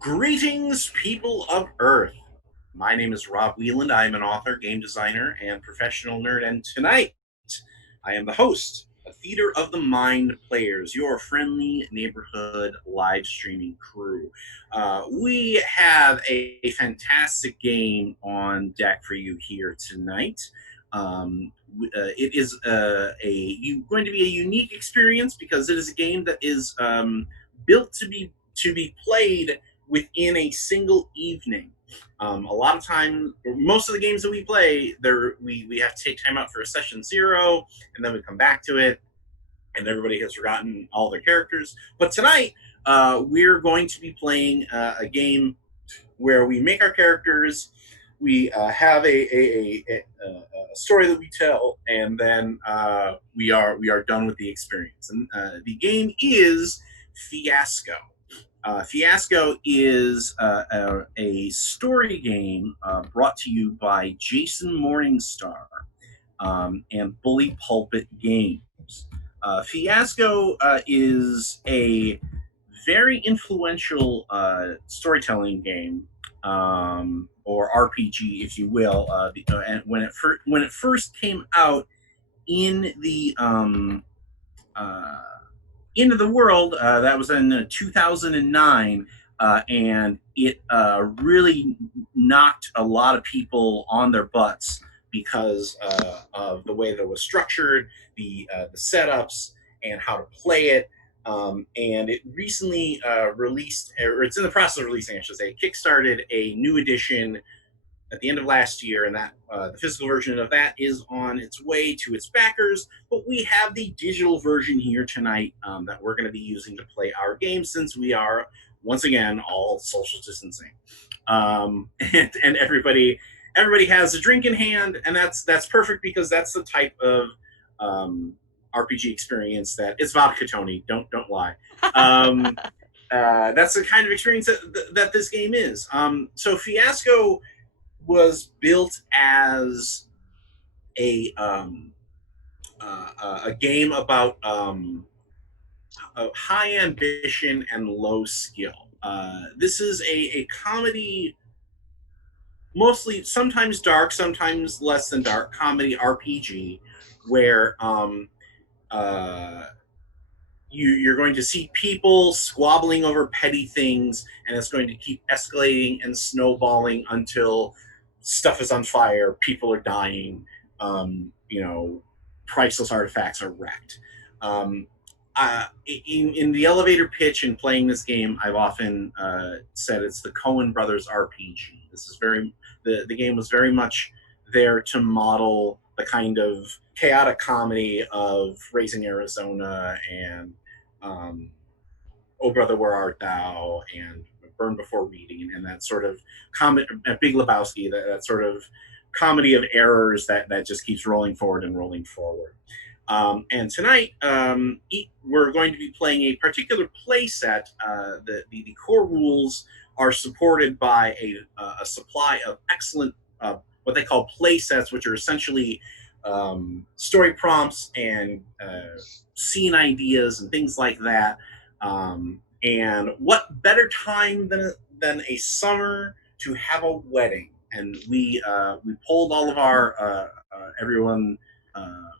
Greetings, people of Earth. My name is Rob Wieland. I am an author, game designer, and professional nerd. And tonight, I am the host of Theater of the Mind Players, your friendly neighborhood live streaming crew. We have a fantastic game on deck for you here tonight. It is going to be a unique experience because it is a game that is built to be played within a single evening. A lot of time, most of the games that we play, we have to take time out for a session zero, and then we come back to it, and everybody has forgotten all their characters. But tonight, we're going to be playing a game where we make our characters, we have a story that we tell, and then we are done with the experience. And the game is Fiasco. Fiasco is a story game brought to you by Jason Morningstar and Bully Pulpit Games. Fiasco is a very influential storytelling game, or RPG, if you will. And when it first came out in the into the world, that was in 2009, and it really knocked a lot of people on their butts because of the way that it was structured, the setups, and how to play it. And it recently released, or it's in the process of releasing, I should say, kickstarted a new edition at the end of last year, and that the physical version of that is on its way to its backers. But we have the digital version here tonight that we're going to be using to play our game, since we are once again all social distancing, and everybody has a drink in hand, and that's perfect because that's the type of RPG experience that it's vodka, Tony. Don't lie. That's the kind of experience that this game is. So Fiasco was built as a game about high ambition and low skill. This is a comedy, mostly sometimes dark, sometimes less than dark comedy RPG, where you're going to see people squabbling over petty things, and it's going to keep escalating and snowballing until stuff is on fire, people are dying, priceless artifacts are wrecked. In the elevator pitch in playing this game, I've often said it's the Coen Brothers RPG. The game was very much there to model the kind of chaotic comedy of Raising Arizona and Oh Brother, Where Art Thou, and Burn Before Reading, and that sort of comedy, Big Lebowski, that sort of comedy of errors that just keeps rolling forward and rolling forward. And tonight, we're going to be playing a particular play set. The core rules are supported by a supply of excellent, what they call play sets, which are essentially story prompts and scene ideas and things like that. And what better time than a summer to have a wedding? And we polled all of our everyone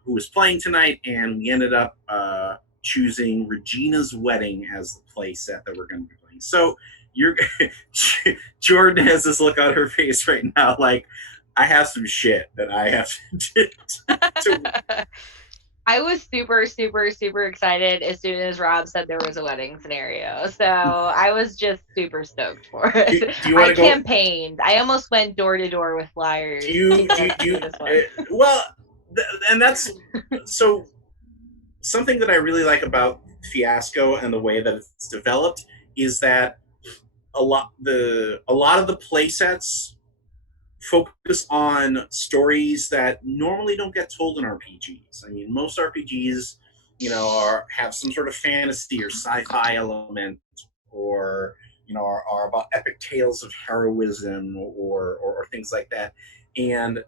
who was playing tonight, and we ended up choosing Regina's Wedding as the play set that we're going to be playing. So you're Jordan has this look on her face right now, like, I have some shit that I have to I was super, super, super excited as soon as Rob said there was a wedding scenario. So I was just super stoked for it. do you want I to go? campaigned. I almost went door to door with flyers to get to this one. Well, and that's so something that I really like about Fiasco and the way that it's developed is that a lot of the play sets focus on stories that normally don't get told in RPGs. I mean, most RPGs, have some sort of fantasy or sci-fi element, or are about epic tales of heroism, or things like that. And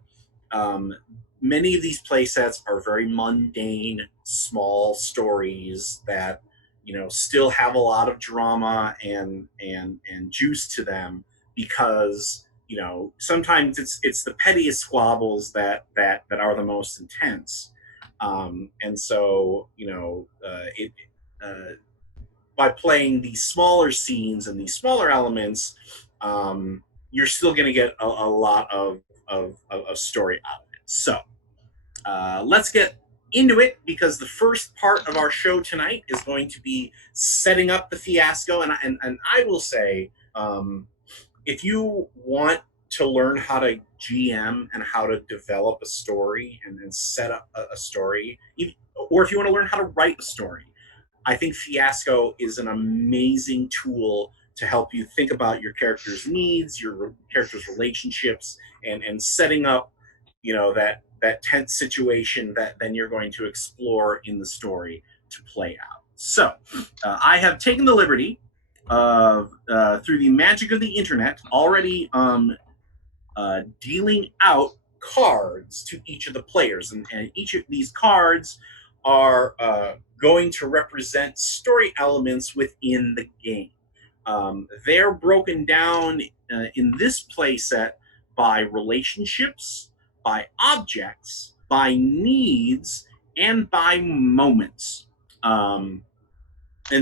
many of these play sets are very mundane, small stories that still have a lot of drama and juice to them, because sometimes it's the pettiest squabbles that are the most intense. And so it by playing these smaller scenes and these smaller elements, you're still going to get a lot of story out of it. So let's get into it, because the first part of our show tonight is going to be setting up the fiasco. And I will say, if you want to learn how to GM and how to develop a story and set up a story, or if you want to learn how to write a story, I think Fiasco is an amazing tool to help you think about your character's needs, your character's relationships, and setting up, that tense situation that then you're going to explore in the story to play out. So I have taken the liberty of, through the magic of the internet, already dealing out cards to each of the players. And each of these cards are going to represent story elements within the game. They're broken down in this play set by relationships, by objects, by needs, and by moments. And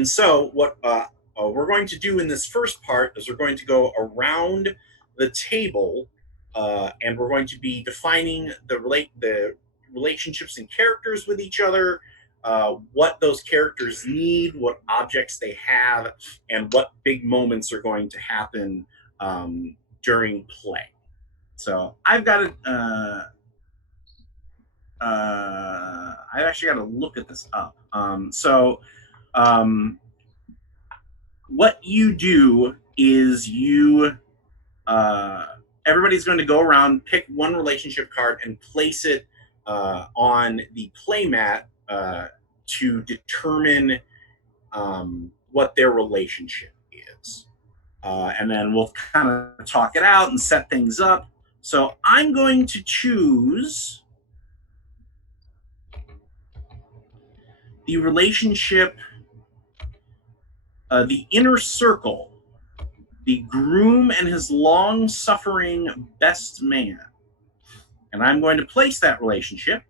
so what we're going to do in this first part is we're going to go around the table, and we're going to be defining the relationships and characters with each other, what those characters need, what objects they have, and what big moments are going to happen during play. So I've got to, I've actually got to look at this up. What you do is everybody's going to go around, pick one relationship card, and place it on the playmat to determine what their relationship is. And then we'll kind of talk it out and set things up. So I'm going to choose the relationship, the inner circle, the groom and his long-suffering best man. And I'm going to place that relationship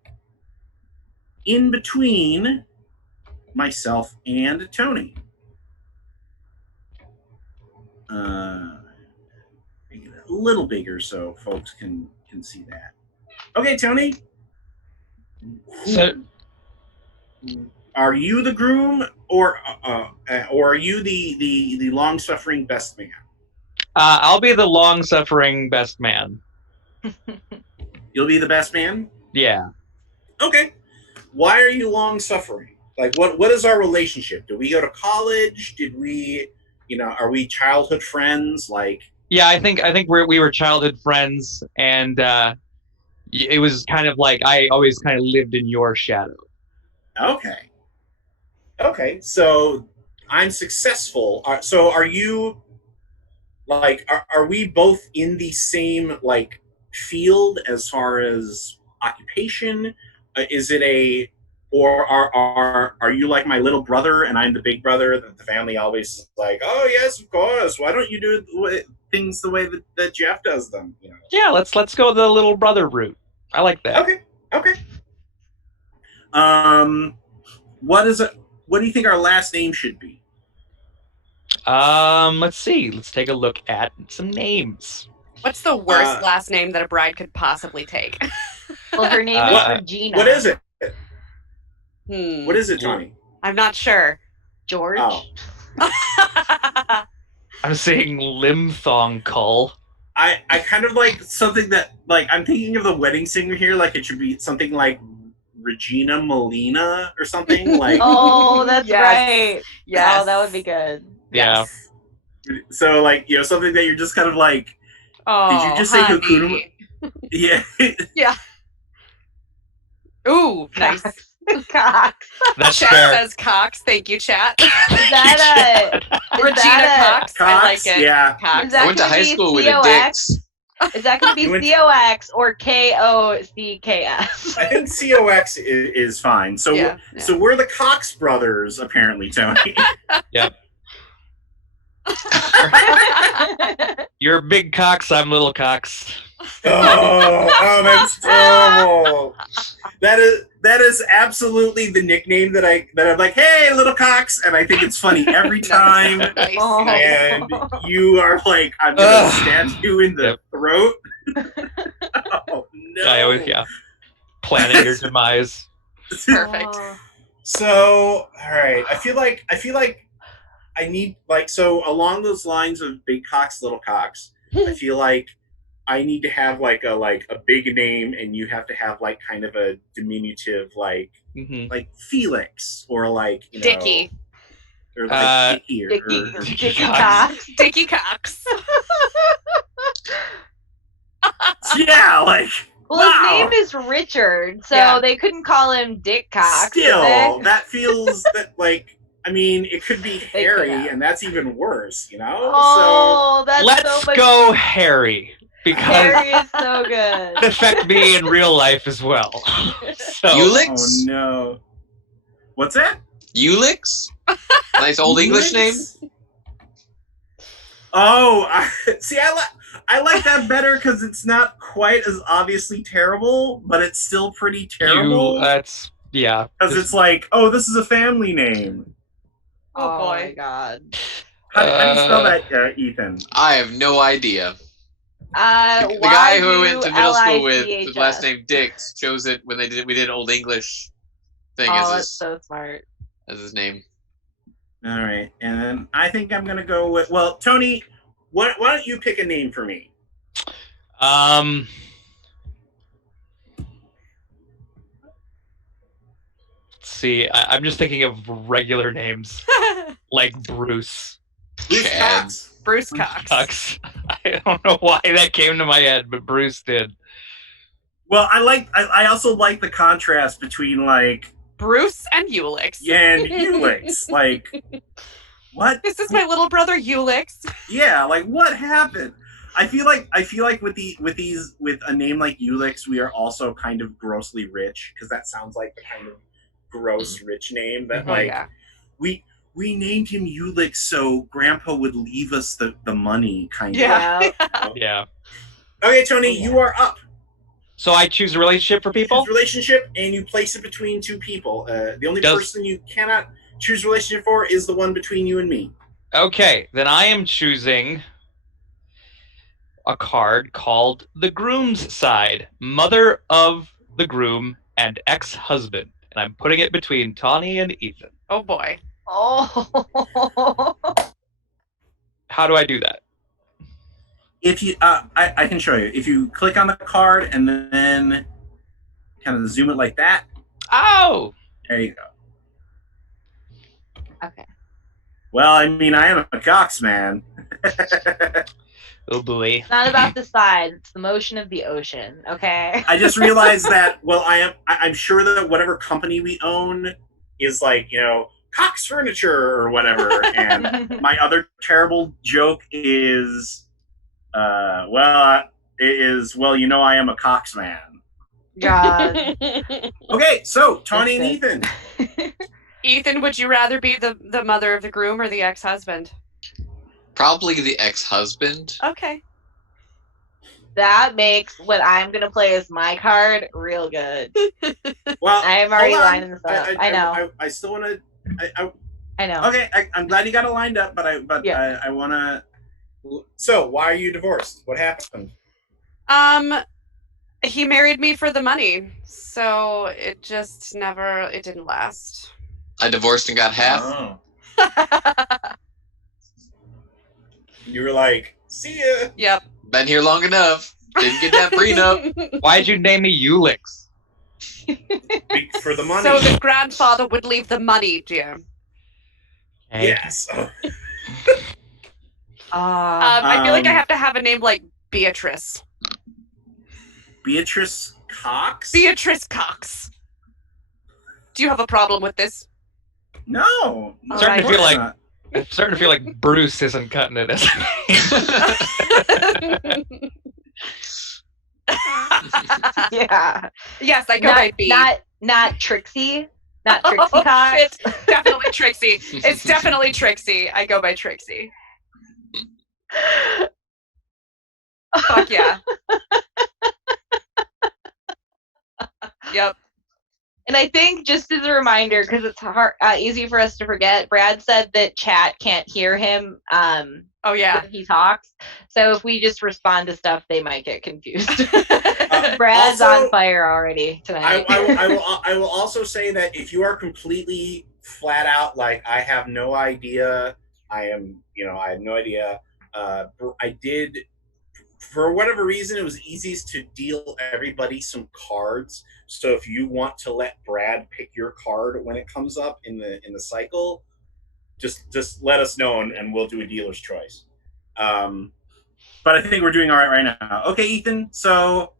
in between myself and Tony. Make it a little bigger so folks can see that. Okay, Tony. So, are you the groom, or are you the long-suffering best man? I'll be the long-suffering best man. You'll be the best man? Yeah. Okay. Why are you long-suffering? Like, what is our relationship? Did we go to college? Did we, are we childhood friends? Like, yeah, I think we were childhood friends, and it was kind of like I always kind of lived in your shadow. Okay. So I'm successful. So are you, like, are we both in the same, like, field as far as occupation? Is it or are you like my little brother and I'm the big brother that the family always is like, oh yes, of course, why don't you do things the way that Jeff does them? Yeah, let's go the little brother route. I like that. Okay. What do you think our last name should be? Let's see. Let's take a look at some names. What's the worst last name that a bride could possibly take? Well, her name is Regina. What is it? What is it, Tawnie? I'm not sure. George? Oh. I'm saying Limthong Cull. I kind of like something that, like, I'm thinking of the wedding singer here, like it should be something like Regina Molina or something. Like, oh, that's right. Yes. Oh, that would be good. Yeah. Yes. So, like, something that you're just kind of like, oh, did you just say Hakuna? Yeah. Yeah. Ooh, nice. Cox. That's Chat fair. says Cox. Thank you, chat. Is that Regina Cox. I like it. Yeah. Cox. Is that I went to gonna high be school with a COX? Dix. Is that going to You be went- COX or KOCKS? I think COX is fine. So Yeah, so we're the Cox brothers, apparently, Tony. Yep. You're big cocks, I'm little cocks. Oh, that's terrible. That is absolutely the nickname that I'm like, hey, little Cox, and I think it's funny every time. Nice. Oh. And you are like, I'm gonna Ugh. stab you in the Yep. throat. Oh no! I always, planning your demise. Perfect. So, all right. I feel like I need so along those lines of big cocks, little cocks. I feel like I need to have like a big name, and you have to have like kind of a diminutive like Felix or like Dickie. or like Dickie or Dickie Cox. Cox. Dickie Cox. yeah, like Well, wow. his name is Richard, so Yeah. they couldn't call him Dick Cox. could Still, they? that feels that like. I mean, it could be They Harry, could have. and that's even worse, you know. Oh, that's Let's so much. go Harry, because Harry is so good. it affect me in real life as well. So, Ulix? Oh no! What's that? Ulix? Nice old English name. Oh, I like that better because it's not quite as obviously terrible, but it's still pretty terrible. that's Because just- it's like, oh, this is a family name. Oh, boy. my god. How do you spell that, Ethan? I have no idea. The guy who I went to middle school with, his last name Dix, chose it when we did Old English thing Oh, as that's his so smart. name. All right, and then I think I'm gonna go with Tony. Why don't you pick a name for me? Let's see. I'm just thinking of regular names like Bruce Bruce Chad. Cox. Bruce Cox. Cox. I don't know why that came to my head, but Bruce did. Well, I also like the contrast between like Bruce and Ulix. and Ulix. Like, what? This is my little brother Ulix. Yeah, like what happened? I feel like with a name like Ulix, we are also kind of grossly rich because that sounds like the kind of gross rich name that Oh, like yeah. we named him Ulix so Grandpa would leave us the money kind Yeah. of. Yeah. Okay, Tony, Oh, yeah. you are up. So I choose a relationship for people. Choose relationship, and you place it between two people. The only Does- person you cannot choose relationship for is the one between you and me. Okay, then I am choosing a card called the Groom's Side, Mother of the Groom and Ex-Husband. And I'm putting it between Tawnie and Ethan. Oh boy. Oh. How do I do that? If you, I can show you. If you click on the card and then kind of zoom it like that, Oh! there you go. Okay. Well, I mean, I am a Cox man. Oh boy. It's not about the size, it's the motion of the ocean, okay? I just realized that. Well, I'm sure that whatever company we own is like Cox Furniture or whatever. And my other terrible joke is, I am a Cox man. God. Okay, so Tawnie and That's Ethan. Ethan, would you rather be the mother of the groom or the ex-husband? Probably the ex-husband. Okay. That makes what I'm going to play as my card real good. Well, I'm already hold on. lining this up. I know. I still want to. I know. Okay, I'm glad you got it lined up, but I want to. So, why are you divorced? What happened? He married me for the money, so it didn't last. I divorced and got half. Oh. You were like, see ya. Yep. Been here long enough. Didn't get that prenup. Why'd you name me Ulix? For the money. So the grandfather would leave the money, dear. Okay. Yes. I feel like I Um, have to have a name like Beatrice. Beatrice Cox? Beatrice Cox. Do you have a problem with this? No. I'm starting to of feel course like- not. I'm starting to feel like Bruce isn't cutting it as a name. Yeah. Yes, I go by B. Not Trixie. Not Trixie Cox. Shit. Definitely Trixie. It's definitely Trixie. I go by Trixie. Fuck yeah. Yep. And I think, just as a reminder, because it's hard, easy for us to forget, Brad said that chat can't hear him Oh yeah. when he talks. So if we just respond to stuff, they might get confused. Brad's also, on fire already tonight. I will also say that if you are completely flat out, like, I have no idea, I have no idea. I did, for whatever reason, it was easiest to deal everybody some cards. So if you want to let Brad pick your card when it comes up in the cycle, just let us know and we'll do a dealer's choice. But I think we're doing all right now. Okay, Ethan. So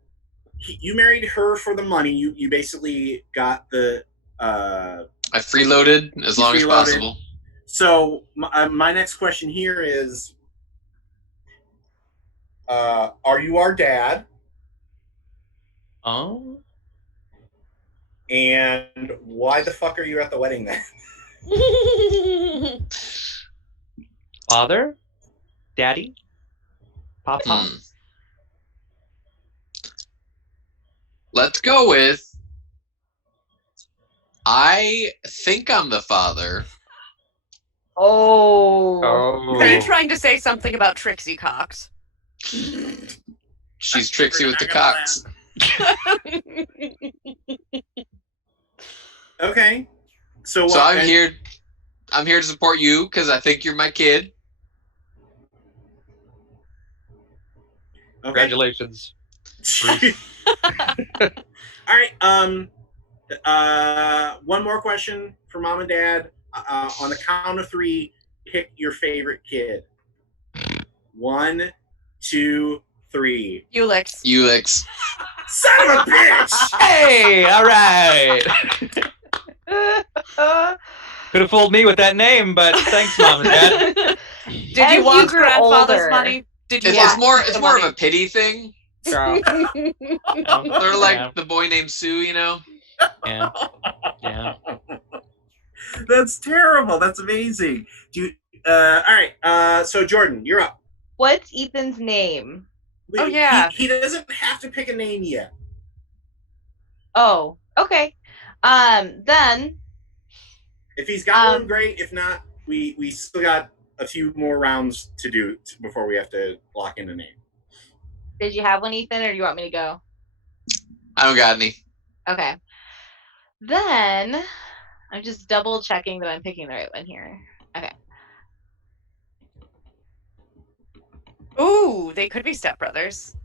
you married her for the money. You basically got the. I freeloaded as long as possible. So my next question here is. Are you our dad? Oh. And why the fuck are you at the wedding then? Father? Daddy? Papa? Let's go with I think I'm the father. Oh. Are you trying to say something about Trixie Cox? She's Trixie with the Cox. Okay. So I'm here to support you because I think you're my kid. Okay. Congratulations. All right. One more question for Mom and Dad. On the count of 3, pick your favorite kid. 1, 2, 3. Ulix. Son of a bitch! Hey, all right. Could have fooled me with that name, but thanks, Mom and Dad. Did you want grandfather's money? It's more of a pity thing. Girl. They're like the boy named Sue, you know? Yeah. That's terrible. That's amazing. All right. So Jordan, you're up. What's Ethan's name? Oh yeah. He doesn't have to pick a name yet. Oh, okay. Then. If he's got one, great. If not, we still got a few more rounds to do before we have to lock in a name. Did you have one, Ethan, or do you want me to go? I don't got any. Okay. Then I'm just double checking that I'm picking the right one here. Okay. Ooh, they could be stepbrothers.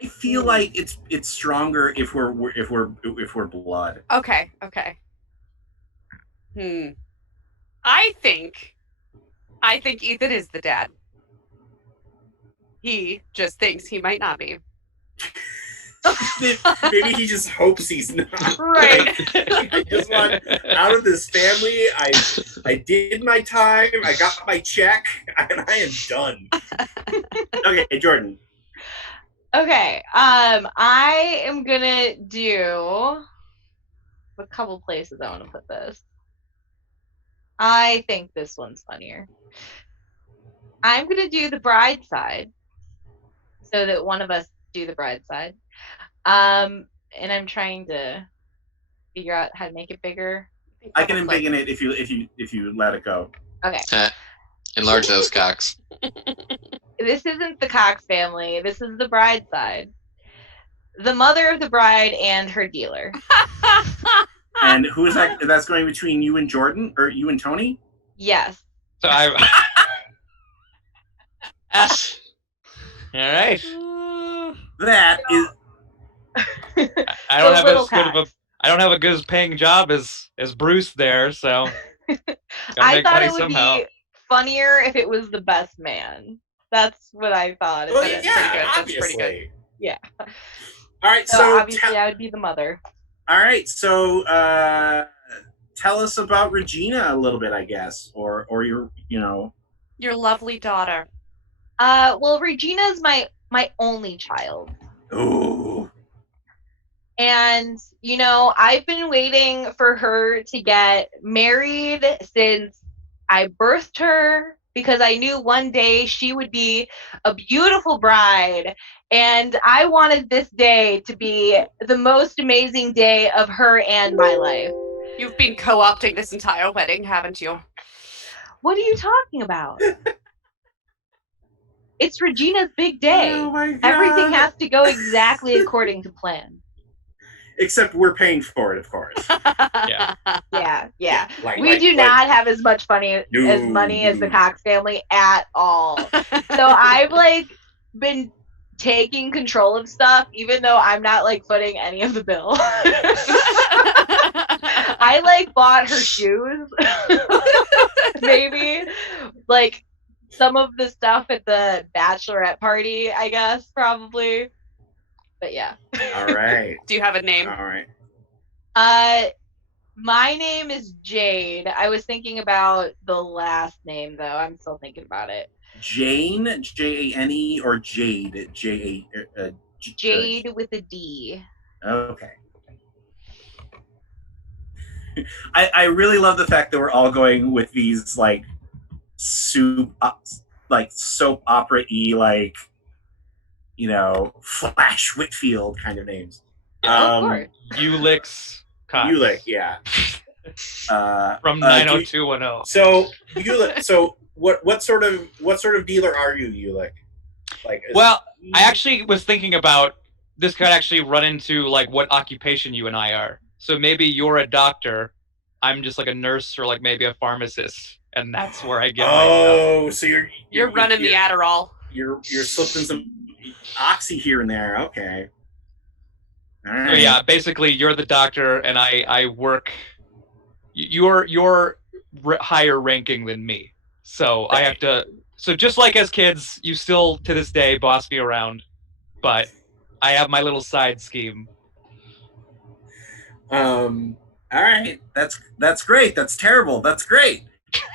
I feel like it's stronger if we're blood. Okay. I think Ethan is the dad. He just thinks he might not be. Maybe he just hopes he's not. Right. I just want out of this family. I did my time. I got my check, and I am done. Okay, Jordan. Okay. I am gonna do a couple places I want to put this. I think this one's funnier. I'm gonna do the bride side, so that one of us do the bride side. And I'm trying to figure out how to make it bigger. I can embiggen it if you let it go. Okay. Enlarge those cocks. This isn't the Cox family. This is the bride side. The mother of the bride and her dealer. And who is that? That's going between you and Jordan, or you and Tony? Yes. So all right. That is. I don't have as good of a. I don't have a good as paying job as Bruce there, so. I thought it would be funnier if it was the best man. That's what I thought. Well, That's yeah, pretty good. That's pretty good. Yeah. All right, so obviously I would be the mother. All right, so tell us about Regina a little bit, I guess, or your Your lovely daughter. Well, Regina's my only child. Ooh. And, you know, I've been waiting for her to get married since I birthed her, because I knew one day she would be a beautiful bride. And I wanted this day to be the most amazing day of her and my life. You've been co-opting this entire wedding, haven't you? What are you talking about? It's Regina's big day. Oh my God. Everything has to go exactly according to plan. Except we're paying for it, of course. Yeah. We do not have as much money as the Cox family at all. So I've been taking control of stuff, even though I'm not footing any of the bill. I bought her shoes, maybe some of the stuff at the bachelorette party, I guess, probably. But yeah. All right. Do you have a name? All right. My name is Jade. I was thinking about the last name, though. I'm still thinking about it. Jane, Jane, or Jade, Jade with a D. Okay. I really love the fact that we're all going with these soap opera-y, Flash Whitfield kind of names. Of course. Ulix. Ulick, yeah. From 90210. So Ulick, what sort of dealer are you, Ulick? Well, I actually was thinking about this could actually run into what occupation you and I are. So maybe you're a doctor, I'm just a nurse or maybe a pharmacist, and that's where I get my stuff. Oh, so you're running the Adderall. You're slipping some oxy here and there. Okay. All right. So yeah, basically you're the doctor, and I work. You're higher ranking than me, so I have to. So just like as kids, you still to this day boss me around, but I have my little side scheme. All right, that's great. That's terrible. That's great.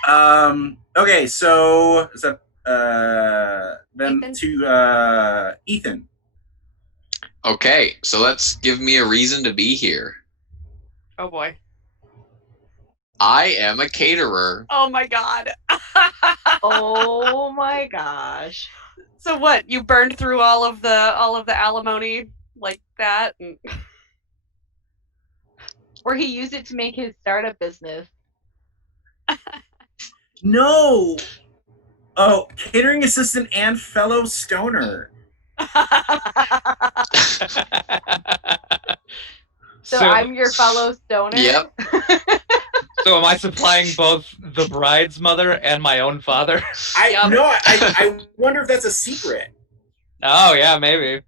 Okay, so is that then Ethan? to Ethan. Okay, so let's give me a reason to be here. Oh boy. I am a caterer. Oh my God. Oh my gosh. So what? You burned through all of the alimony like that? And... Or he used it to make his startup business. No. Oh, catering assistant and fellow stoner. So I'm your fellow stoner? Yep. So am I supplying both the bride's mother and my own father? I wonder if that's a secret. Oh yeah, maybe.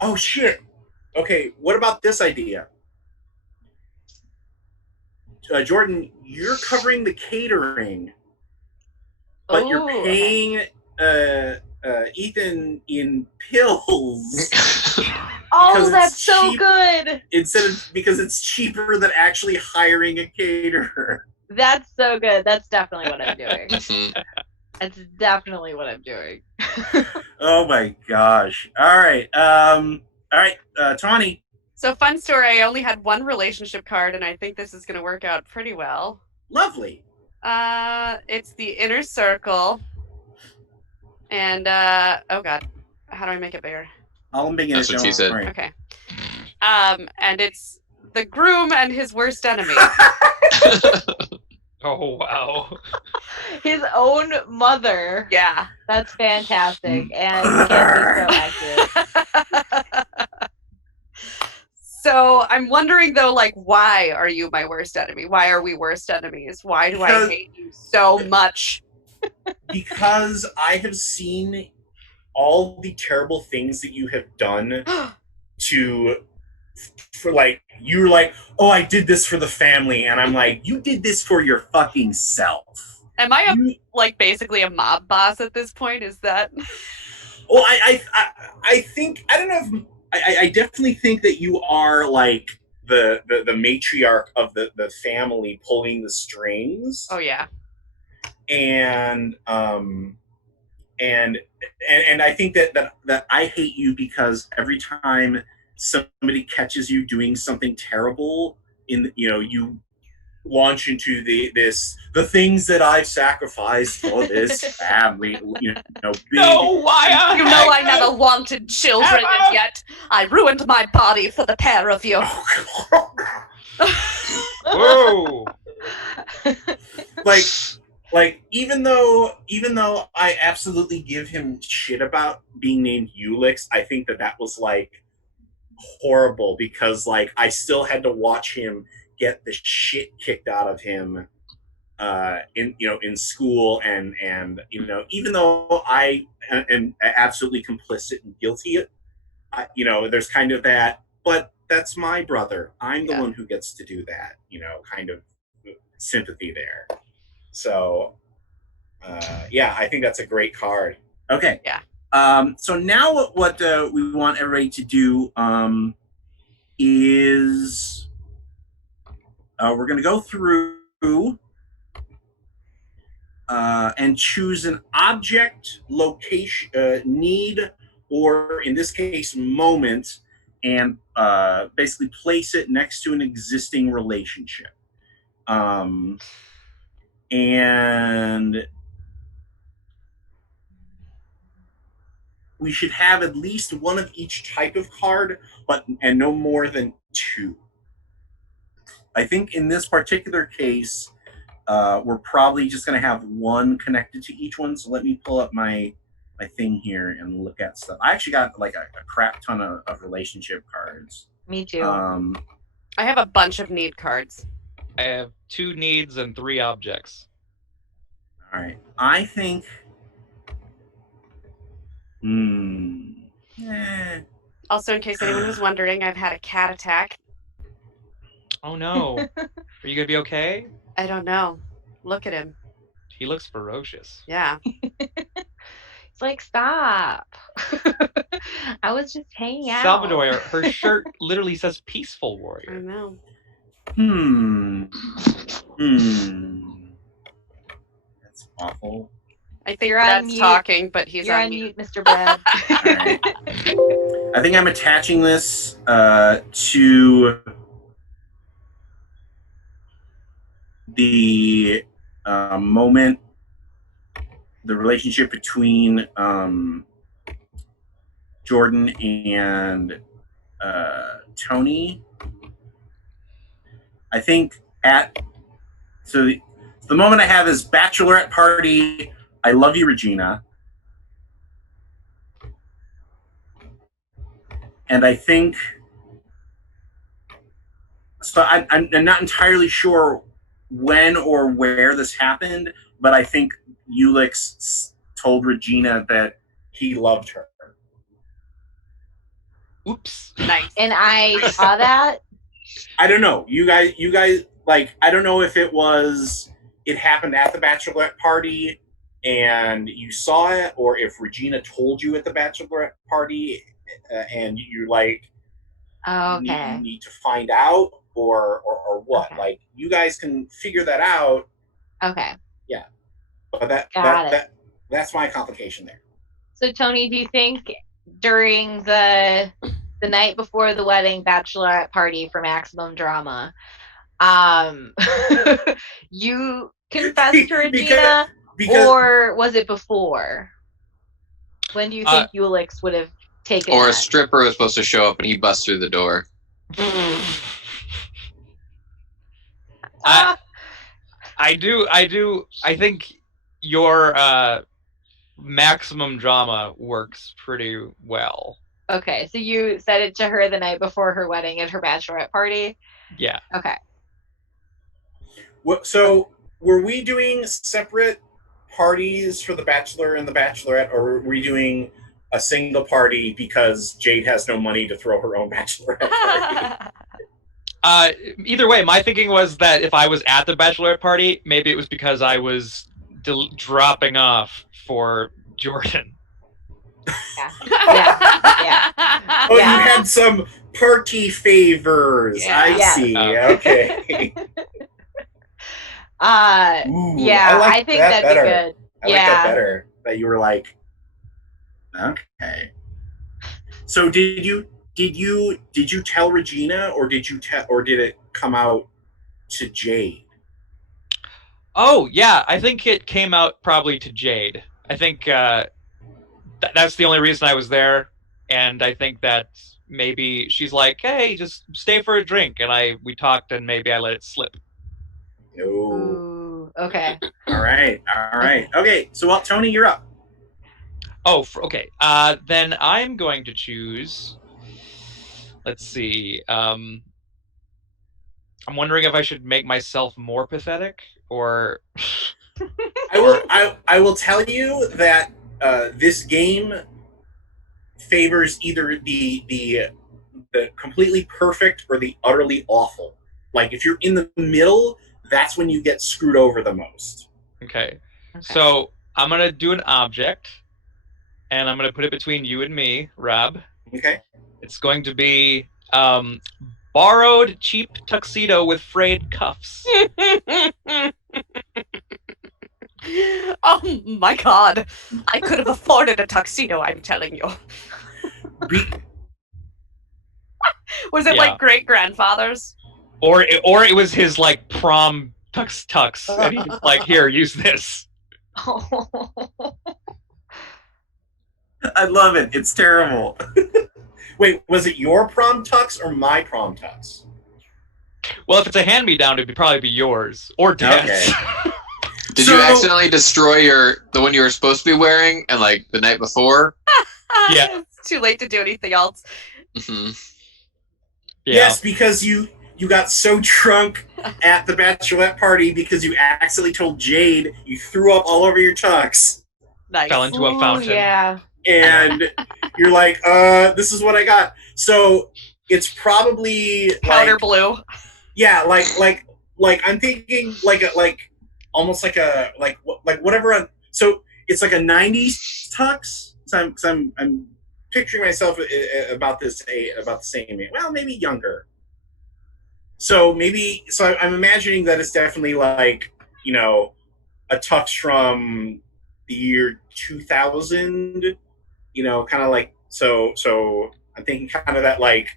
Oh shit. Okay, what about this idea? Jordan, you're covering the catering, but you're paying Ethan in pills. Oh, that's so good. Because it's cheaper than actually hiring a caterer. That's so good. That's definitely what I'm doing. That's definitely what I'm doing. Oh my gosh. All right. Tawnie. So fun story, I only had one relationship card, and I think this is going to work out pretty well. Lovely. It's the inner circle. And, oh God, how do I make it bigger? I'll make it. That's what she said. Right. Okay. And it's the groom and his worst enemy. Oh wow. His own mother. Yeah. That's fantastic. And you can't be so accurate. So I'm wondering though, why are you my worst enemy? Why are we worst enemies? Why do I hate you so much? Because I have seen all the terrible things that you have done you're like, oh, I did this for the family, and I'm like, you did this for your fucking self. Am I basically a mob boss at this point? Is that? Well, I think I don't know if I definitely think that you are the matriarch of the family pulling the strings. Oh yeah. And I think that I hate you because every time somebody catches you doing something terrible, you launch into the things that I've sacrificed for this family. Big, No, why? You know I never wanted children, and yet I ruined my body for the pair of you. Whoa. like even though I absolutely give him shit about being named Ulix, I think that was like horrible, because like I still had to watch him get the shit kicked out of him in school, and even though I am absolutely complicit and guilty, there's kind of that, but that's my brother, I'm the one who gets to do that, kind of sympathy there. So I think that's a great card. Okay. Yeah. So now what we want everybody to do is we're going to go through and choose an object, location, need, or in this case, moment, and basically place it next to an existing relationship. And we should have at least one of each type of card, and no more than 2. I think in this particular case, we're probably just going to have one connected to each one. So let me pull up my thing here and look at stuff. I actually got like a crap ton of relationship cards. Me too. I have a bunch of need cards. I have 2 needs and 3 objects. All right. I think... Also, in case anyone was wondering, I've had a cat attack. Oh no. Are you going to be okay? I don't know. Look at him. He looks ferocious. Yeah. It's like, stop. I was just hanging out. Salvador, her shirt literally says peaceful I warrior. know. That's awful. I think You're Brad's on mute. talking, but he's You're on mute, Mr. Brad. Right. I think I'm attaching this to the moment, the relationship between Jordan and Tony. I think the moment I have is bachelorette party. I love you, Regina. And I think, so I'm not entirely sure when or where this happened, but I think Ulix told Regina that he loved her. Oops. Nice. And I saw that. I don't know. You guys, like, I don't know if it happened at the bachelorette party and you saw it, or if Regina told you at the bachelorette party and you're like, Okay. you need to find out, or what. Okay. Like, you guys can figure that out. Okay. Yeah. But that's my complication there. So, Tony, do you think during the night before the wedding bachelorette party for maximum drama, you confessed to Regina, or was it before? When do you think Ulix would have taken Or that? a stripper was supposed to show up and he busts through the door. I do. I think your maximum drama works pretty well. Okay, so you said it to her the night before her wedding at her bachelorette party? Yeah. Okay. So, were we doing separate parties for the bachelor and the bachelorette, or were we doing a single party because Jade has no money to throw her own bachelorette party? Either way, my thinking was that if I was at the bachelorette party, maybe it was because I was dropping off for Jordan. Yeah. Oh, you had some party favors. Yeah. I see. Okay. Ooh, I think that'd better. be good. I like that better. That you were like, okay. So did you did you tell Regina, or did it come out to Jade? Oh yeah, I think it came out probably to Jade. I think that's the only reason I was there, and I think that maybe she's like, "Hey, just stay for a drink," and we talked, and maybe I let it slip. No. Ooh, okay. All right. Okay, so Tawnie, you're up. Oh, okay. Then I'm going to choose. Let's see. I'm wondering if I should make myself more pathetic, or. I will tell you that this game favors either the completely perfect or the utterly awful. Like, if you're in the middle, that's when you get screwed over the most. Okay. So I'm gonna do an object, and I'm gonna put it between you and me, Rob. Okay. It's going to be borrowed cheap tuxedo with frayed cuffs. Oh my god. I could have afforded a tuxedo, I'm telling you. Was it like great-grandfather's? Or it was his like prom tux, and he's like, "Here, use this." I love it. It's terrible. Wait, was it your prom tux or my prom tux? Well, if it's a hand-me-down, it'd probably be yours or Dad's. Okay. Did you accidentally destroy the one you were supposed to be wearing and like the night before? Yeah. It's too late to do anything else. Mm-hmm. Yeah. Yes, because you got so drunk at the bachelorette party because you accidentally told Jade you threw up all over your tux. Nice. Fell into a fountain. Yeah. And you're like, this is what I got. So it's probably powder blue. Yeah, like I'm thinking like almost like whatever. So it's like a 90s tux. So I'm picturing myself about the same age. Well, maybe younger. So I'm imagining that it's definitely like, you know, a tux from the year 2000. You know, kind of like so. I'm thinking kind of that like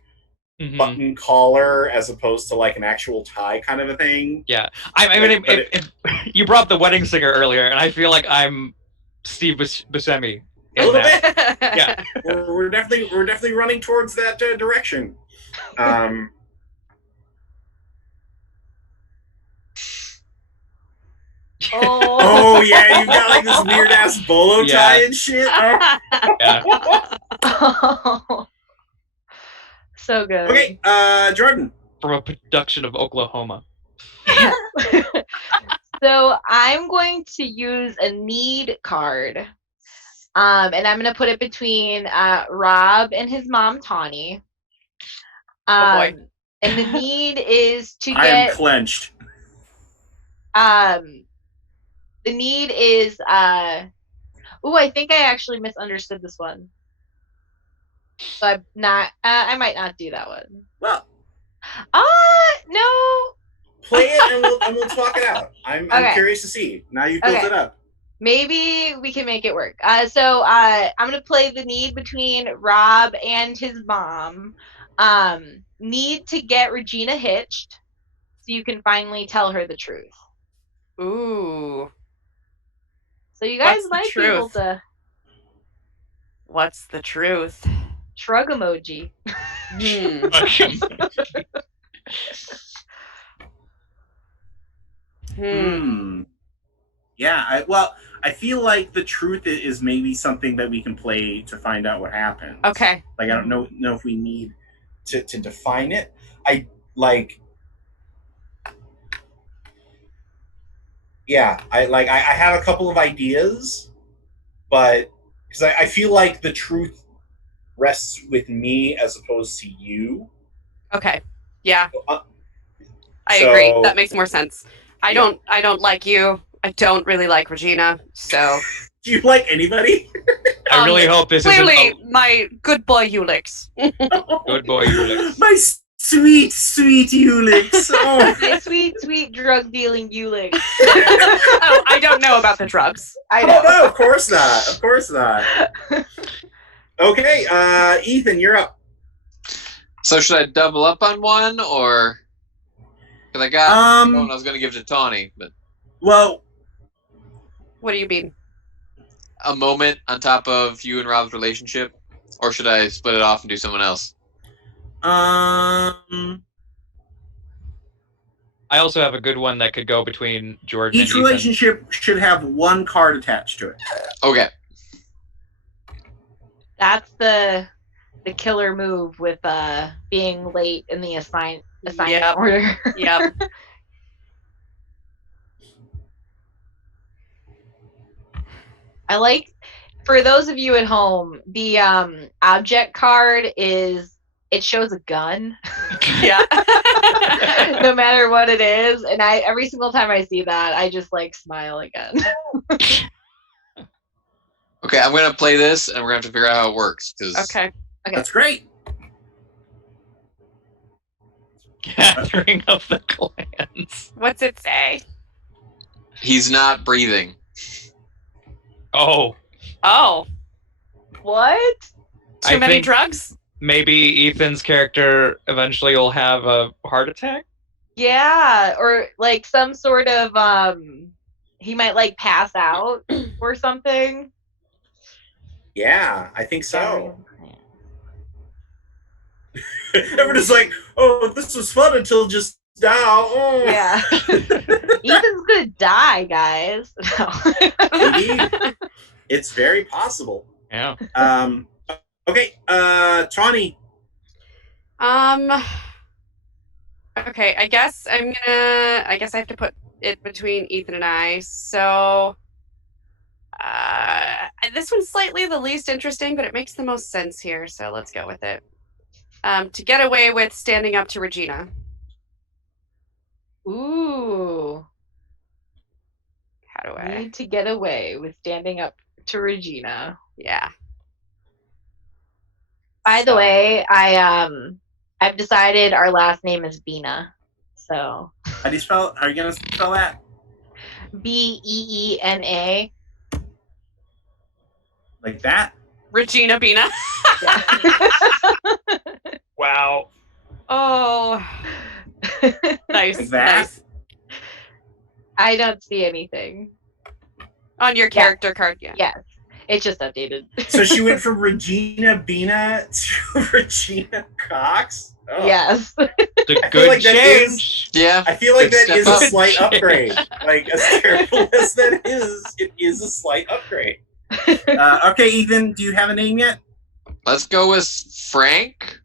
button collar as opposed to like an actual tie kind of a thing. Yeah, I mean, if you brought up the wedding singer earlier, and I feel like I'm Steve Buscemi. A little bit. Yeah, we're definitely running towards that direction. Oh yeah, you've got like this weird ass bolo tie and shit. Oh. So good. Okay, Jordan. From a production of Oklahoma. So I'm going to use a need card. And I'm going to put it between Rob and his mom, Tawnie. Oh boy. And the need is to get... I am clenched. The need is... I think I actually misunderstood this one. So I'm not... I might not do that one. Well... no. Play it and we'll talk it out. I'm curious to see. Now you've built it up. Maybe we can make it work. So I'm going to play the need between Rob and his mom. Need to get Regina hitched so you can finally tell her the truth. Ooh. So you guys might be able to... What's the truth? Shrug emoji. Yeah, I feel like the truth is maybe something that we can play to find out what happens. Okay. Like, I don't know if we need to define it. I have a couple of ideas, but because I feel like the truth rests with me as opposed to you. Okay. Yeah. I agree. That makes more sense. I don't like you. I don't really like Regina. So. Do you like anybody? I really hope this clearly my good boy Ulix. Good boy Ulix. My sweet Ulix. Oh. My sweet drug dealing Ulix. Oh, I don't know about the drugs. I know. Oh no, of course not. Okay, Ethan, you're up. So should I double up on one, or because I got one I was going to give to Tawnie, but well, what do you mean? A moment on top of you and Rob's relationship, or should I split it off and do someone else? I also have a good one that could go between Jordan and each Ethan. relationship should have one card attached to it. Okay. That's the killer move with being late in the assignment order. Yep. I like, for those of you at home, the object card it shows a gun. Yeah. No matter what it is. And every single time I see that, I just like smile again. Okay, I'm going to play this, and we're going to have to figure out how it works. Okay. That's great. Gathering of the clans. What's it say? He's not breathing. Oh. What? Too many drugs? Maybe Ethan's character eventually will have a heart attack? Yeah, or like some sort of he might like pass out or something. Yeah, I think so. Everybody's like, oh, this was fun until just now. Oh. Yeah. Ethan's gonna die, guys. No. Indeed. It's very possible. Yeah. Okay, Tawnie. Okay, I guess I have to put it between Ethan and I. So this one's slightly the least interesting, but it makes the most sense here, so let's go with it. To get away with standing up to Regina. Ooh. How do I need to get away with standing up to Regina? Yeah. By the way, I've decided our last name is Bina. So How do you spell? Are you gonna spell that? Beena. Like that? Regina Bina. Wow. Oh. Nice. Like that? Nice. I don't see anything. On your character card, yeah. Yes. It's just updated. So she went from Regina Bina to Regina Cox? Oh. Yes. The good like change. Yeah. I feel like Good that is step a up. slight upgrade. Like, as terrible as that is, it is a slight upgrade. Okay, Ethan, do you have a name yet? Let's go with Frank.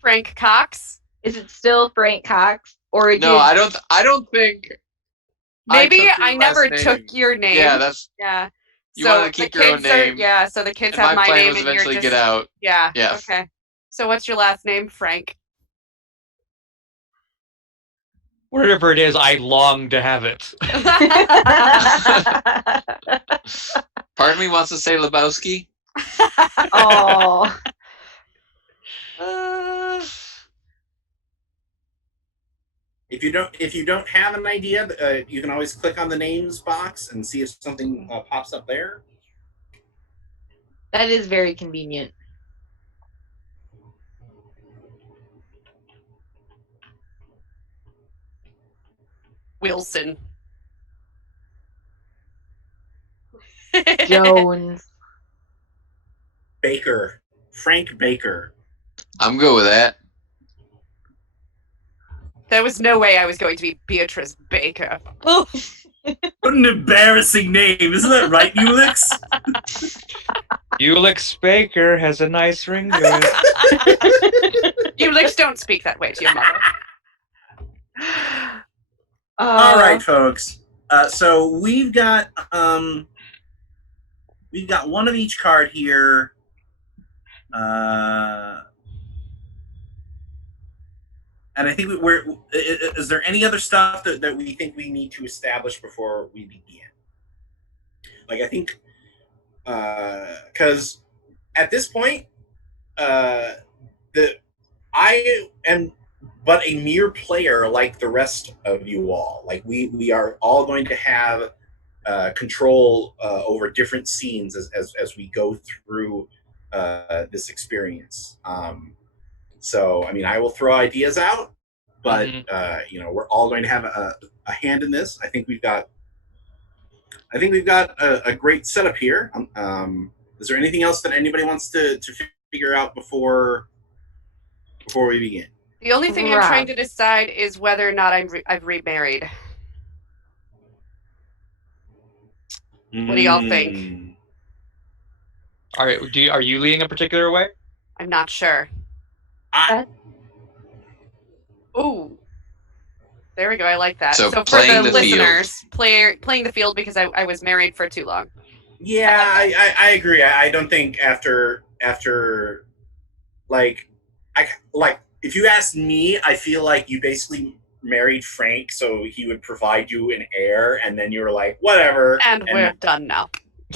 Frank Cox. Is it still Frank Cox? Or No, I don't think. Maybe took your I never last took name. your name. Yeah, that's. Yeah. You want to keep the your own kids are- name. yeah, so the kids And have my plan name was and you're eventually just get out. Yeah. Yeah. Okay. So what's your last name? Frank. Wherever it is, I long to have it. Part of me wants to say Lebowski. Oh. If you don't have an idea, you can always click on the names box and see if something pops up there. That is very convenient. Wilson. Jones. Baker. Frank Baker. I'm good with that. There was no way I was going to be Beatrice Baker. Oh. What an embarrassing name. Isn't that right, Ulix? Ulix Baker has a nice ring to it. You don't speak that way to your mother. All right, folks. So we've got one of each card here. And I think is there any other stuff that we think we need to establish before we begin? Like, I think, because at this point, I am but a mere player like the rest of you all. Like, we are all going to have control over different scenes as we go through this experience. So, I mean, I will throw ideas out, but you know, we're all going to have a hand in this. I think we've got a great setup here. Is there anything else that anybody wants to figure out before we begin? The only thing I'm trying to decide is whether or not I've remarried. What do y'all think? All right. Are you leaning a particular way? I'm not sure. Ooh. There we go. I like that. So for playing the the listeners, playing the field because I was married for too long. Yeah, I agree. I don't think after like if you ask me, I feel like you basically married Frank so he would provide you an heir, and then you were like, whatever. And we're done now.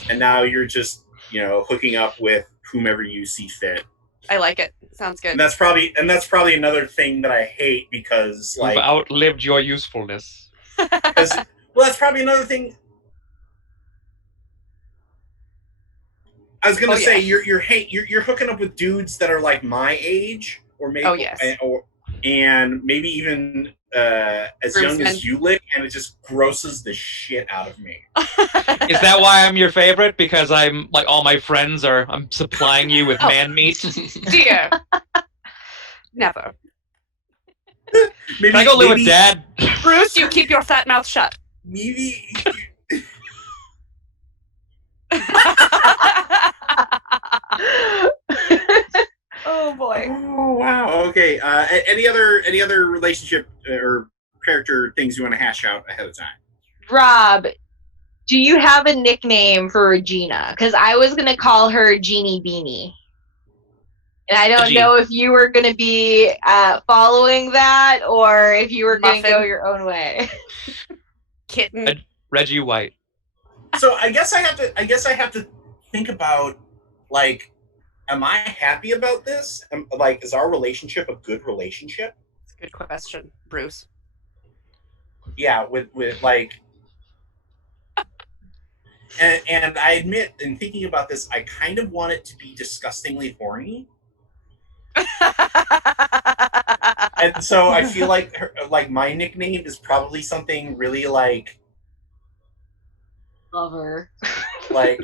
And now you're just, you know, hooking up with whomever you see fit. I like it. Sounds good. And that's probably another thing that I hate because You've outlived your usefulness. Well, that's probably another thing. I was gonna say you're hooking up with dudes that are like my age, or maybe and maybe even as young as you look, and it just grosses the shit out of me. Is that why I'm your favorite? Because I'm like all my friends I'm supplying you with man meat? Dear. Never. Can I go live with Dad? Bruce, you keep your fat mouth shut. Maybe. Oh boy. Oh wow. Okay. Any other relationship or character things you want to hash out ahead of time? Rob, do you have a nickname for Regina? Because I was gonna call her Jeannie Beanie, and I don't know if you were gonna be following that or if you were gonna go your own way. Kitten. Reggie White. So I guess I have to think about, like, am I happy about this? Like, is our relationship a good relationship? Good question, Bruce. Yeah, with like, and I admit, in thinking about this, I kind of want it to be disgustingly horny. And so I feel like my nickname is probably something really like Lover. Like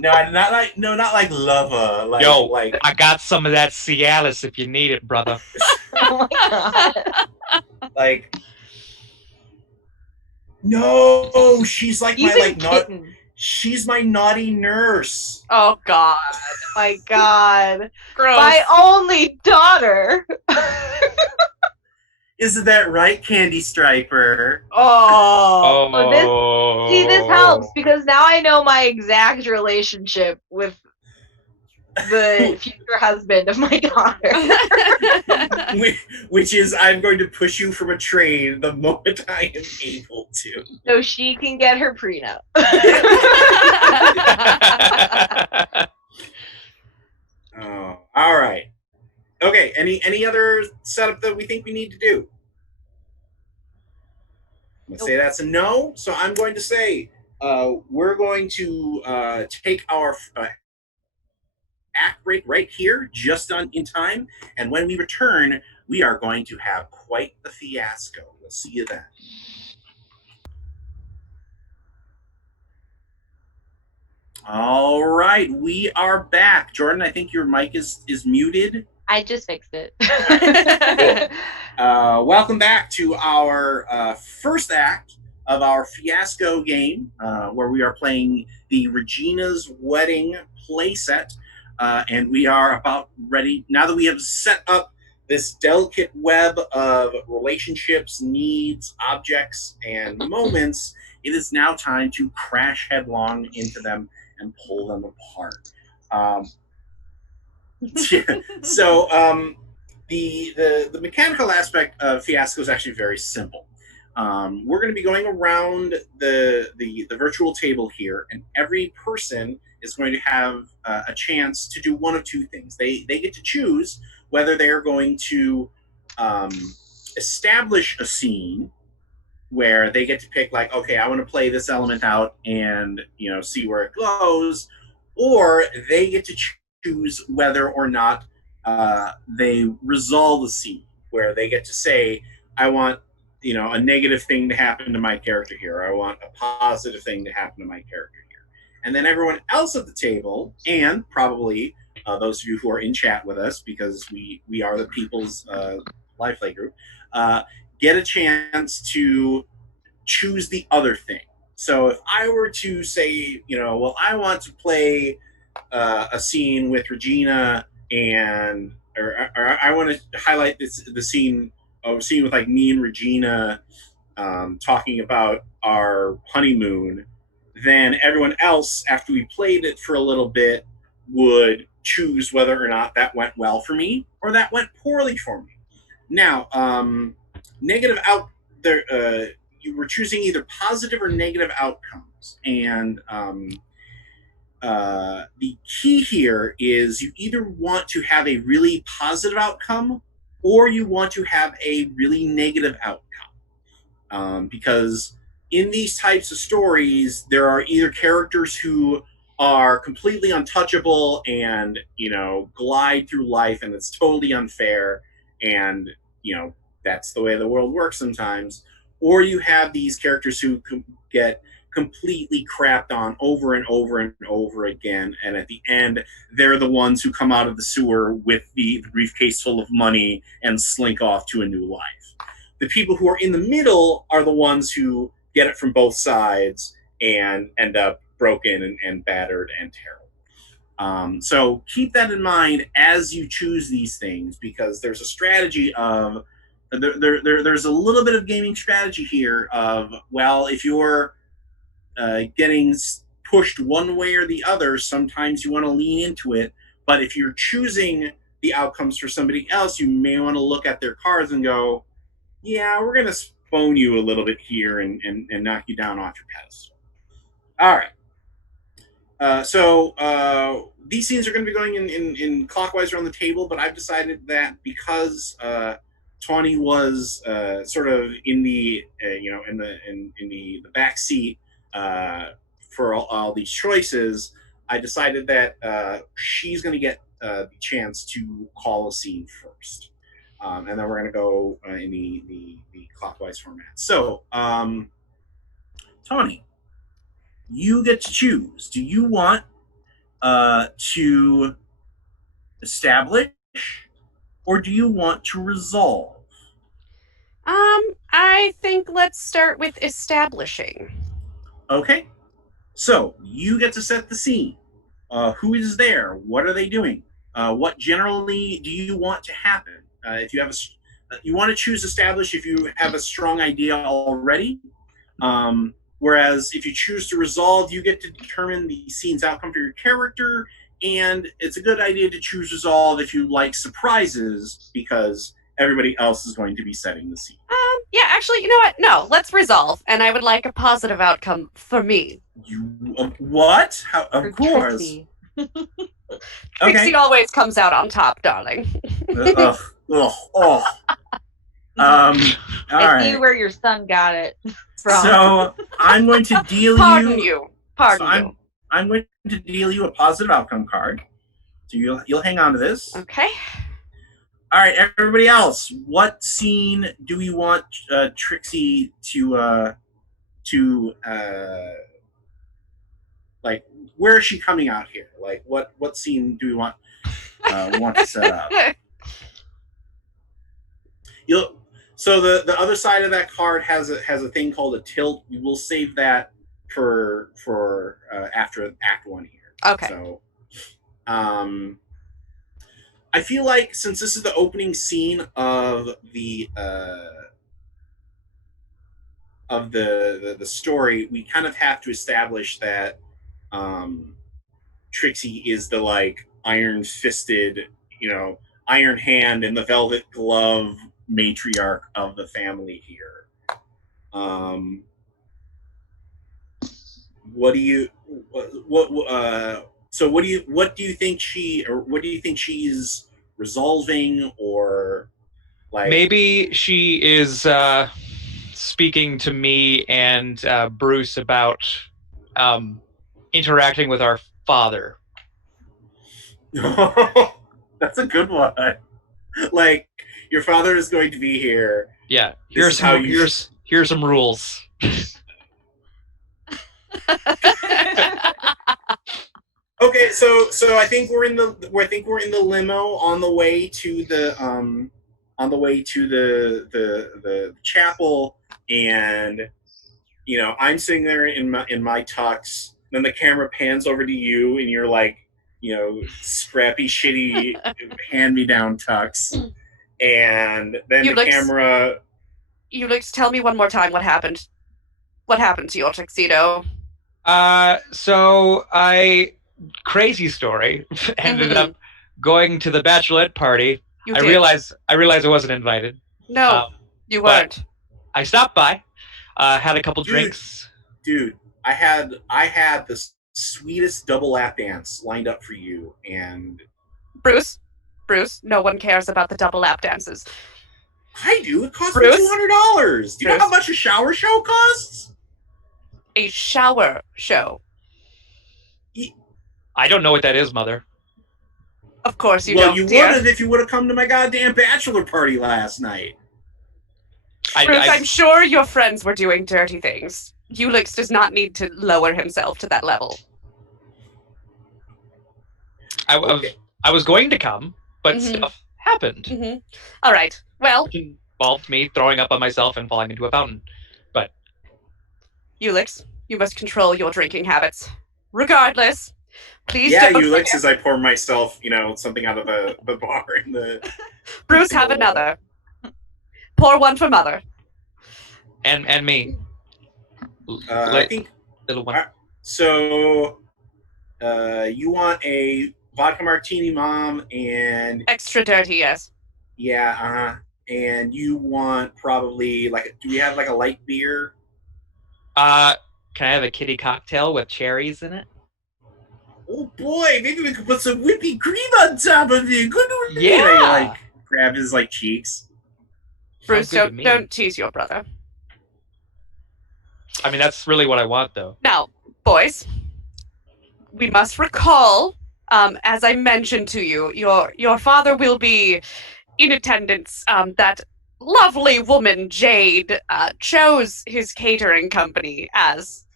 not like lover. Like, yo, I got some of that Cialis if you need it, brother. Oh my god. Like, no, she's like she's my naughty nurse. Oh god. My god. Gross. My only daughter. Isn't that right, Candy Striper? This helps because now I know my exact relationship with the future husband of my daughter. Which is, I'm going to push you from a train the moment I am able to. So she can get her prenup. Oh, all right. Okay, any other setup that we think we need to do? I'm going to say that's a no, so I'm going to say we're going to take our act break right here, just in time, and when we return, we are going to have quite the fiasco. We'll see you then. All right, we are back. Jordan, I think your mic is muted. I just fixed it. Welcome back to our first act of our Fiasco game, where we are playing the Regina's Wedding playset, and we are about ready, now that we have set up this delicate web of relationships, needs, objects, and moments, it is now time to crash headlong into them and pull them apart. So the mechanical aspect of Fiasco is actually very simple. We're going to be going around the virtual table here, and every person is going to have a chance to do one of two things. They get to choose whether they're going to establish a scene where they get to pick, like, okay, I want to play this element out and, you know, see where it goes, or they get to choose whether or not they resolve the scene, where they get to say, I want a negative thing to happen to my character here. I want a positive thing to happen to my character here. And then everyone else at the table, and probably those of you who are in chat with us, because we are the People's Live Play group, get a chance to choose the other thing. So if I were to say, well, I want to play a scene with Regina, or I want to highlight the scene with like me and Regina talking about our honeymoon, then everyone else, after we played it for a little bit, would choose whether or not that went well for me or that went poorly for me. Now, negative out there. You were choosing either positive or negative outcomes, and the key here is you either want to have a really positive outcome or you want to have a really negative outcome. Because in these types of stories, there are either characters who are completely untouchable and, glide through life, and it's totally unfair, and, that's the way the world works sometimes. Or you have these characters who get completely crapped on over and over and over again, and at the end, they're the ones who come out of the sewer with the briefcase full of money and slink off to a new life. The people who are in the middle are the ones who get it from both sides and end up broken and battered and terrible. So keep that in mind as you choose these things, because there's a strategy of there's a little bit of gaming strategy here of, well, if you're getting pushed one way or the other, sometimes you want to lean into it. But if you're choosing the outcomes for somebody else, you may want to look at their cards and go, yeah, we're going to phone you a little bit here and knock you down off your pedestal. All right. So these scenes are going to be going in clockwise around the table, but I've decided that because Tawnie was sort of in the in the back seat for all these choices, I decided that she's going to get the chance to call a scene first, and then we're going to go in the clockwise format. So, Tawnie, you get to choose. Do you want to establish, or do you want to resolve? I think let's start with establishing. Okay. So you get to set the scene. Who is there? What are they doing? What generally do you want to happen? If you have you want to choose establish if you have a strong idea already. Whereas if you choose to resolve, you get to determine the scene's outcome for your character, and it's a good idea to choose resolve if you like surprises, because everybody else is going to be setting the scene. Yeah, actually, you know what? No, let's resolve, and I would like a positive outcome for me. You what? How, of course. Trixie. Trixie always comes out on top, darling. All right. See where your son got it from. So I'm going to deal Pardon you. I'm going to deal you a positive outcome card. So you'll hang on to this. Okay. All right, everybody else. What scene do we want Trixie to like? Where is she coming out here? Like, what scene do we want to set up? So the other side of that card has a thing called a tilt. We will save that for after Act 1 here. Okay. So, I feel like since this is the opening scene of the story, we kind of have to establish that Trixie is the like iron-fisted, iron hand and the velvet glove matriarch of the family here. What do you think she's resolving, or like maybe she is speaking to me and Bruce about interacting with our father. That's a good one. Like, your father is going to be here. Yeah, here's some rules. Okay, so I think we're in the limo on the way to the chapel, and I'm sitting there in my tux. Then the camera pans over to you, and you're like, scrappy, shitty hand-me-down tux, and then camera. Ulix, tell me one more time what happened. What happened to your tuxedo? So crazy story. Ended up going to the bachelorette party. I realized I wasn't invited. No, you weren't. I stopped by, had a couple drinks. Dude, I had the sweetest double lap dance lined up for you, and Bruce, no one cares about the double lap dances. I do. It costs me $200. Do you know how much a shower show costs? A shower show. I don't know what that is, Mother. Of course you don't. Well, you would have if you would have come to my goddamn bachelor party last night. Bruce, I'm sure your friends were doing dirty things. Ulix does not need to lower himself to that level. I was going to come, but stuff happened. All right. Well, it involved me throwing up on myself and falling into a fountain. But Ulix, you must control your drinking habits. Regardless, please don't. Yeah, Ulix, as I pour myself, something out of the bar in the. Bruce, have another. Pour one for Mother. And me. I think little one. So, you want a vodka martini, Mom, and extra dirty, yes. Yeah, and you want probably do we have a light beer? Can I have a kitty cocktail with cherries in it? Oh boy, maybe we could put some whipped cream on top of it. Good with me. Yeah. Grab his cheeks. Bruce, don't tease your brother. I mean, that's really what I want, though. Now, boys, we must recall, as I mentioned to you, your father will be in attendance. That lovely woman, Jade, chose his catering company as,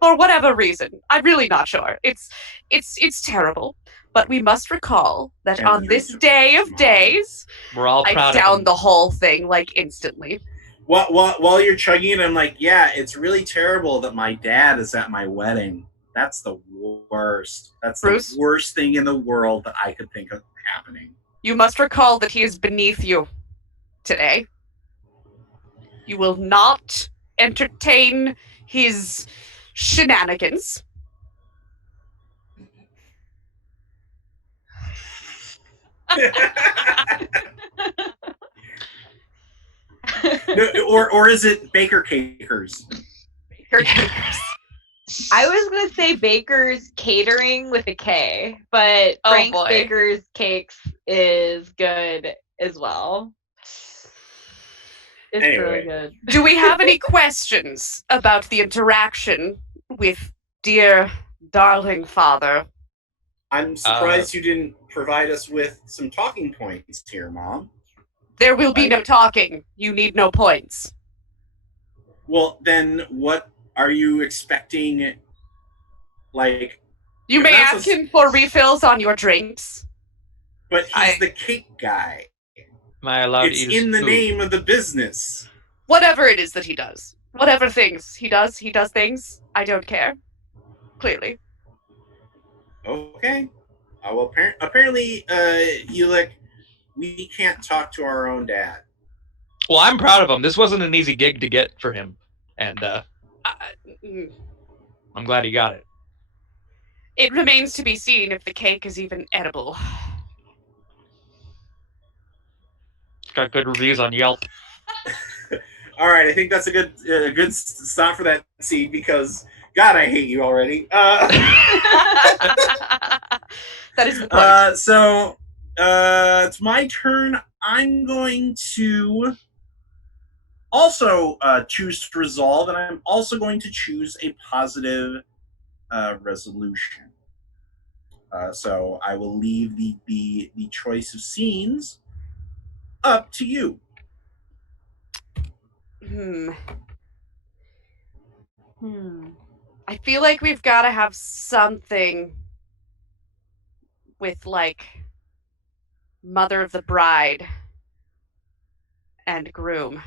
for whatever reason. I'm really not sure. It's terrible. But we must recall that on this day of days, we're all proud I downed the whole thing instantly. While you're chugging it, I'm like, yeah, it's really terrible that my dad is at my wedding. That's the worst. That's Bruce, the worst thing in the world that I could think of happening. You must recall that he is beneath you today. You will not entertain his shenanigans. or is it Baker Cakers? Baker Cakers. I was going to say Baker's Catering with a K, but Frank's Baker's Cakes is good as well. It's really good. Do we have any questions about the interaction with dear, darling father? I'm surprised you didn't provide us with some talking points here, Mom. There will be no talking. You need no points. Well, then what are you expecting? You may ask him for refills on your drinks. But he's the cake guy. Am I allowed to eat It's in the name of the business. Whatever it is that he does. Whatever things he does things. I don't care. Clearly. Okay. Well, apparently, Ulix, we can't talk to our own dad. Well, I'm proud of him. This wasn't an easy gig to get for him. And I'm glad he got it. It remains to be seen if the cake is even edible. It's got good reviews on Yelp. All right, I think that's a good stop for that scene because, God, I hate you already. That is the point. So, it's my turn. I'm going to also choose to resolve, and I'm also going to choose a positive resolution. So I will leave the choice of scenes up to you. I feel like we've got to have something with, like, mother of the bride and groom.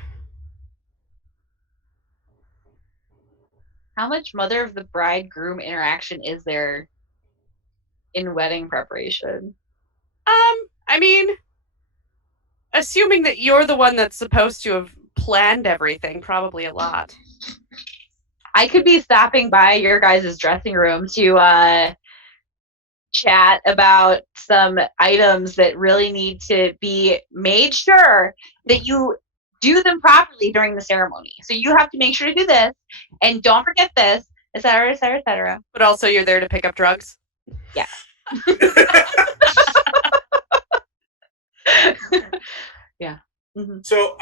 How much mother of the bride groom interaction is there in wedding preparation? I mean, assuming that you're the one that's supposed to have planned everything, probably a lot. I could be stopping by your guys' dressing room to chat about some items that really need to be made sure that you do them properly during the ceremony. So you have to make sure to do this, and don't forget this, etc., etc., etc. But also, you're there to pick up drugs? Yeah. Yeah. Mm-hmm. So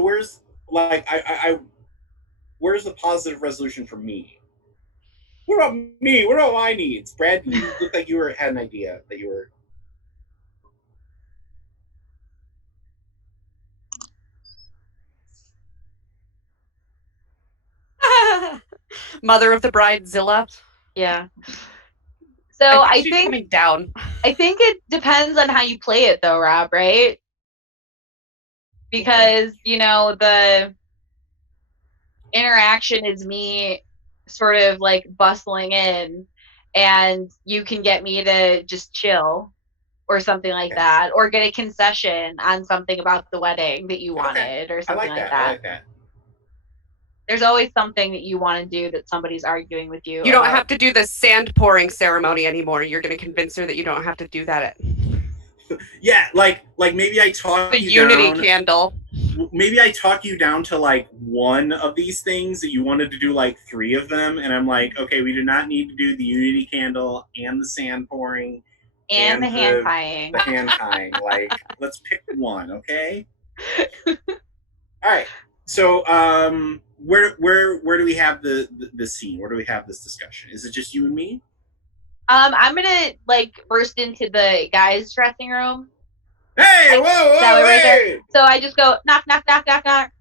where's like where's the positive resolution for me? What about me? What about my needs? Brad, you looked like you had an idea that you were. Mother of the bride, Zilla. Yeah. So I think she's coming down. I think it depends on how you play it, though, Rob. Right? Because the interaction is me sort of like bustling in, and you can get me to just chill or something like that, or get a concession on something about the wedding that you wanted or something like that. I like that. There's always something that you want to do that somebody's arguing with you. You don't have to do the sand pouring ceremony anymore. You're going to convince her that you don't have to do that. Yeah, like maybe I talk the you unity down, candle. Maybe I talk you down to like one of these things that you wanted to do like 3 of them, and I'm like, okay, we do not need to do the unity candle and the sand pouring and the hand tying. The hand tying. Like, let's pick one, okay? All right. So, where do we have the scene? Where do we have this discussion? Is it just you and me? I'm gonna like burst into the guys' dressing room. Hey, whoa, right there. So I just go knock, knock, knock, knock, knock,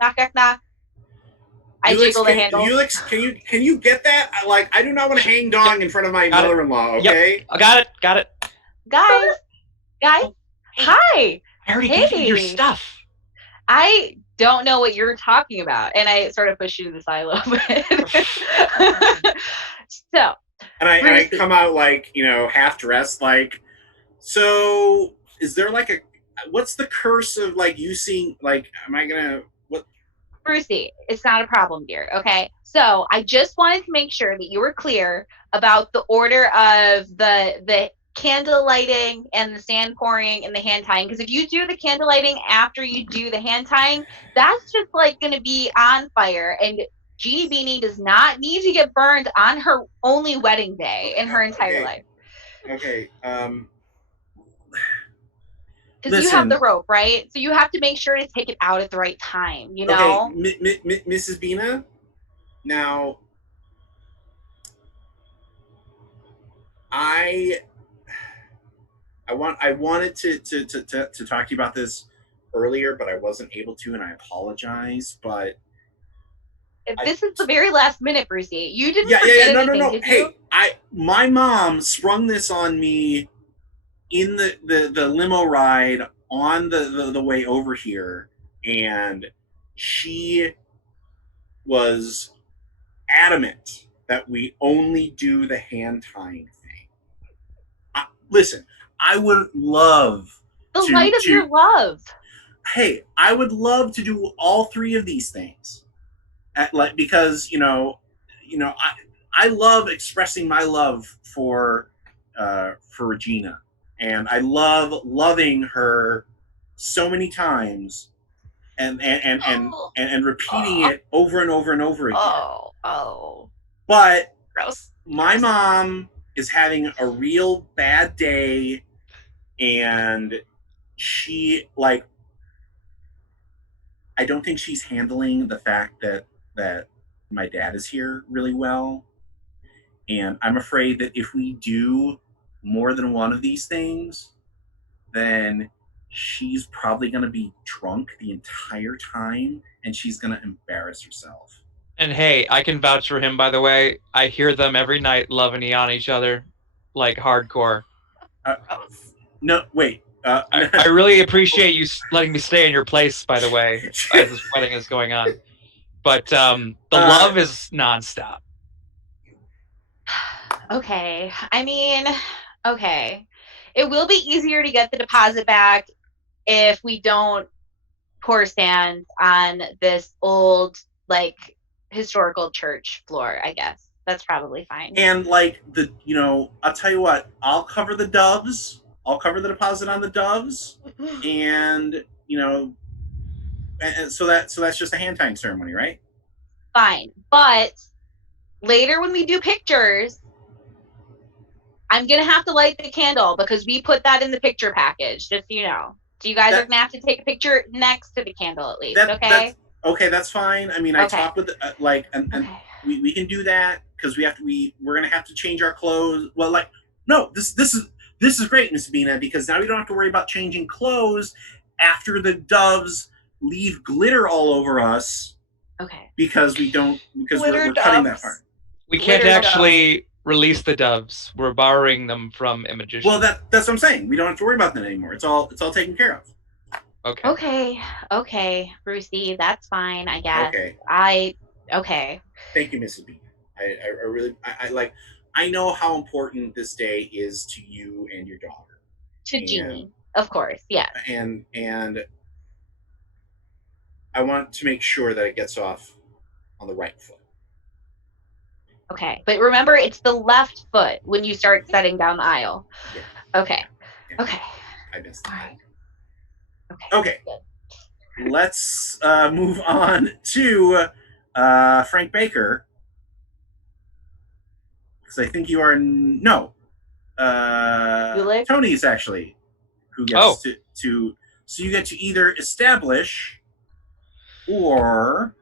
knock, knock, knock. I jiggle the handle. Can you get that? Like, I do not want to hang dong in front of my mother-in-law. Okay. Yep. I got it. Guys, hi. I already gave you your stuff. I don't know what you're talking about, and I sort of push you to the side a little bit. So. And I come out like, half dressed, like, so is there like what's the curse of like you seeing, like, am I gonna, what? Brucey, it's not a problem, dear, okay? So I just wanted to make sure that you were clear about the order of the candle lighting and the sand pouring and the hand tying, because if you do the candle lighting after you do the hand tying, that's just like gonna be on fire, and Jeannie Beanie does not need to get burned on her only wedding day in her entire life. Okay. Because you have the rope, right? So you have to make sure to take it out at the right time, know? Okay, Mrs. Bina, now, I wanted to talk to you about this earlier, but I wasn't able to, and I apologize, but this is the very last minute, Brucey. You didn't no. Hey, my mom sprung this on me in the limo ride on the way over here, and she was adamant that we only do the hand tying thing. Listen, I would love the light of your love. Hey, I would love to do all 3 of these things. Because I love expressing my love for Regina, and I love loving her so many times, and repeating it over and over and over again. But gross. My mom is having a real bad day, and she I don't think she's handling the fact that my dad is here really well. And I'm afraid that if we do more than one of these things, then she's probably going to be drunk the entire time and she's going to embarrass herself. And hey, I can vouch for him, by the way. I hear them every night loving on each other like hardcore. No, wait. I really appreciate you letting me stay in your place, by the way, as this wedding is going on. But the love is nonstop. Okay. I mean, okay. It will be easier to get the deposit back if we don't pour sand on this old, like, historical church floor, I guess. That's probably fine. And, like, I'll tell you what, I'll cover the doves. I'll cover the deposit on the doves. And, and so that's just a hand tying ceremony, right? Fine. But later when we do pictures, I'm going to have to light the candle because we put that in the picture package, just so you know. So you guys are going to have to take a picture next to the candle at least, okay? Okay, that's fine. I mean, I talked with, we can do that because we're going to have to change our clothes. Well, like, no, this is great, Miss Bina, because now we don't have to worry about changing clothes after the doves leave glitter all over us. Okay. Because we're cutting that part. We can't actually release the doves. We're borrowing them from a magician. Well, that's what I'm saying. We don't have to worry about that anymore. It's all taken care of. Okay, Brucey, that's fine, I guess. Okay. Thank you, Mrs. B. I really I know how important this day is to you and your daughter. To Jeannie, of course, yeah. And I want to make sure that it gets off on the right foot. Okay, but remember, it's the left foot when you start setting down the aisle. Yeah. Okay. Yeah. Okay. I missed that. All right. Okay. Good. Let's move on to Frank Baker. Because I think you are Tony's actually who gets to so you get to either establish or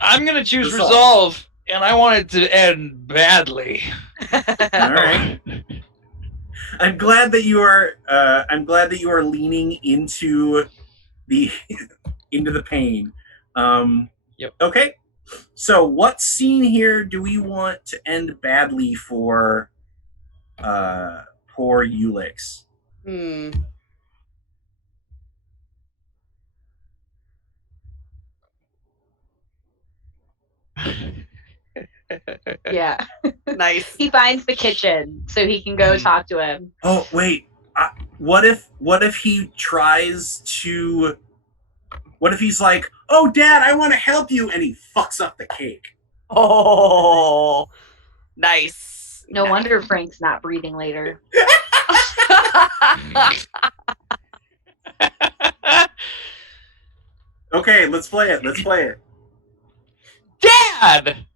I'm gonna choose resolve, and I want it to end badly. All right. I'm glad that you are leaning into the pain. Yep. Okay. So what scene here do we want to end badly for poor Ulix? Yeah. Nice. He finds the kitchen so he can go talk to him. Oh, wait. What if he tries to... What if he's like, "Oh, Dad, I want to help you," and he fucks up the cake? Oh, nice. No wonder Frank's not breathing later. Okay, let's play it. Dad!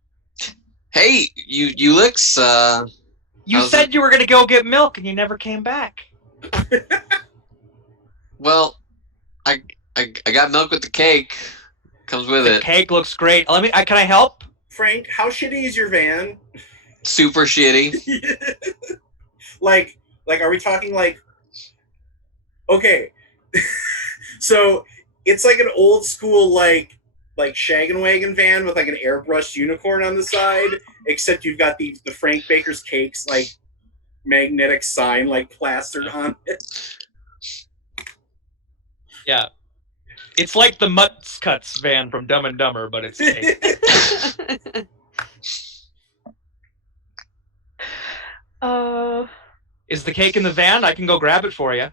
Hey, Ulix, you said you were going to go get milk and you never came back. Well, I got milk with the cake. Comes with it. The cake looks great. Can I help? Frank, how shitty is your van? Super shitty. like, are we talking like... Okay. So, it's like an old school, like Shaggin' Wagon van with like an airbrushed unicorn on the side, except you've got the Frank Baker's Cakes, like, magnetic sign, like, plastered on it. Yeah. It's like the Mutts Cuts van from Dumb and Dumber, but it's cake. Is the cake in the van? I can go grab it for you.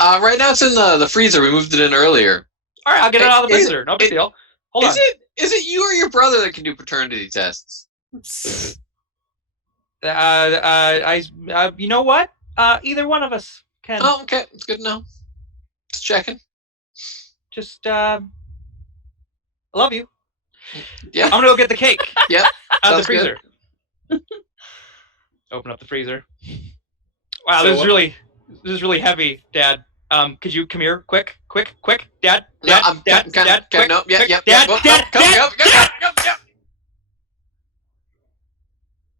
Right now it's in the freezer. We moved it in earlier. All right, I'll get it out of the freezer. No big deal. Hold on. Is it you or your brother that can do paternity tests? You know what? Either one of us can. Oh, okay. It's good to know. Just checking. Just, I love you. Yeah. I'm gonna go get the cake. Yep. Out of the freezer. Open up the freezer. Wow, this is really heavy, Dad. Could you come here, quick, Dad, No, I'm Dad, quick, no, quick, Dad. Dad.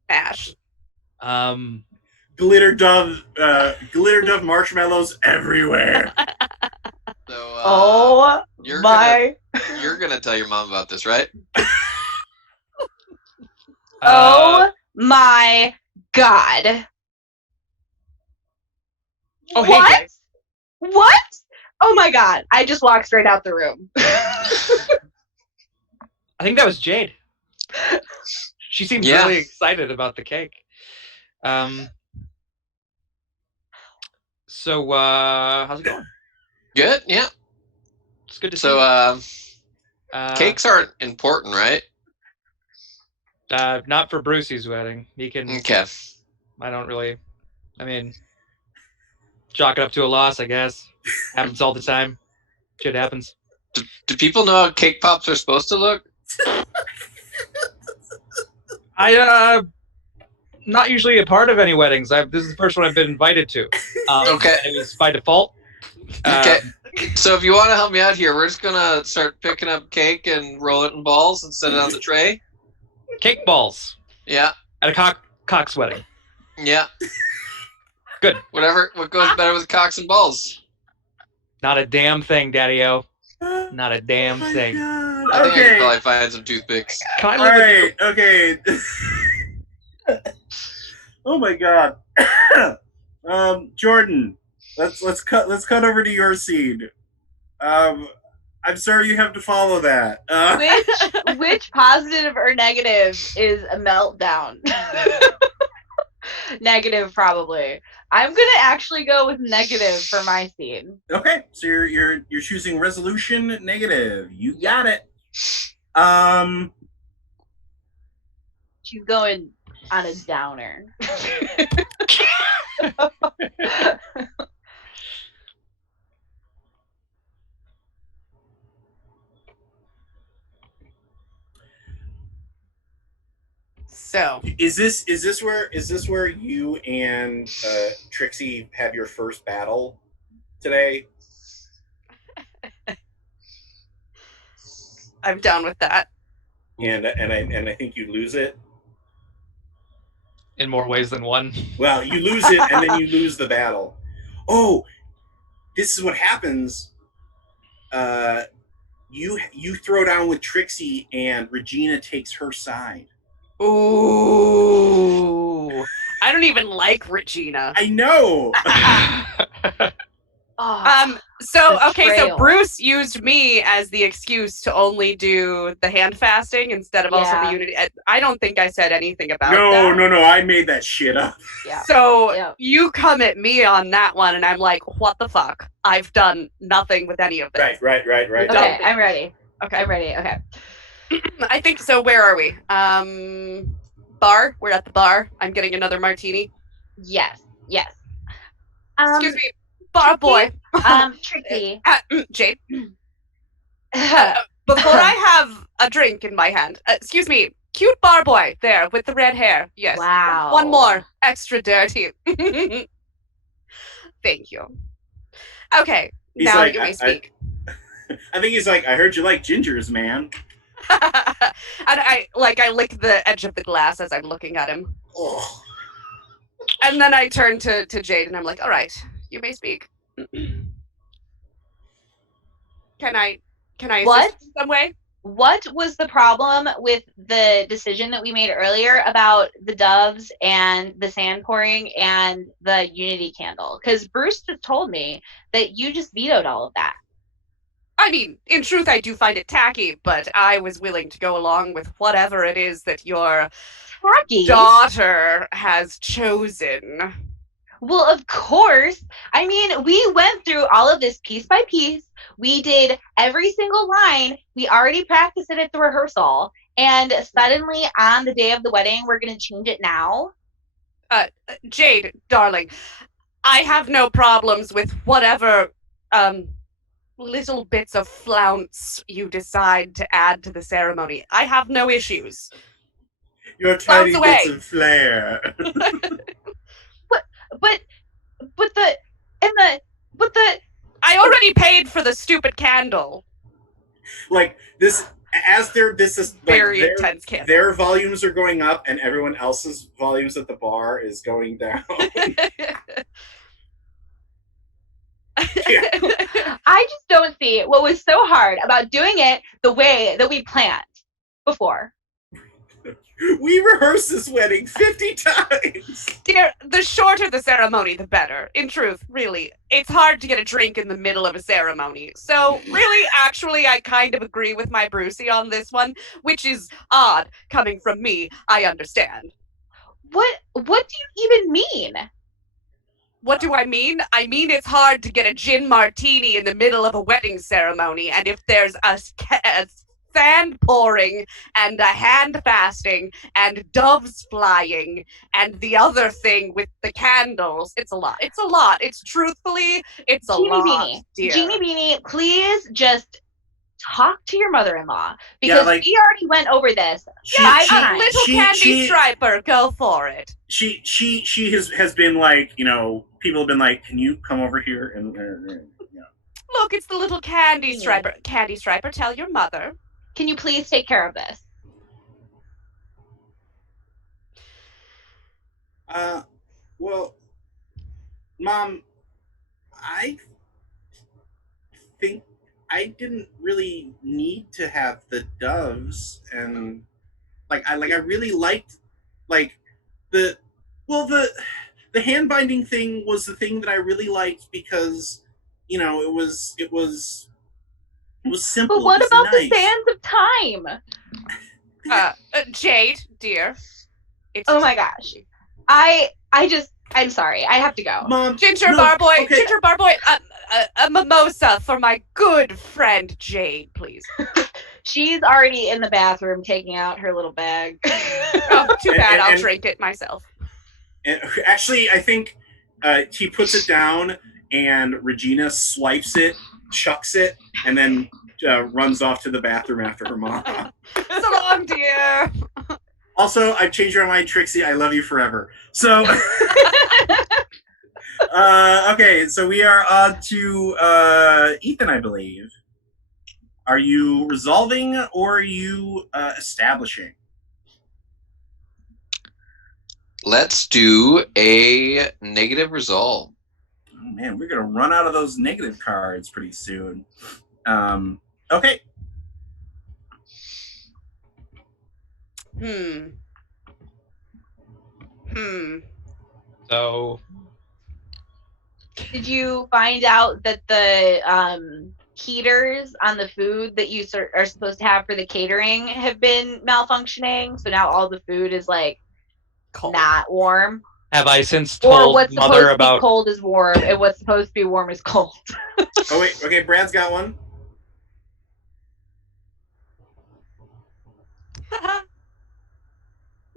Ash. Glitter dove marshmallows everywhere. So, You're gonna tell your mom about this, right? Oh my god. Oh, hey, What? Jay. What? Oh my god. I just walked straight out the room. I think that was Jade. She seemed really excited about the cake. So, how's it going? Good, yeah. It's good to see you. Cakes aren't important, right? Not for Brucey's wedding. He can... Okay. I mean, chalk it up to a loss, I guess. Happens all the time. Shit happens. Do people know how cake pops are supposed to look? Not usually a part of any weddings. This is the first one I've been invited to. Okay. It was by default. Okay. So if you want to help me out here, we're just gonna start picking up cake and roll it in balls and set it on the tray. Cake balls. Yeah. At a cock's wedding. Yeah. Good. Whatever. What goes better with cocks and balls? Not a damn thing, Daddy-O. Not a damn thing. God. I think I Okay. can probably find some toothpicks. Can I All live right. Okay. Oh my god. Jordan, let's cut over to your scene. I'm sorry you have to follow that. Which positive or negative is a meltdown? Negative, probably. I'm gonna actually go with negative for my scene. Okay, so you're choosing resolution negative. You got it. She's going on a downer. So Is this where you and Trixie have your first battle today? I'm down with that. And I think you lose it. in more ways than one? Well, you lose it and then you lose the battle. Oh, this is what happens. You throw down with Trixie and Regina takes her side. Ooh. I don't even like Regina. I know. So Betrayal. Bruce used me as the excuse to only do the hand fasting instead of also the unity. I don't think I said anything about that. No, I made that shit up. Yeah. So you come at me on that one and I'm like, what the fuck? I've done nothing with any of this. Right. Okay, I'm ready. Okay. I'm ready. Okay. I think so. Where are we? Bar. We're at the bar. I'm getting another martini. Yes. Excuse me, bar boy. Trixie. Jade. Before I have a drink in my hand, excuse me, cute bar boy there with the red hair. Yes. Wow. One more, extra dirty. Thank you. Okay, He's now like, you may speak. I think he's like, I heard you like gingers, man. And I lick the edge of the glass as I'm looking at him. Oh. And then I turn to Jade and I'm like, all right, you may speak. Can I What? assist in some way? What was the problem with the decision that we made earlier about the doves and the sand pouring and the unity candle? Because Bruce just told me that you just vetoed all of that. I mean, in truth, I do find it tacky, but I was willing to go along with whatever it is that your Tacky? daughter has chosen. Well, of course. I mean, we went through all of this piece by piece. We did every single line. We already practiced it at the rehearsal. And suddenly, on the day of the wedding, we're going to change it now? Jade, darling, I have no problems with whatever little bits of flounce you decide to add to the ceremony. I have no issues. Your tiny Flounce away. bits of flair. But I already paid for the stupid candle. Like this, as this is like Very intense candle. Their volumes are going up, and everyone else's volumes at the bar is going down. I just don't see what was so hard about doing it the way that we planned before. We rehearsed this wedding 50 times. Dear, the shorter the ceremony, the better. In truth, really, it's hard to get a drink in the middle of a ceremony. So, really, actually, I kind of agree with my Brucey on this one, which is odd coming from me. I understand. What do you even mean? What do I mean? I mean it's hard to get a gin martini in the middle of a wedding ceremony, and if there's a sand pouring and a hand fasting and doves flying and the other thing with the candles, it's a lot. It's a lot. It's truthfully, it's a Jeannie lot, Beanie. dear. Jeannie Beanie, please just talk to your mother-in-law, because we already went over this. Little candy striper, go for it. She has been like, people have been like, can you come over here and Look, it's the little candy striper. Candy striper, tell your mother. Can you please take care of this? Well, Mom, I think I didn't really need to have the doves, and I really liked the hand binding thing was the thing that I really liked because it was simple. But what about the sands of time? Jade, dear. Oh my gosh. I'm sorry. I have to go. Mom, Ginger Bar Boy, a mimosa for my good friend Jade, please. She's already in the bathroom taking out her little bag. Oh, too bad. I'll drink it myself. And actually, I think he puts it down, and Regina swipes it, chucks it, and then runs off to the bathroom after her mom. So long, dear. Also, I've changed my mind, Trixie. I love you forever. So, okay, so we are on to Ethan, I believe. Are you resolving or are you establishing? Let's do a negative resolve. Oh, man, we're going to run out of those negative cards pretty soon. Okay. So, did you find out that the heaters on the food that you are supposed to have for the catering have been malfunctioning? So now all the food is cold. Not warm. Have I since told what's Mother supposed about to be cold is warm, and what's supposed to be warm is cold? Oh wait, okay, Brad's got one.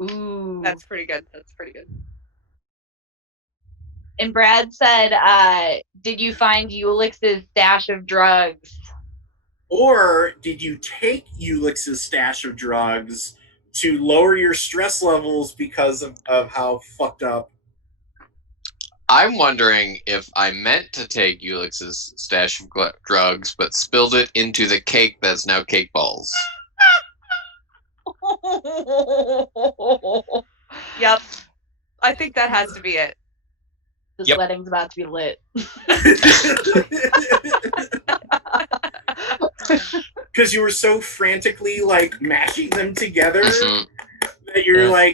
Ooh, that's pretty good. And Brad said, did you find Ulix's stash of drugs? Or did you take Ulix's stash of drugs to lower your stress levels because of how fucked up? I'm wondering if I meant to take Ulix's stash of drugs, but spilled it into the cake that's now cake balls. Yep. I think that has to be it. This wedding's about to be lit. Because you were so frantically mashing them together that you're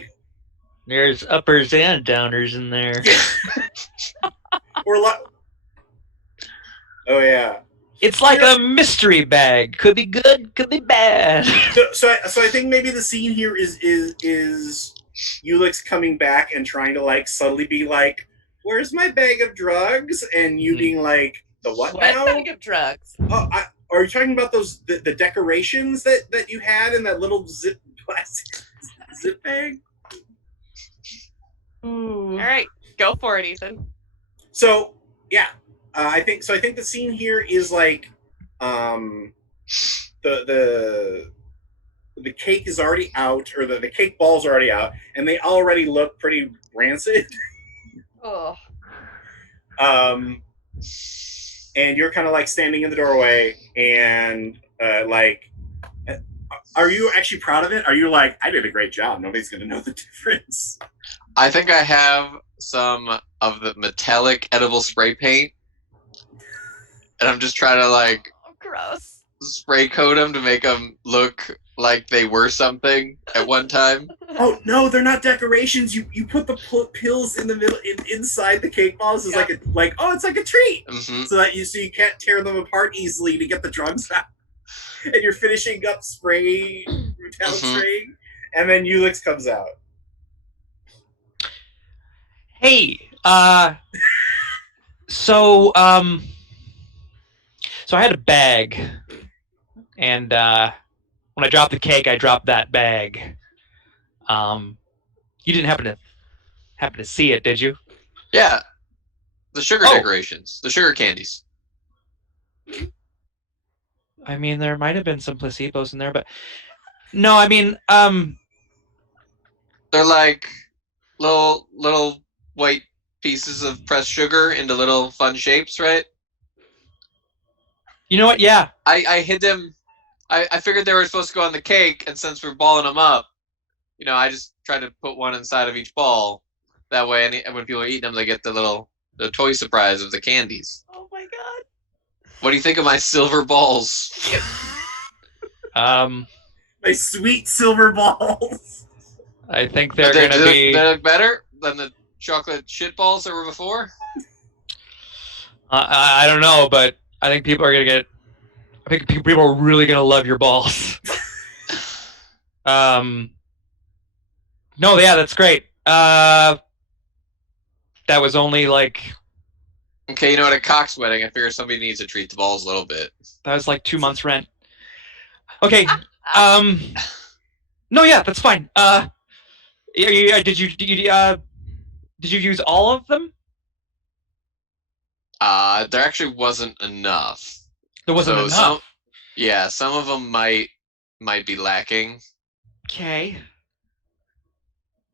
there's uppers and downers in there. Or oh yeah. It's like a mystery bag. Could be good, could be bad. So I think maybe the scene here is Ulix coming back and trying to subtly be where's my bag of drugs? And you being the what now? Bag of drugs. Oh, are you talking about the decorations that you had in that little plastic zip bag? Ooh. All right, go for it, Ethan. So yeah, I think the scene here is the cake is already out, or the cake balls are already out, and they already look pretty rancid. Oh. and you're kind of like standing in the doorway, and are you actually proud of it? Are you like, I did a great job, nobody's gonna know the difference? I think I have some of the metallic edible spray paint, and I'm just trying to like gross. Spray coat them to make them look like they were something at one time. Oh no, they're not decorations. You put the pills in the middle inside the cake balls. It's it's like a treat, so that you can't tear them apart easily to get the drugs out. And you're finishing up metallic spraying, and then Ulix comes out. Hey, so I had a bag, and when I dropped the cake, I dropped that bag. You didn't happen to see it, did you? Yeah, the sugar decorations, the sugar candies. I mean, there might have been some placebos in there, but no, I mean, they're like little white pieces of pressed sugar into little fun shapes, right? You know what? Yeah. I hid them. I figured they were supposed to go on the cake, and since we're balling them up, I just tried to put one inside of each ball. That way, when people are eating them, they get the toy surprise of the candies. Oh my god! What do you think of my silver balls? My sweet silver balls. I think they're going to be... They look better than the chocolate shit balls that were before? I don't know, but I think people are going to get... I think people are really going to love your balls. No, yeah, that's great. That was only like... Okay, at a cock's wedding, I figure somebody needs to treat the balls a little bit. That was like 2 months' rent. Okay. No, yeah, that's fine. Did you use all of them? There actually wasn't enough. There wasn't enough. Some of them might be lacking. Okay.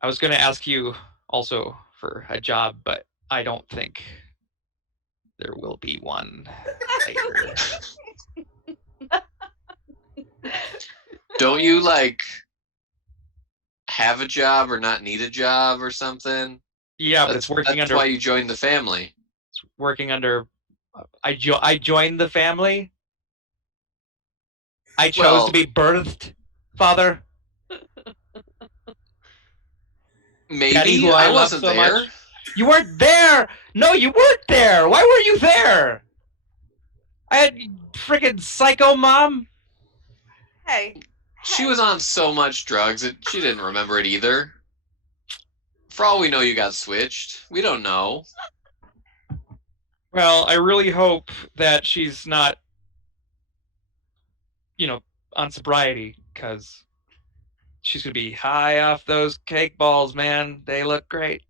I was going to ask you also for a job, but I don't think there will be one later. Don't you have a job or not need a job or something? Yeah, but it's working that's under... why you joined the family. It's working under... I joined the family? I chose to be birthed, Father? Maybe. Daddy, who I wasn't so there. Much. You weren't there! No, you weren't there! Why were you there? I had freaking psycho mom. Hey. She was on so much drugs that she didn't remember it either. For all we know, you got switched. We don't know. Well, I really hope that she's not, on sobriety, because she's going to be high off those cake balls, man. They look great.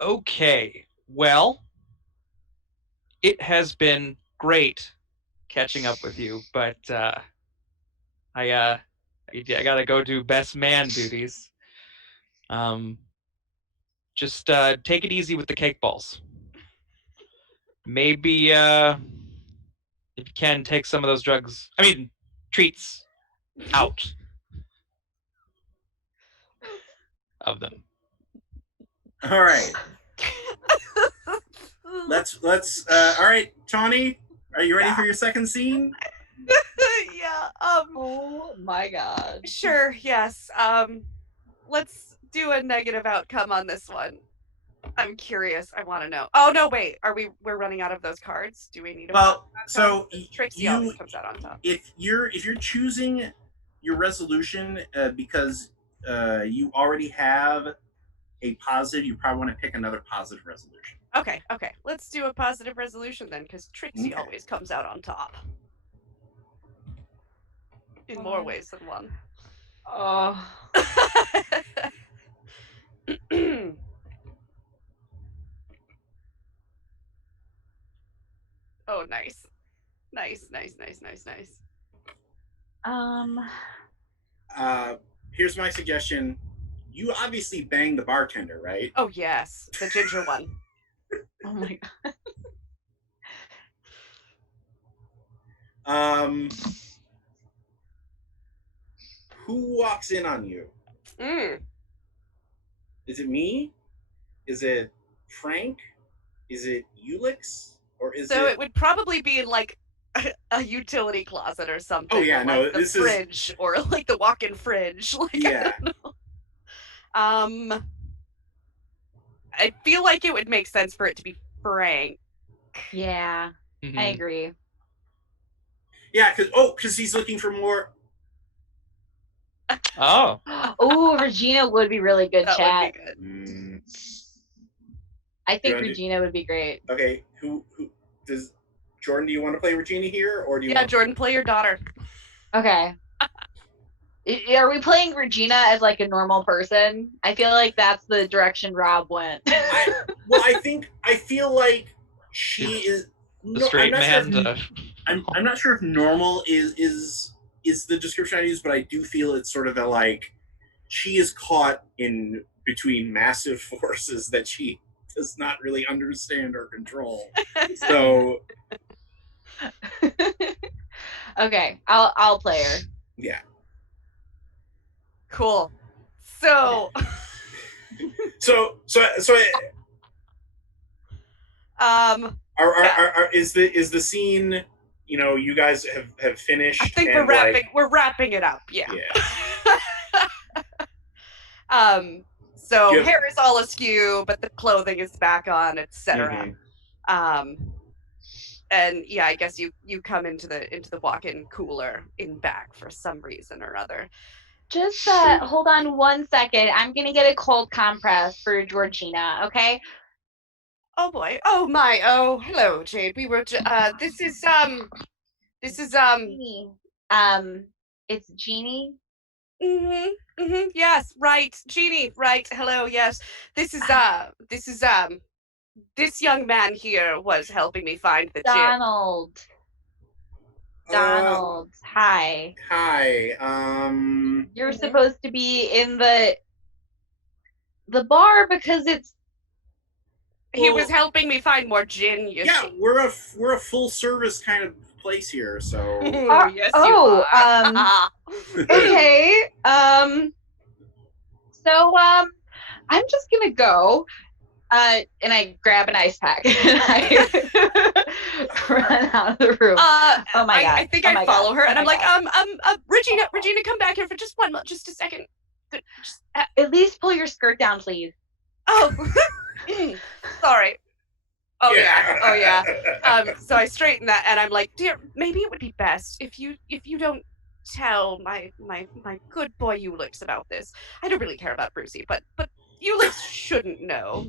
Okay. Well, it has been great catching up with you, but I gotta go do best man duties. Just take it easy with the cake balls. Maybe if you can, take some of those treats out of them. All right. Let's all right, Tawnie, are you ready for your second scene? Yeah. Oh my god. Sure. Yes. Let's do a negative outcome on this one. I'm curious. I want to know. Oh no! Wait. We're running out of those cards? Do we need? So Trixie always comes out on top. If you're choosing your resolution because you already have a positive, you probably want to pick another positive resolution. Okay. Let's do a positive resolution then, because Trixie always comes out on top. In more ways than one. Oh. Oh, nice. Nice. Here's my suggestion. You obviously banged the bartender, right? Oh yes, the ginger one. Oh my god. Who walks in on you? Mm. Is it me? Is it Frank? Is it Ulix? Or is So it... it would probably be in like a utility closet or something. Oh, yeah, or, no, like the this is... fridge or like the walk-in fridge. Like, Yeah. I feel like it would make sense for it to be Frank. Yeah, Mhm. I agree. Yeah, because he's looking for more... Oh. Oh, Regina would be really good, That chat. would be good. I think wanna do- Regina would be great. Okay, who does... Jordan, do you want to play Regina here, or do you Yeah, want... Jordan, play your daughter. Okay. Are we playing Regina as like a normal person? I feel like that's the direction Rob went. Well, I feel like she is... The No, straight man. I'm not sure if normal is the description I use, but I do feel it's sort of a like she is caught in between massive forces that she does not really understand or control. So Okay, I'll play her. yeah. Cool. So, So is the scene? You know, you guys have finished. I think and we're wrapping it up. Yeah. Yeah. So Yep. hair is all askew, but the clothing is back on, etc. And yeah, I guess you come into the walk-in cooler in back for some reason or other. Just Sure. hold on 1 second. I'm gonna get a cold compress for Georgina. Okay. Oh boy. Oh my. Oh, hello, Jade. We were. This is Jeannie. It's Jeannie. Yes. Right. Jeannie. Right. Hello. Yes. This is this young man here was helping me find the gym. Donald. Hi. Hi. You're supposed to be in the bar because it's... He was helping me find more gin, you Yeah, see. we're a full service kind of place here, so Yes, you are. Okay. So I'm just gonna go. And I grab an ice pack and I run out of the room. Oh my god! I think Oh I my follow god. her, Oh and I'm my like, god. Regina, come back here for just a second. Just, At least pull your skirt down, please. oh, sorry. Oh yeah. So I straighten that, and I'm like, dear, maybe it would be best if you don't tell my good boy Ulix about this. I don't really care about Brucey, but Ulix shouldn't know.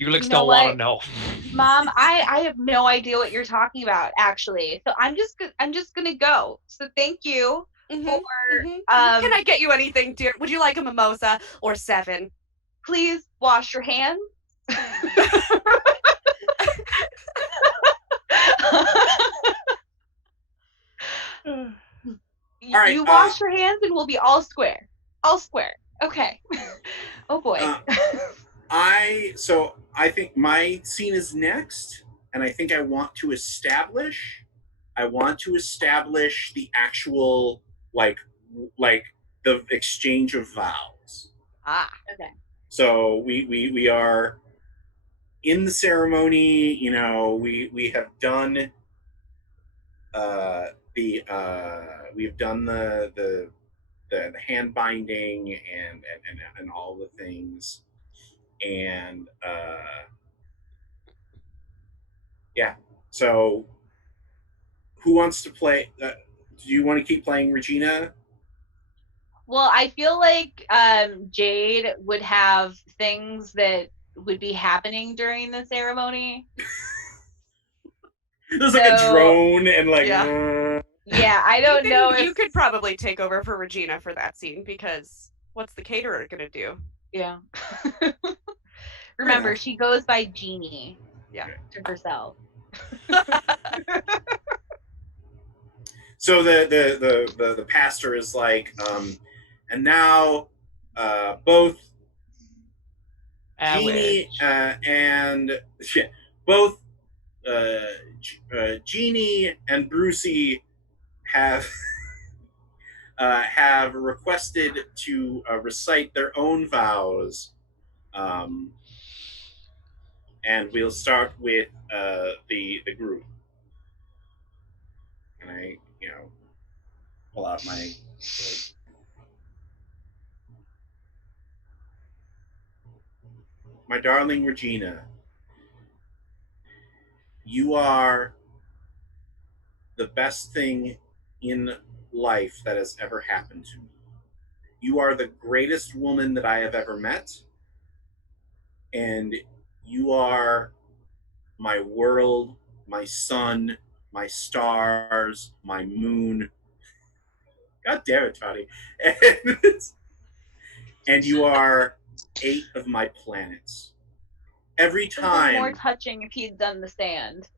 Ulix don't want to know. Mom, I have no idea what you're talking about, actually. So I'm just gonna go. So thank you for Can I get you anything, dear? Would you like a mimosa or 7? Please wash your hands. right, you wash your hands and we'll be all square. All square. Okay. Oh boy. I think my scene is next, and I think I want to establish the actual like the exchange of vows. Okay. So we are in the ceremony. You know, we have done we've done the hand binding and all the things, and yeah. So who wants to play? Do you want to keep playing Regina? Well, I feel like Jade would have things that would be happening during the ceremony. There's like a drone and like. Yeah, I don't know if you could probably take over for Regina for that scene, because what's the caterer gonna do? Yeah. Remember, she goes by Jeannie. Yeah. To herself. So the pastor is like, and now both Jeannie Alec. and both Jeannie and Brucey have have requested to recite their own vows, and we'll start with the group. And I, pull out my darling Regina. You are the best thing in life that has ever happened to me. You are the greatest woman that I have ever met, and you are my world, my sun, my stars, my moon. God damn it, Tawnie. And you are 8 of my planets. Every It would have been more time, touching if he'd done the stand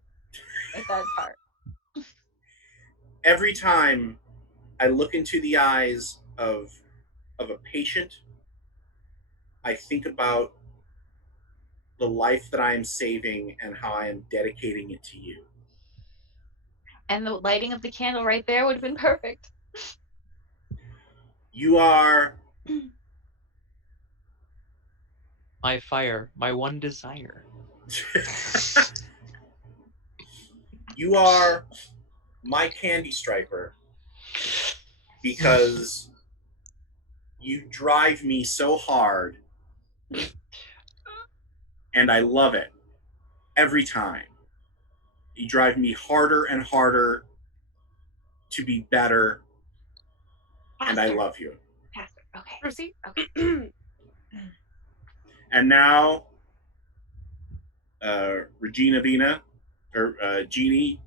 at that part. every time I look into the eyes of a patient, I think about the life that I am saving and how I am dedicating it to you. And the lighting of the candle right there would have been perfect. You are My fire, my one desire. you are my candy striper because you drive me so hard, and I love it every time. You drive me harder and harder to be better, and I love you. Faster. Okay. Brucey? Okay. And now, Regina Vina, or Jeannie,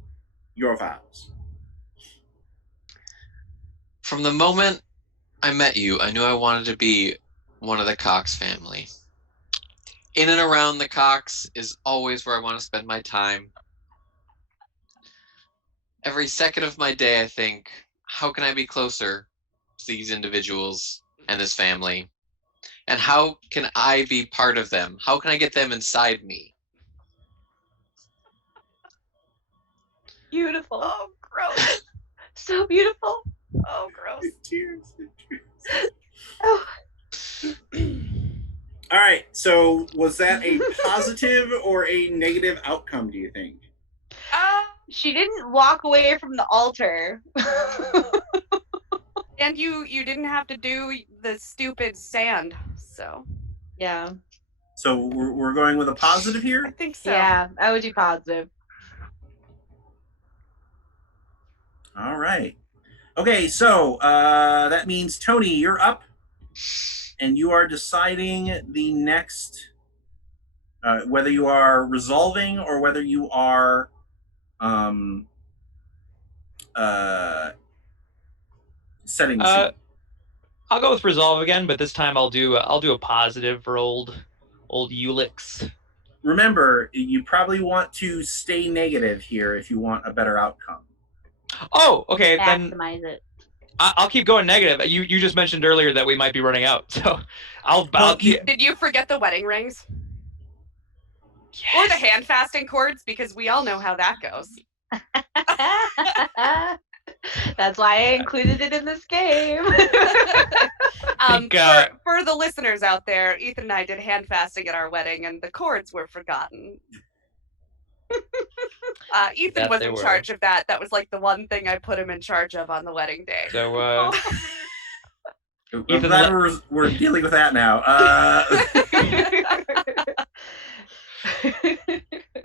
your vows. From the moment I met you, I knew I wanted to be one of the Cox family. In and around the Cox is always where I want to spend my time. Every second of my day, I think, how can I be closer to these individuals and this family? And how can I be part of them? How can I get them inside me? Beautiful. Oh, gross. So beautiful. Oh, gross. Tears. Oh. All right. So, was that a positive or a negative outcome, do you think? She didn't walk away from the altar. And you didn't have to do the stupid sand, so. Yeah. So, we're going with a positive I here? think so. Yeah, I would do positive. All right. Okay, so that means, Tony, you're up, and you are deciding the next, whether you are resolving or whether you are setting the scene. I'll go with resolve again, but this time I'll do a positive for old Ulix. Remember, you probably want to stay negative here if you want a better outcome. Oh, okay. Then Maximize it. I'll keep going negative. You just mentioned earlier that we might be running out, so I'll keep. Did you forget the wedding rings? Yes. Or the hand fasting cords? Because we all know how that goes. That's why I included it in this game. For the listeners out there, Ethan and I did hand fasting at our wedding, and the cords were forgotten. Ethan was in charge of that. That was like the one thing I put him in charge of on the wedding day. So, I'm glad we're dealing with that now.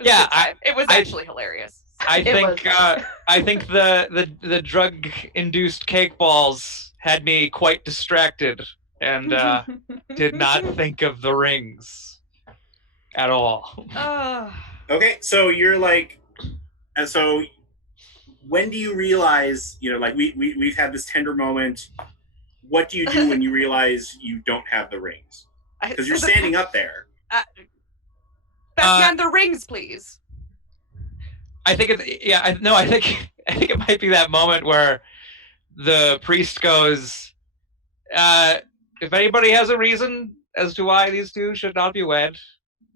Yeah, it was actually hilarious. I think the drug-induced cake balls had me quite distracted and did not think of the rings at all. Okay, so you're like, and so when do you realize, like we've had this tender moment. What do you do when you realize you don't have the rings? Because you're standing up there. Batman, the rings, please. I think I think it might be that moment where the priest goes, if anybody has a reason, as to why these two should not be wed.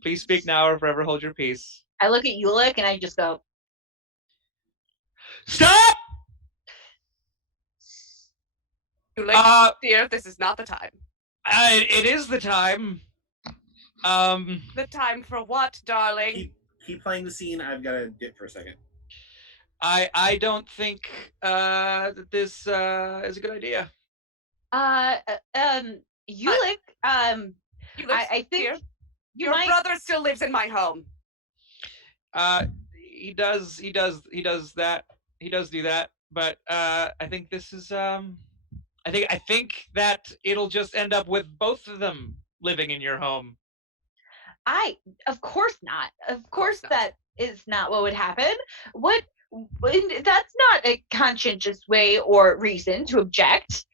Please speak now or forever hold your peace. I look at Ulick and I just go, Stop! Ulick, dear, this is not the time. It is the time. The time for what, darling? Keep playing the scene. I've got to dip for a second. I don't think that this is a good idea. Ulick, Ulick, I think dear, you your might. brother still lives in my home. He does that. He does do that, but I think this is I think that it'll just end up with both of them living in your home. Of course not. Of course not. that is not what would happen. That's not a conscientious way or reason to object.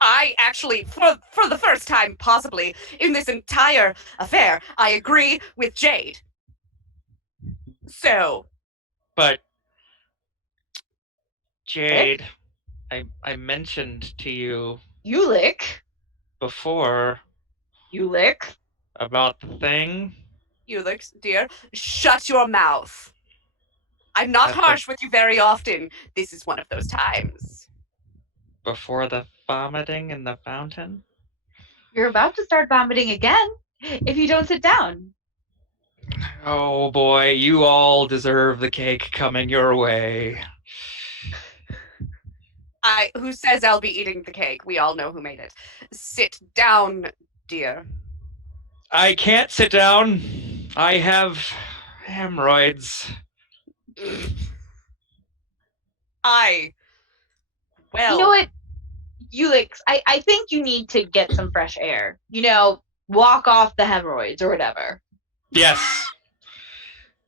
I actually, for the first time possibly in this entire affair, I agree with Jade. So, But Jade, I mentioned to you Ulick, before about the thing. Ulick, dear, shut your mouth. I'm not harsh with you very often. This is one of those times. Before the vomiting in the fountain? you're about to start vomiting again if you don't sit down. Oh boy, you all deserve the cake coming your way. Who says I'll be eating the cake? We all know who made it. Sit down, dear. I can't sit down. I have hemorrhoids. You know what, Ulick, I think you need to get some fresh air. Walk off the hemorrhoids or whatever. Yes.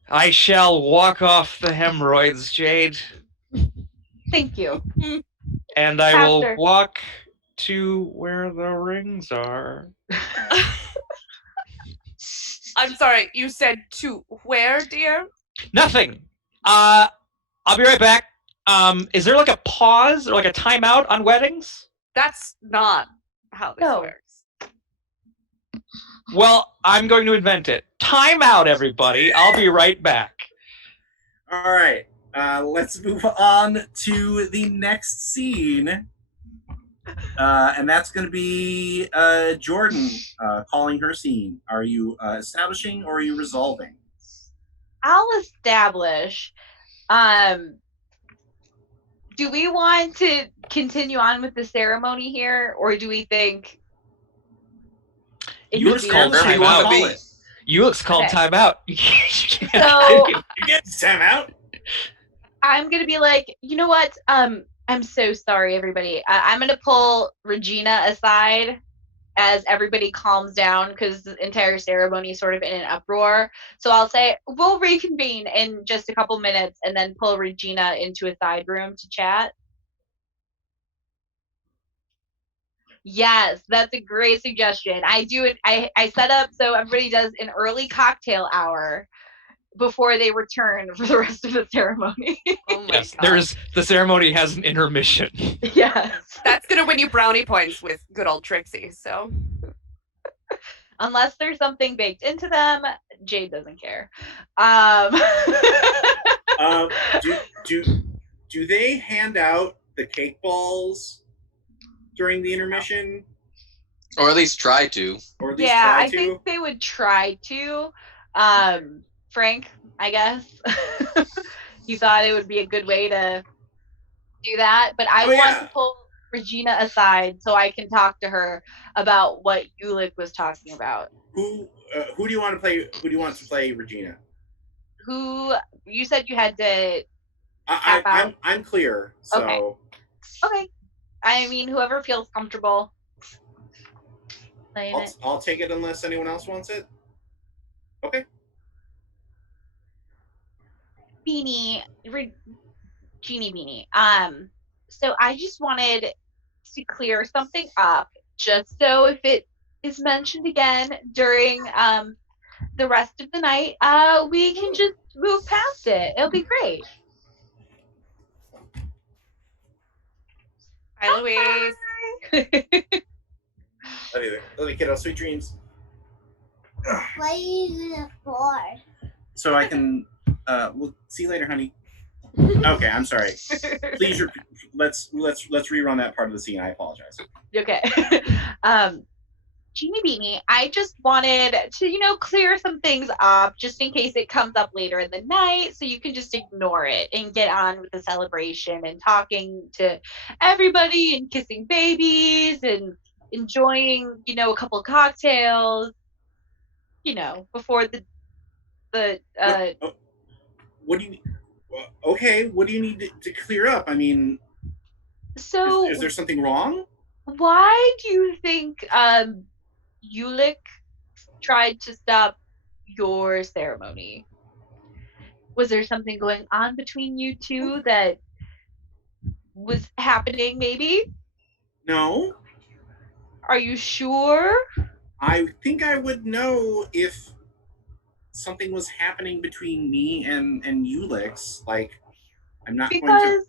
I shall walk off the hemorrhoids, Jade. Thank you. And I will After. walk to where the rings are. I'm sorry, you said to where, dear? Nothing. I'll be right back. Is there like a pause or like a timeout on weddings? That's not how this works. Well, I'm going to invent it. Timeout, everybody. I'll be right back. All right. Let's move on to the next scene. And that's going to be Jordan calling her scene. Are you establishing or are you resolving? I'll establish. Do we want to continue on with the ceremony here, or do we think Ulick's called Wherever you want to be. Ulick's called Okay. timeout. So You get time out. I'm gonna be like, you know what? I'm so sorry, everybody. I'm gonna pull Regina aside as everybody calms down because the entire ceremony is sort of in an uproar. So I'll say we'll reconvene in just a couple minutes, and then pull Regina into a side room to chat. Yes, that's a great suggestion. I do it. I set up so everybody does an early cocktail hour before they return for the rest of the ceremony. Oh my Yes, god. the ceremony has an intermission. Yes. That's gonna win you brownie points with good old Trixie, so. Unless there's something baked into them, Jade doesn't care. Do they hand out the cake balls during the intermission? Or at least try to. Or at least Yeah, try I to? think they would try to. Frank, I guess. He thought it would be a good way to do that. But I want to pull Regina aside so I can talk to her about what Ulick was talking about. Who do you want to play? Who do you want to play Regina? Who you said you had to I'm clear. So Okay. I mean, whoever feels comfortable playing it. I'll take it unless anyone else wants it. Okay. Genie Beanie. So I just wanted to clear something up, just so if it is mentioned again during the rest of the night, we can just move past it. It'll be great. Hi, Louise. Love you, kiddo. Sweet dreams. What are you using it for? So I can. We'll see you later, honey. Okay, I'm sorry. Please, let's rerun that part of the scene. I apologize. Okay. Jeannie Beanie, I just wanted to, clear some things up just in case it comes up later in the night, so you can just ignore it and get on with the celebration and talking to everybody and kissing babies and enjoying, a couple of cocktails, before the what do you? Okay, what do you need to clear up? I mean, so is there something wrong? why do you think Ulick tried to stop your ceremony? Was there something going on between you two that was happening, maybe? No. Are you sure? I think I would know if something was happening between me and Ulix. Like, I'm not going to. Because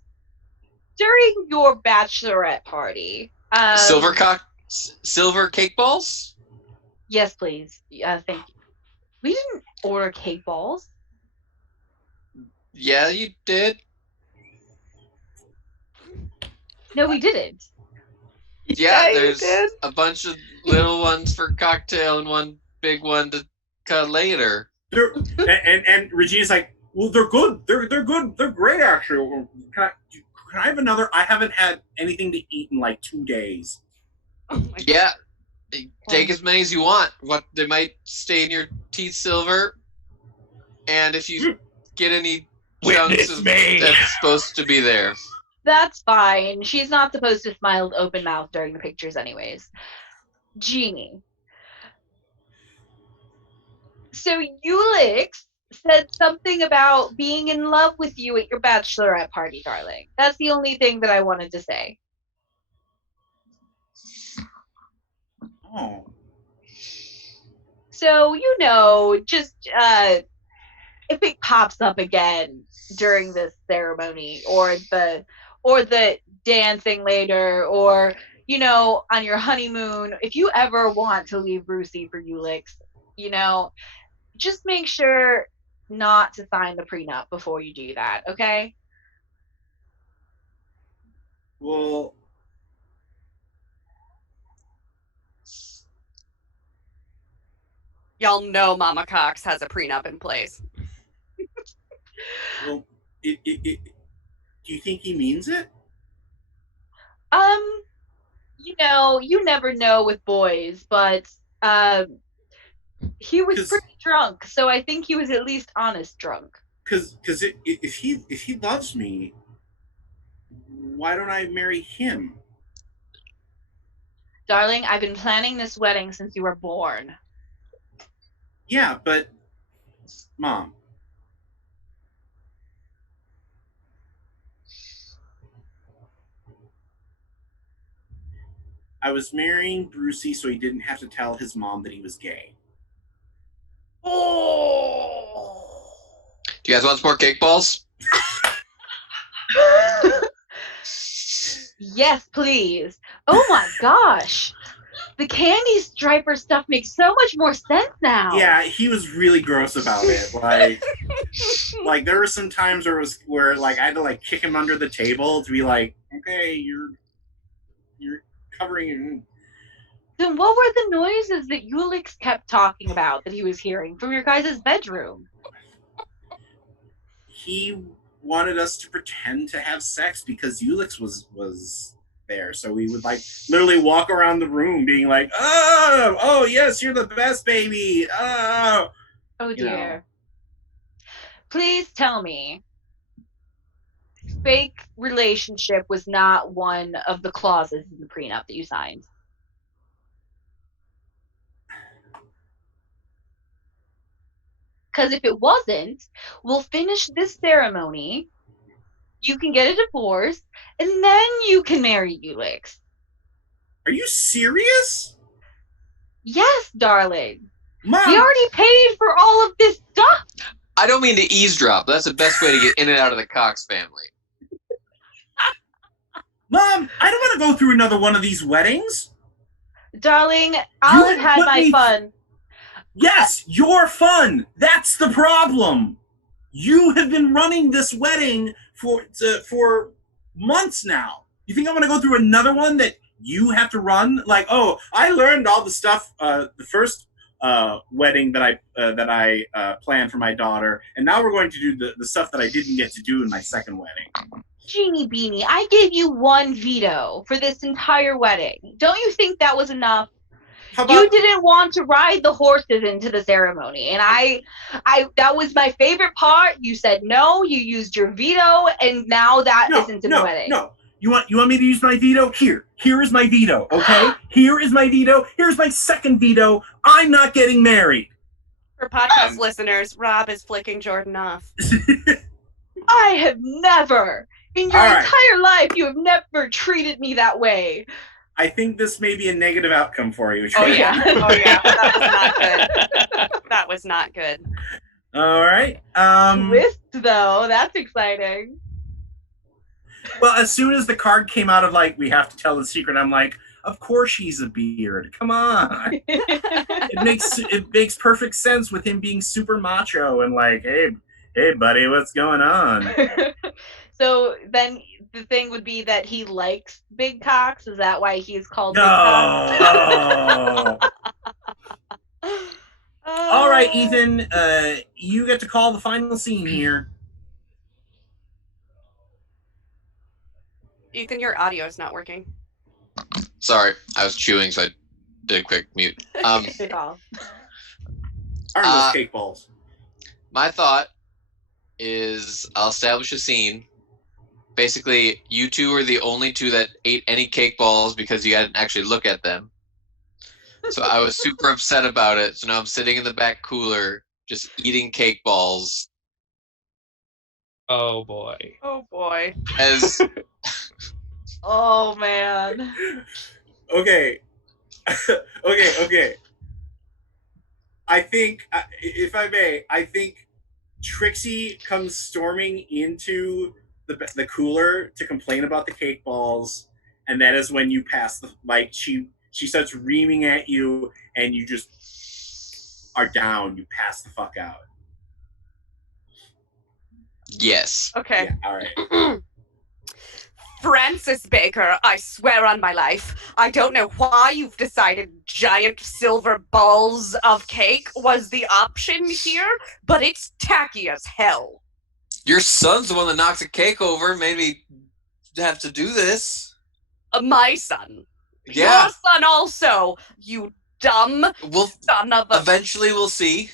during your bachelorette party, Silver cake balls? yes, please. Thank you. We didn't order cake balls. Yeah, you did. No, we didn't. Yeah, you there's did. a bunch of little ones for cocktail and one big one to cut later. And Regina's like, well, they're good. They're good. They're great, actually. Can I have another? I haven't had anything to eat in like 2 days. Oh my God. Yeah, take as many as you want. What they might stain your teeth silver, and if you get any chunks of that's supposed to be there. That's fine. She's not supposed to smile with open mouth during the pictures anyways. Jeannie. So Ulix said something about being in love with you at your bachelorette party, darling. That's the only thing that I wanted to say. Oh. So, just if it pops up again during this ceremony or the dancing later or, on your honeymoon, if you ever want to leave Brucey for Ulix, just make sure not to sign the prenup before you do that, okay? Well, Y'all know Mama Cox has a prenup in place. well, do you think he means it? You never know with boys, but he was pretty drunk, so I think he was at least honest drunk. Because if he loves me, why don't I marry him? Darling, I've been planning this wedding since you were born. Yeah, but Mom. I was marrying Brucey so he didn't have to tell his mom that he was gay. Oh. Do you guys want some more cake balls? Yes, please. Oh my gosh. The candy striper stuff makes so much more sense now. Yeah, he was really gross about it. Like there were some times where I had to kick him under the table to be like, okay, you're covering your. Then what were the noises that Ulix kept talking about that he was hearing from your guys' bedroom? He wanted us to pretend to have sex because Ulix was there, so we would literally walk around the room being like, oh yes, you're the best, baby. Oh Dear. Please tell me fake relationship was not one of the clauses in the prenup that you signed. Because if it wasn't, we'll finish this ceremony, you can get a divorce, and then you can marry Ulix. Are you serious? Yes, darling. Mom! We already paid for all of this stuff. I don't mean to eavesdrop. That's the best way to get in and out of the Cox family. Mom, I don't want to go through another one of these weddings. Darling, I'll have had my fun. Yes, your fun. That's the problem. You have been running this wedding for months now. You think I'm going to go through another one that you have to run? Like, oh, I learned all the stuff the first wedding that I planned for my daughter, and now we're going to do the stuff that I didn't get to do in my second wedding. Jeannie Beanie, I gave you one veto for this entire wedding. Don't you think that was enough? You didn't want to ride the horses into the ceremony, and I that was my favorite part. You said no, you used your veto, and now that isn't in the wedding. No. You want me to use my veto? Here is my veto, okay? Here is my veto. Here's my second veto. I'm not getting married. For podcast listeners, Rob is flicking Jordan off. I have never, in your entire life, you have never treated me that way. I think this may be a negative outcome for you. Oh yeah. That was not good. All right. Twist though, that's exciting. Well, as soon as the card came out of like we have to tell the secret, I'm like, of course he's a beard. Come on. It makes perfect sense with him being super macho and like, hey buddy, what's going on? So then the thing would be that he likes big cocks. Is that why he's called Big Cock? All right, Ethan, you get to call the final scene here. Ethan, your audio is not working. Sorry, I was chewing, so I did a quick mute. Good call. Aren't those cake balls? My thought is I'll establish a scene. Basically, you two are the only two that ate any cake balls because you didn't actually look at them. So I was super upset about it. So now I'm sitting in the back cooler just eating cake balls. Oh boy. Oh boy. As Oh man. Okay. Okay. I think, if I may, Trixie comes storming into the cooler to complain about the cake balls, and that is when you pass the she starts reaming at you, and you just are down. You pass the fuck out. yes. Okay. Yeah, all right. Francis Baker, I swear on my life, I don't know why you've decided giant silver balls of cake was the option here, but it's tacky as hell. Your son's the one that knocked the cake over, made me have to do this. My son. Yeah. Your son also, you dumb son of a... Eventually we'll see.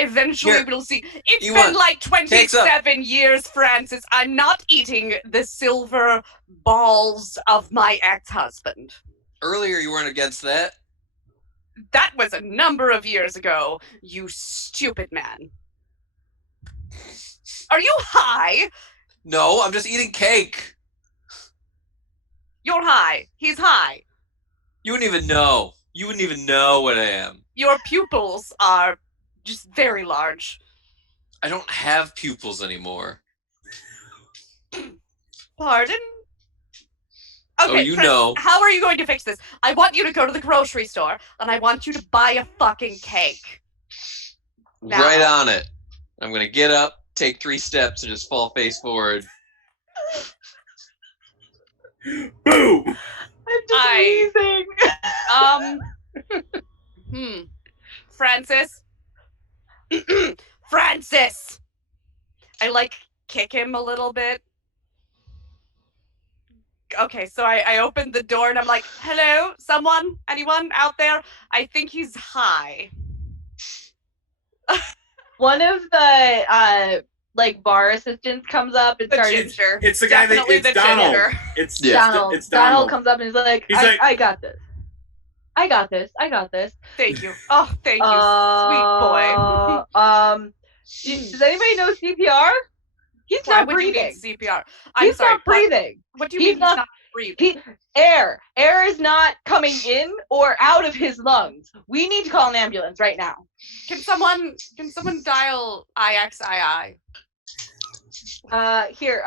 Eventually Here. we'll see. It's been like 27 years, Francis. I'm not eating the silver balls of my ex-husband. Earlier you weren't against that. That was a number of years ago, you stupid man. Are you high? No, I'm just eating cake. You're high. He's high. You wouldn't even know. You wouldn't even know what I am. Your pupils are just very large. I don't have pupils anymore. Pardon? Okay, you Chris, know. How are you going to fix this? I want you to go to the grocery store, and I want you to buy a fucking cake. Now. Right on it. I'm going to get up, take 3 steps, and just fall face forward. Boom! I'm just wheezing. Francis? Francis! I, kick him a little bit. Okay, so I opened the door, and I'm like, hello, someone? Anyone out there? I think he's high. One of the bar assistants comes up and starts. Ginger. It's the guy that it's Donald. Ginger. It's Donald. It's Donald. Donald comes up and is like, I got this. I got this. Thank you. Oh, thank you, sweet boy. Does anybody know CPR? He's Why not would breathing. You need CPR? He's not breathing. What do you mean he's not breathing? Air is not coming in or out of his lungs. We need to call an ambulance right now. Can someone dial IXII? Here,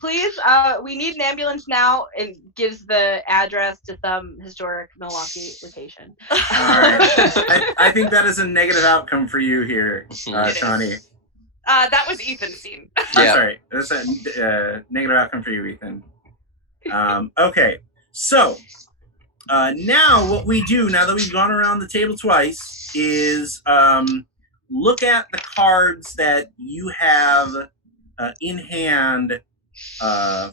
Please, we need an ambulance now, and gives the address to some historic Milwaukee location. All right. I think that is a negative outcome for you here, It Tawnie. That was Ethan's scene. I'm Yeah. sorry. That's a negative outcome for you, Ethan. Okay. So now what we do, now that we've gone around the table twice, is look at the cards that you have in hand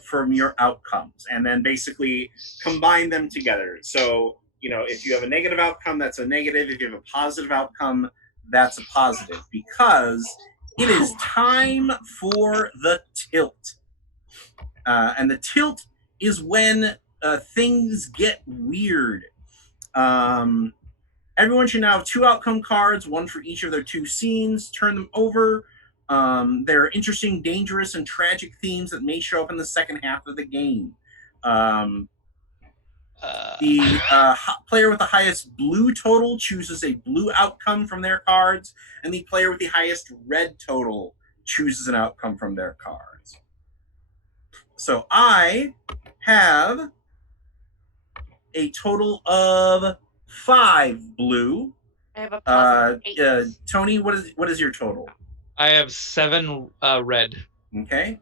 from your outcomes, and then basically combine them together. So, if you have a negative outcome, that's a negative. If you have a positive outcome, that's a positive, because it is time for the tilt. And the tilt is when things get weird. Everyone should now have 2 outcome cards, one for each of their 2 scenes. Turn them over. There are interesting, dangerous, and tragic themes that may show up in the second half of the game. The player with the highest blue total chooses a blue outcome from their cards, and the player with the highest red total chooses an outcome from their cards. So I have a total of 5 blue. I have a positive 8. Tony, what is your total? I have 7 red. Okay.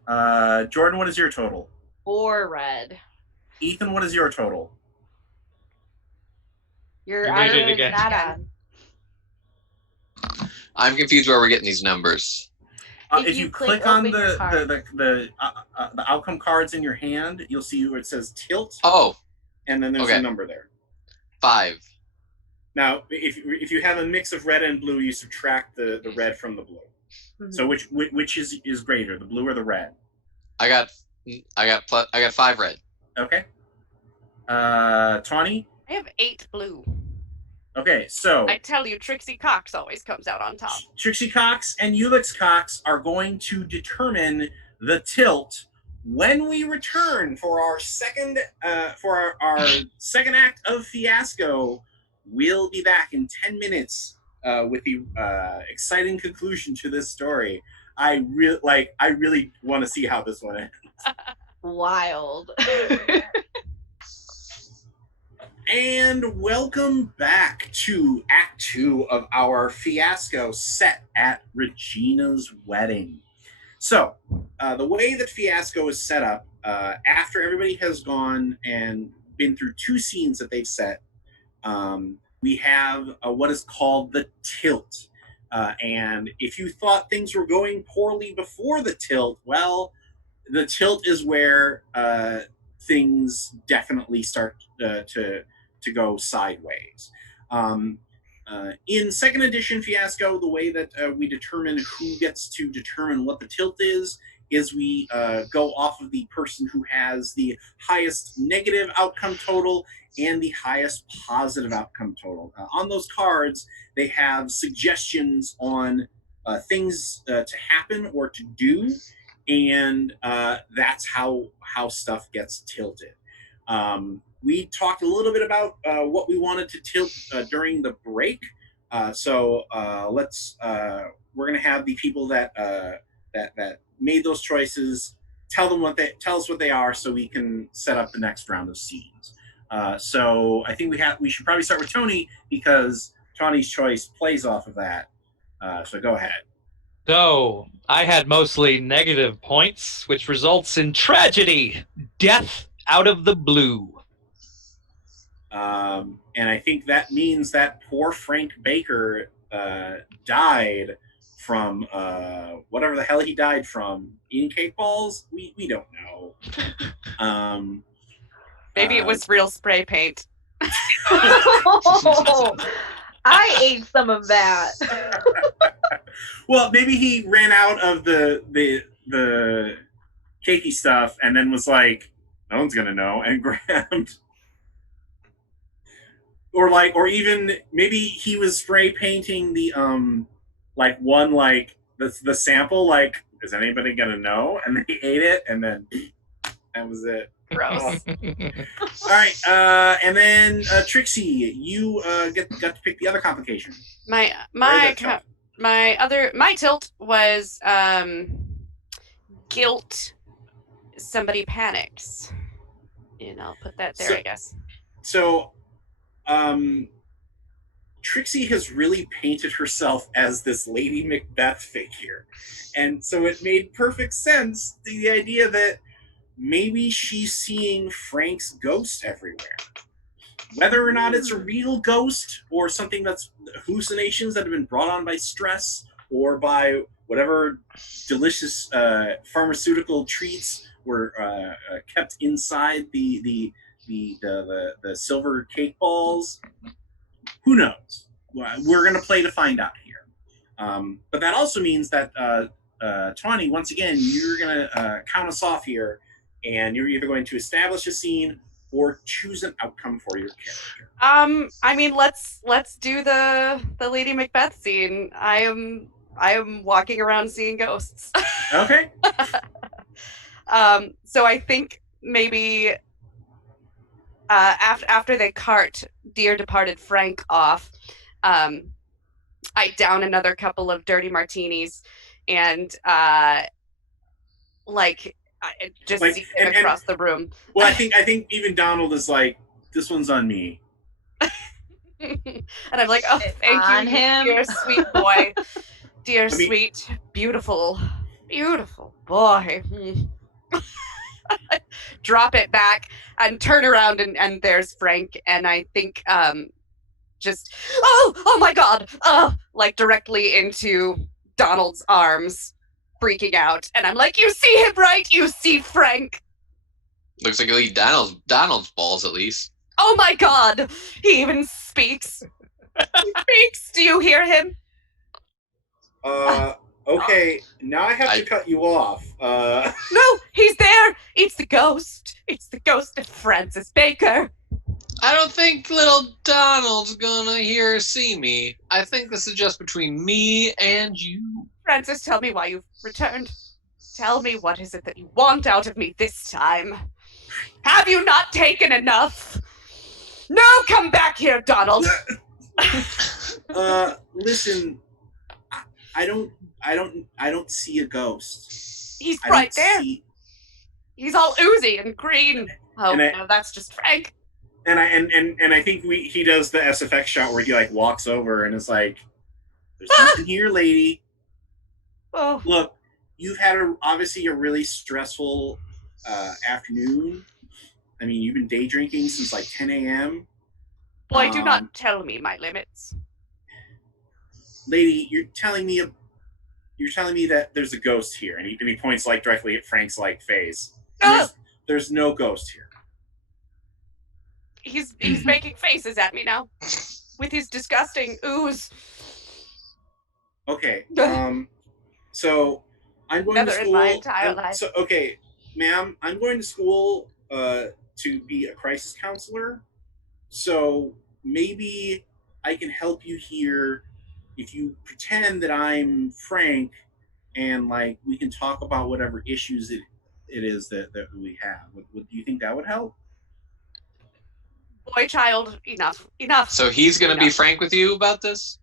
Jordan, what is your total? 4 red. Ethan, what is your total? You're You made it out of again. that on. I'm confused where we're getting these numbers. If you click on open your card. the outcome cards in your hand, you'll see where it says tilt, Oh, and then there's okay. a number there. 5. Now, if you have a mix of red and blue, you subtract the red from the blue. Mm-hmm. So which is greater, the blue or the red? I got 5 red. Okay. Tawnie? I have 8 blue. Okay, so I tell you, Trixie Cox always comes out on top. Trixie Cox and Ulix Cox are going to determine the tilt when we return for our second our second act of Fiasco. We'll be back in 10 minutes with the exciting conclusion to this story. I really want to see how this one ends. Wild. And welcome back to Act 2 of our Fiasco set at Regina's wedding. So, the way that Fiasco is set up, after everybody has gone and been through 2 scenes that they've set, we have what is called the tilt. And if you thought things were going poorly before the tilt, well, the tilt is where things definitely start to go sideways. In second edition Fiasco, the way that we determine who gets to determine what the tilt is we go off of the person who has the highest negative outcome total and the highest positive outcome total. On those cards, they have suggestions on things to happen or to do, and that's how stuff gets tilted. We talked a little bit about what we wanted to tilt during the break. So we're going to have the people that made those choices tell us what they are, so we can set up the next round of scenes. So I think we should probably start with Tony, because Tawnie's choice plays off of that. So go ahead. So, I had mostly negative points, which results in tragedy. Death out of the blue. And I think that means that poor Frank Baker died from whatever the hell he died from. Eating cake balls? We don't know. Maybe it was real spray paint. I ate some of that. Well, maybe he ran out of the cakey stuff and then was like, no one's gonna know, and grabbed. Or even maybe he was spray painting the the sample, like, is anybody gonna know? And they ate it, and then that was it. Gross. All right, and then Trixie, you got to pick the other complication. My tilt was guilt somebody panics. And I'll put that there, So- I guess. So, Trixie has really painted herself as this Lady Macbeth figure. And so it made perfect sense, the idea that maybe she's seeing Frank's ghost everywhere. Whether or not it's a real ghost or something that's hallucinations that have been brought on by stress or by whatever delicious pharmaceutical treats were kept inside the silver cake balls. Who knows? We're going to play to find out here. But that also means that, Tawnie, once again, you're going to count us off here, and you're either going to establish a scene or choose an outcome for your character. I mean, let's do the Lady Macbeth scene. I am walking around seeing ghosts. Okay. So I think maybe after they cart dear departed Frank off, I down another couple of dirty martinis and just Like, see him across the room. Well, I think even Donald is like, this one's on me. And I'm like, oh, It's thank on you, him. dear sweet boy, dear I mean- sweet, beautiful boy. Drop it back and turn around, and there's Frank, and I think just oh my god, like directly into Donald's arms, freaking out, and I'm like, you see him, right? You see Frank? Looks like you'll eat Donald's balls at least. Oh my god, he even speaks. He speaks. Do you hear him? Okay, now I have to cut you off. No, he's there. It's the ghost. It's the ghost of Francis Baker. I don't think little Donald's gonna hear or see me. I think this is just between me and you. Francis, tell me why you've returned. Tell me, what is it that you want out of me this time? Have you not taken enough? No, come back here, Donald. Listen, I don't see a ghost. He's I don't right there. He's all oozy and green. Oh And I- no, that's just Frank. And I think he does the SFX shot where he like walks over and is like, "There's nothing here, lady. Oh, Look, you've had obviously a really stressful afternoon. I mean, you've been day drinking since like 10 a.m. boy, do not tell me my limits. Lady, you're telling me that there's a ghost here," and he points like directly at Frank's like face. And there's no ghost here. He's making faces at me now with his disgusting ooze. Okay. So I'm going Never to in school. my entire life. So okay, ma'am, I'm going to school to be a crisis counselor. So maybe I can help you here if you pretend that I'm Frank, and like we can talk about whatever issues it is that we have. Do you think that would help? Boy, child, enough. So he's gonna be Enough. frank with you about this?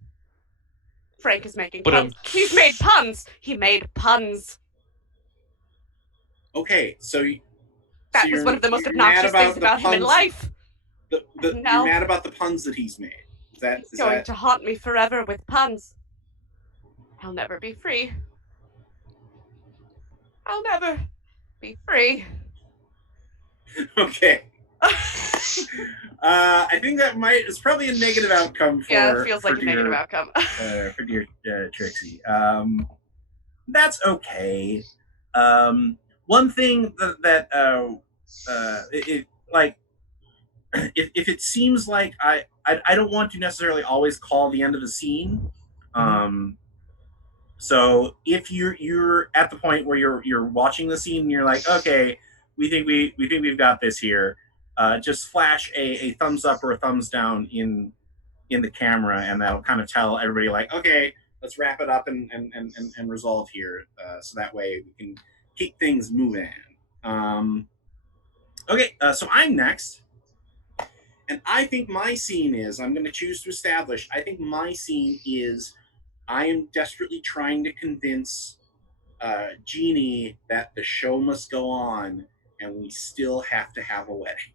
Frank is making But, puns. He's made puns. He made puns. Okay, so That was one of the most you're mad obnoxious things the about him in puns- life. No. You're mad about the puns that he's made. He's going to haunt me forever with puns. I'll never be free. I'll never be free. Okay. I think that it's probably a negative outcome for Yeah, it feels like for a negative dear, outcome. for dear Trixie. That's okay. One thing that like if it seems like I don't want to necessarily always call the end of the scene. So if you're at the point where you're watching the scene and you're like, okay, we think we've got this here, just flash a thumbs up or a thumbs down in the camera, and that'll kind of tell everybody like, okay, let's wrap it up and resolve here, so that way we can keep things moving. Okay, so I'm next, and I think my scene is, I'm going to choose to establish, I think my scene is, I am desperately trying to convince Jeannie that the show must go on and we still have to have a wedding.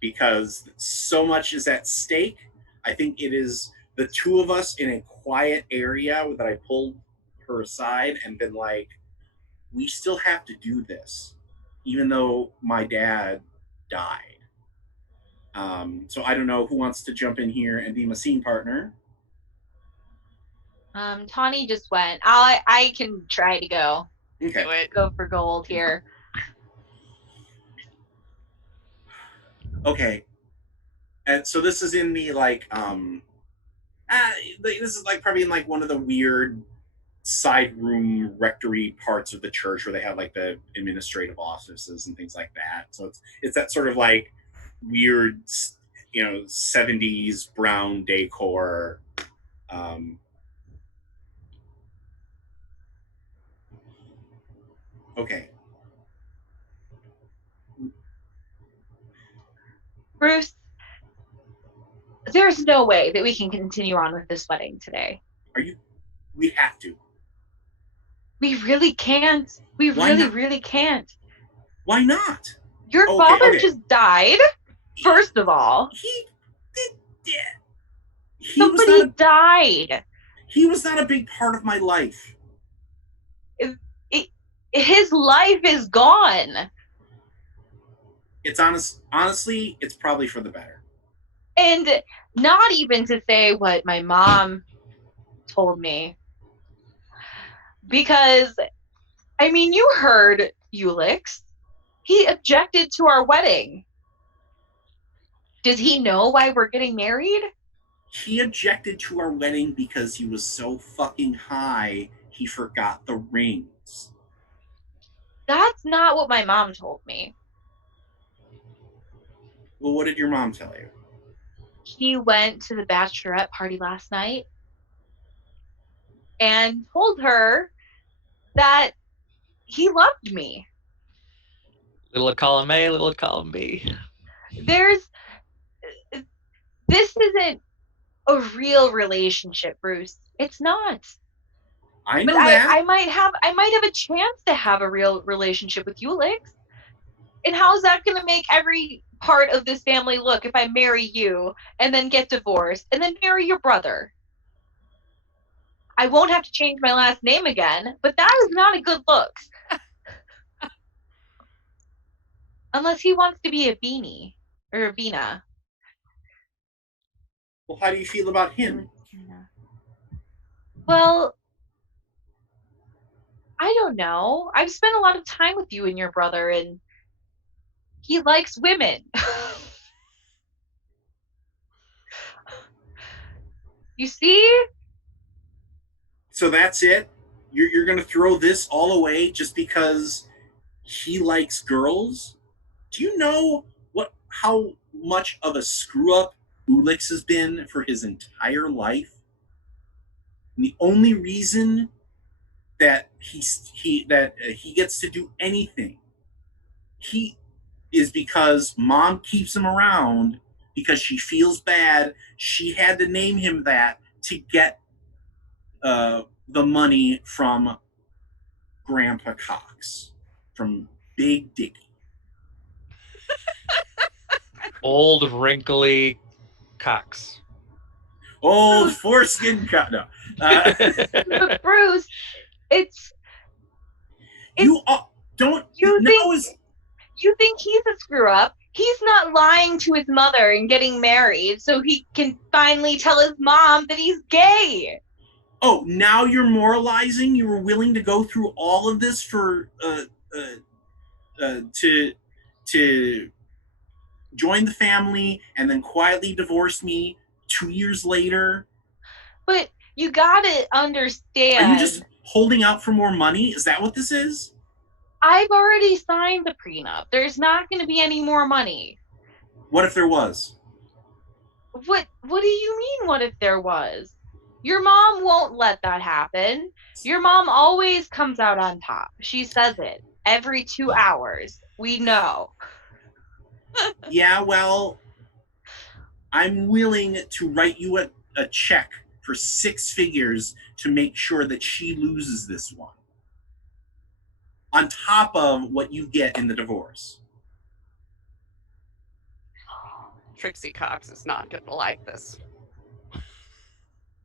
Because so much is at stake. I think it is the two of us in a quiet area that I pulled her aside and been like, we still have to do this, even though my dad died. So I don't know who wants to jump in here and be my scene partner. Tawnie just went. I can try to go. Okay. Do it. Go for gold here. Okay. And so this is in the this is like probably in like one of the weird side room rectory parts of the church where they have like the administrative offices and things like that. So it's that sort of like weird, 70s brown decor. Okay. Bruce, there's no way that we can continue on with this wedding today. We have to. We really can't. We Why really, not? really can't. Why not? Your Okay, father okay. just died, first of all. Somebody died. He was not a big part of my life. His life is gone. It's honestly, it's probably for the better. And not even to say what my mom told me. Because, I mean, you heard Ulix. He objected to our wedding. Does he know why we're getting married? He objected to our wedding because he was so fucking high, he forgot the rings. That's not what my mom told me. Well, what did your mom tell you? He went to the bachelorette party last night and told her that he loved me. Little column A, little column B. This isn't a real relationship, Bruce. It's not. I know But that. I might have a chance to have a real relationship with Ulix. And how's that going to make every part of this family look if I marry you and then get divorced and then marry your brother? I won't have to change my last name again, but that is not a good look. Unless he wants to be a beanie or a Bina. Well, how do you feel about him? Well, I don't know. I've spent a lot of time with you and your brother, and he likes women. You see? So that's it? You're going to throw this all away just because he likes girls? Do you know how much of a screw up Ulix has been for his entire life? And the only reason that he gets to do anything is because mom keeps him around because she feels bad. She had to name him that to get the money from Grandpa Cox, from Big Dicky. Old wrinkly Cox. Old foreskin cut. No. But Bruce, You don't you know you think he's a screw up. He's not lying to his mother and getting married so he can finally tell his mom that he's gay. Oh, now you're moralizing? You were willing to go through all of this for to join the family and then quietly divorce me 2 years later? But you gotta understand. Are you just holding out for more money? Is that what this is? I've already signed the prenup. There's not going to be any more money. What if there was? What do you mean, what if there was? Your mom won't let that happen. Your mom always comes out on top. She says it every 2 hours. We know. Yeah, well, I'm willing to write you a check for 6 figures to make sure that she loses this one, on top of what you get in the divorce. Trixie Cox is not going to like this.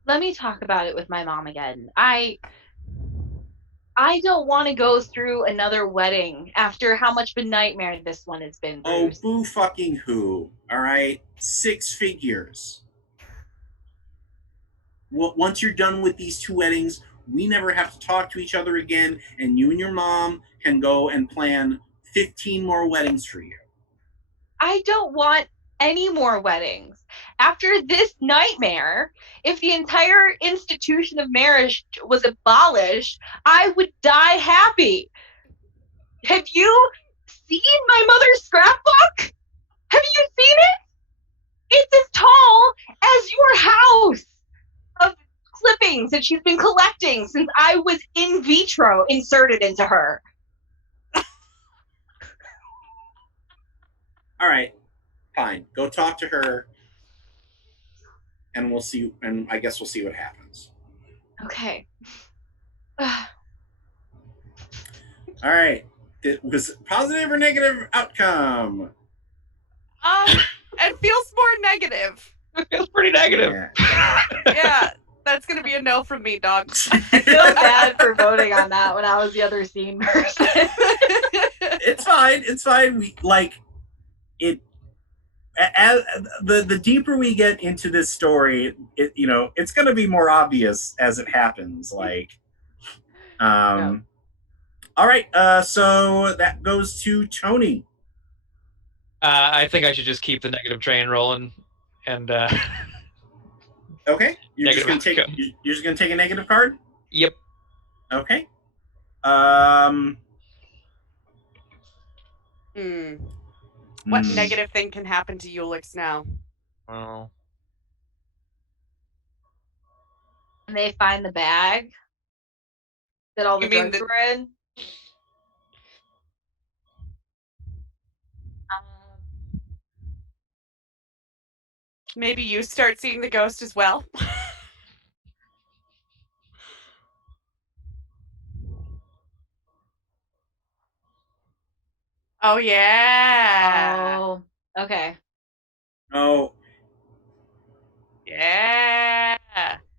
Let me talk about it with my mom again. I don't want to go through another wedding after how much of a nightmare this one has been, Oh, Bruce. boo fucking who, all right? 6 figures. Well, once you're done with these 2 weddings, we never have to talk to each other again, and you and your mom can go and plan 15 more weddings for you. I don't want any more weddings. After this nightmare, if the entire institution of marriage was abolished, I would die happy. Have you seen my mother's scrapbook? Have you seen it? It's as tall as your house of clippings that she's been collecting since I was in vitro inserted into her. All right, fine. Go talk to her, and we'll see. And I guess we'll see what happens. Okay. All right. It was positive or negative outcome. It feels more negative. It feels pretty negative. Yeah. Yeah, that's going to be a no from me, dog. I feel bad for voting on that when I was the other scene person. It's fine. It's fine. We like it. As the deeper we get into this story, it's going to be more obvious as it happens. Like, Yeah. All right. So that goes to Tony. I think I should just keep the negative train rolling, and Okay. You're just Negative gonna outcome. you're just gonna take a negative card. yep. Okay. What hmm. negative thing can happen to Ulix now? Well, And they find the bag that all the You mean drugs the- were in. Maybe you start seeing the ghost as well? Oh, yeah. Oh, okay. Oh, Yeah.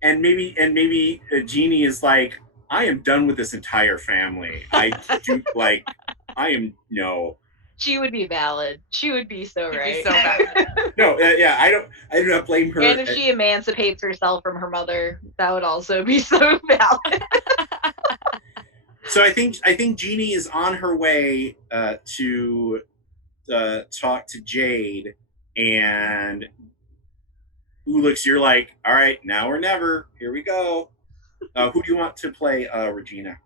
and maybe Jeannie is like, I am done with this entire family. I am no. She would be valid. She would be so You'd right. be so bad. No, yeah, I do not blame her. And if she emancipates herself from her mother, that would also be so valid. So I think Jeannie is on her way to talk to Jade, and Ulix, you're like, all right, now or never. Here we go. Who do you want to play Regina?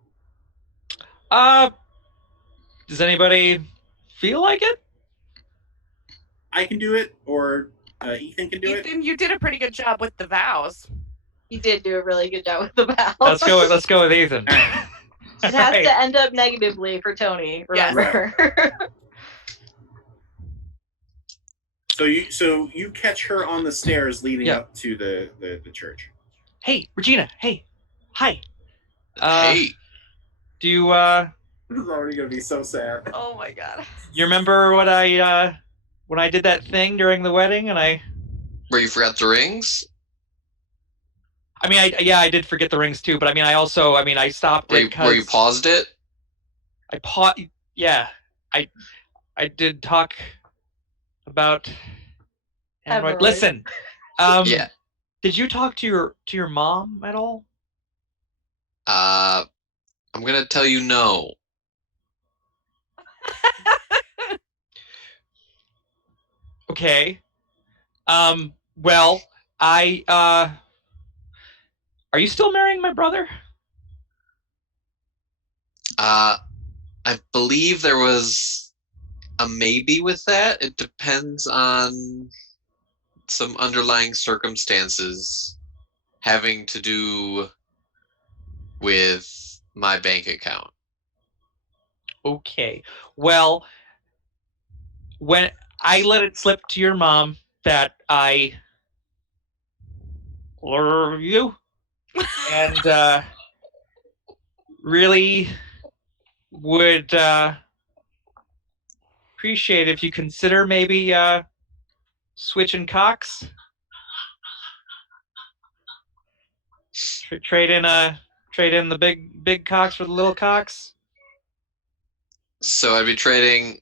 Does anybody feel like it? I can do it, or Ethan can do it. Ethan, you did a pretty good job with the vows. He did do a really good job with the vows. Let's go with Ethan. It has to end up negatively for Tony, Yes. remember? So you catch her on the stairs leading Yeah. up to the church. Hey, Regina. Hey, hi. Hey, Do you This is already gonna be so sad. Oh my god. you remember what I when I did that thing during the wedding and I where you forgot the rings? I mean I did forget the rings too, but I stopped Where it you, because where you paused it? I did talk about Hemorrhoids. listen. Yeah. Did you talk to your mom at all? I'm gonna tell you no. Okay. Well, are you still marrying my brother? I believe there was a maybe with that. It depends on some underlying circumstances having to do with my bank account. Okay. Well, when I let it slip to your mom that I you, and really would appreciate if you consider maybe switching cocks. Trade in the big cocks for the little cocks. So I'd be trading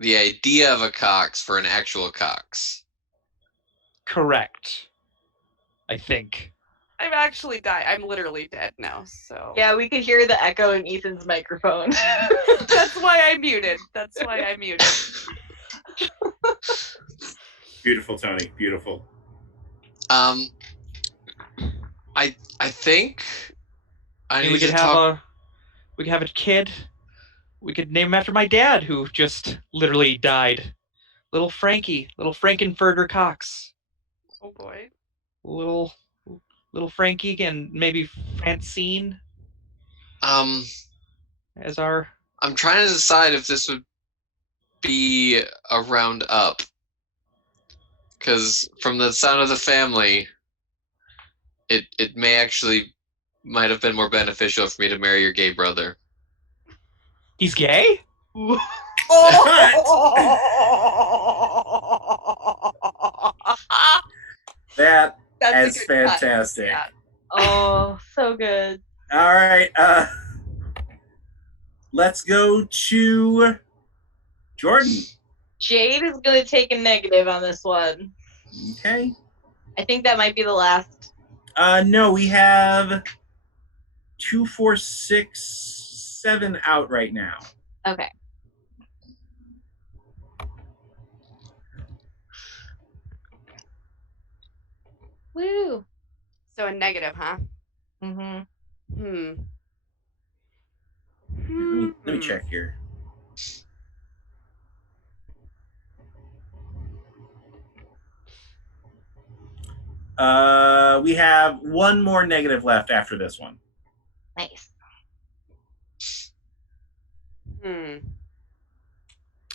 the idea of a cox for an actual cox. Correct. I think. I'm actually died. I'm literally dead now, so. Yeah, we could hear the echo in Ethan's microphone. That's why I muted. Beautiful, Tony. Beautiful. I think I need we could to have a kid. We could name him after my dad, who just literally died. Little Frankie, little Frankenfurter Cox. Oh boy. Little Frankie and maybe Francine as our. I'm trying to decide if this would be a round up, because from the sound of the family, it might have been more beneficial for me to marry your gay brother. He's gay? That That's is a good cut. fantastic. Yeah. Oh, so good. All right. Let's go to Jordan. Jade is going to take a negative on this one. Okay. I think that might be the last. No, we have 2, 4, 6, 7 out right now. Okay. Woo. So a negative, huh? Mm-hmm. Let me check here. We have one more negative left after this one. Nice.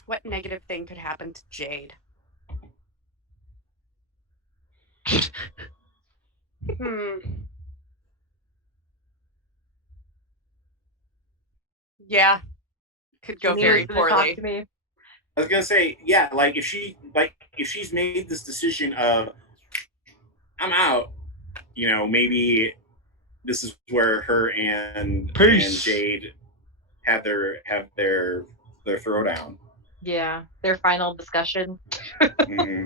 What negative thing could happen to Jade? Yeah. Could go very poorly. To me. I was gonna say, yeah, if she's made this decision of I'm out, maybe this is where her and Jade have their throwdown. Yeah, their final discussion. Mm-hmm.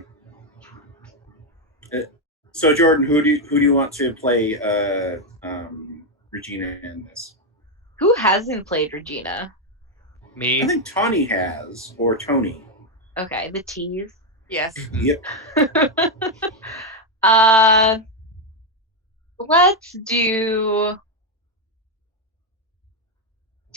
So Jordan, who do you want to play Regina in this? Who hasn't played Regina? Me. I think Tawnie has, or Tony. Okay, the T's. Yes. Yep. Let's do.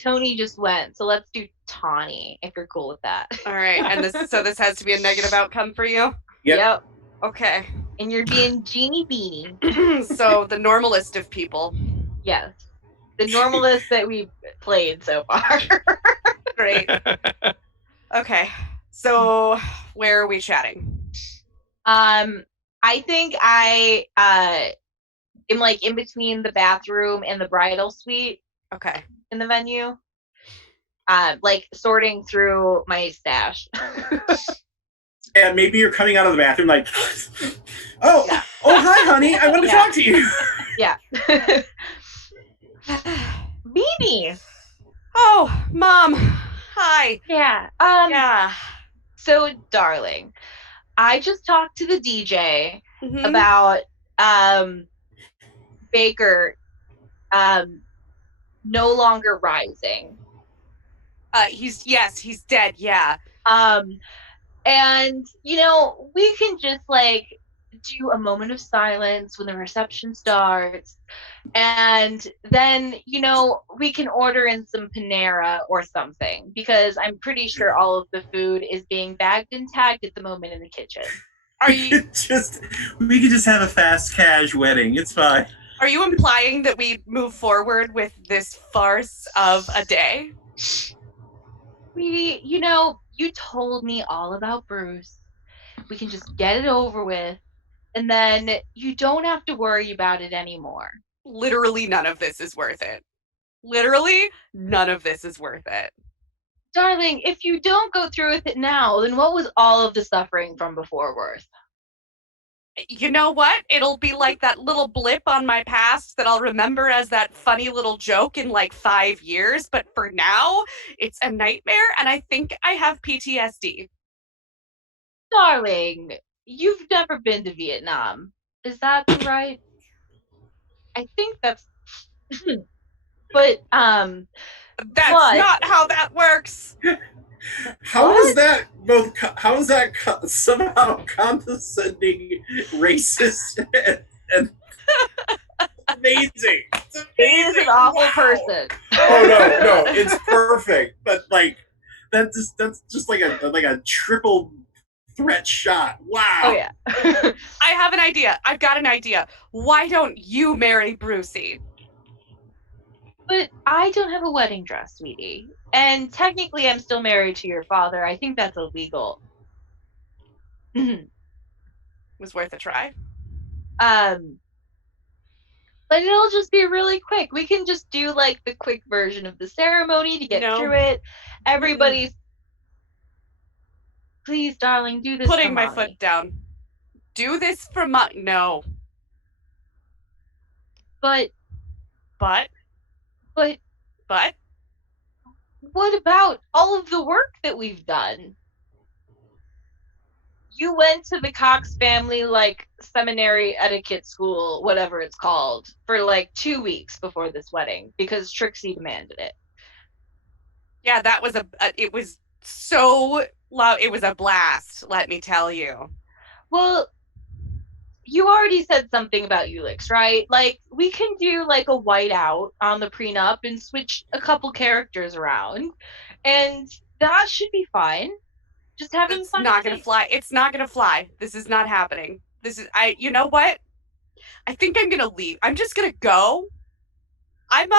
Tony just went, so let's do Tawnie if you're cool with that. All right, and this has to be a negative outcome for you. Yep. Okay. And you're being Genie Beanie. So the normalist of people. Yes. The normalist that we've played so far. Great. Okay. So where are we chatting? I think I am in between the bathroom and the bridal suite. Okay. In the venue. Sorting through my stash. And maybe you're coming out of the bathroom oh, yeah. Oh, hi, honey. I want to talk to you. Yeah. Beanie. Oh, Mom. Hi. Yeah. Yeah. So, darling, I just talked to the DJ about Baker no longer rising. He's dead. Yeah. And we can just do a moment of silence when the reception starts, and then we can order in some Panera or something, because I'm pretty sure all of the food is being bagged and tagged at the moment in the kitchen. Are you we could just have a fast cash wedding. It's fine. Are you implying that we move forward with this farce of a day? You told me all about Bruce. We can just get it over with and then you don't have to worry about it anymore. Literally none of this is worth it. Literally none of this is worth it. Darling, if you don't go through with it now, then what was all of the suffering from before worth? You know what? It'll be like that little blip on my past that I'll remember as that funny little joke in like 5 years. But for now, it's a nightmare, and I think I have PTSD. Darling, you've never been to Vietnam. Is that right? I think that's... But, That's What? not how that works. How What? is that how is that somehow condescending, racist, and amazing? It's amazing. he is an awful Wow. person. Oh no, it's perfect. But like that's just like a triple threat shot. Wow. Oh, yeah. I have an idea. I've got an idea. Why don't you marry Brucey? But I don't have a wedding dress, sweetie. And technically, I'm still married to your father. I think that's illegal. Was worth a try. But it'll just be really quick. We can just do like the quick version of the ceremony to get No. through it. Everybody's... Please, darling, do this. Putting for my mommy. foot down. Do this for my... No. But But what about all of the work that we've done? You went to the Cox family, like, seminary etiquette school, whatever it's called, for like 2 weeks before this wedding because Trixie demanded it. yeah, that was it was so loud. It was a blast, let me tell you. Well, you already said something about Ulix, right? Like, we can do like a whiteout on the prenup and switch a couple characters around, and that should be fine. Just having It's fun. not gonna fly. It's not gonna fly. This is not happening. You know what? I think I'm gonna leave. I'm just gonna go. I'm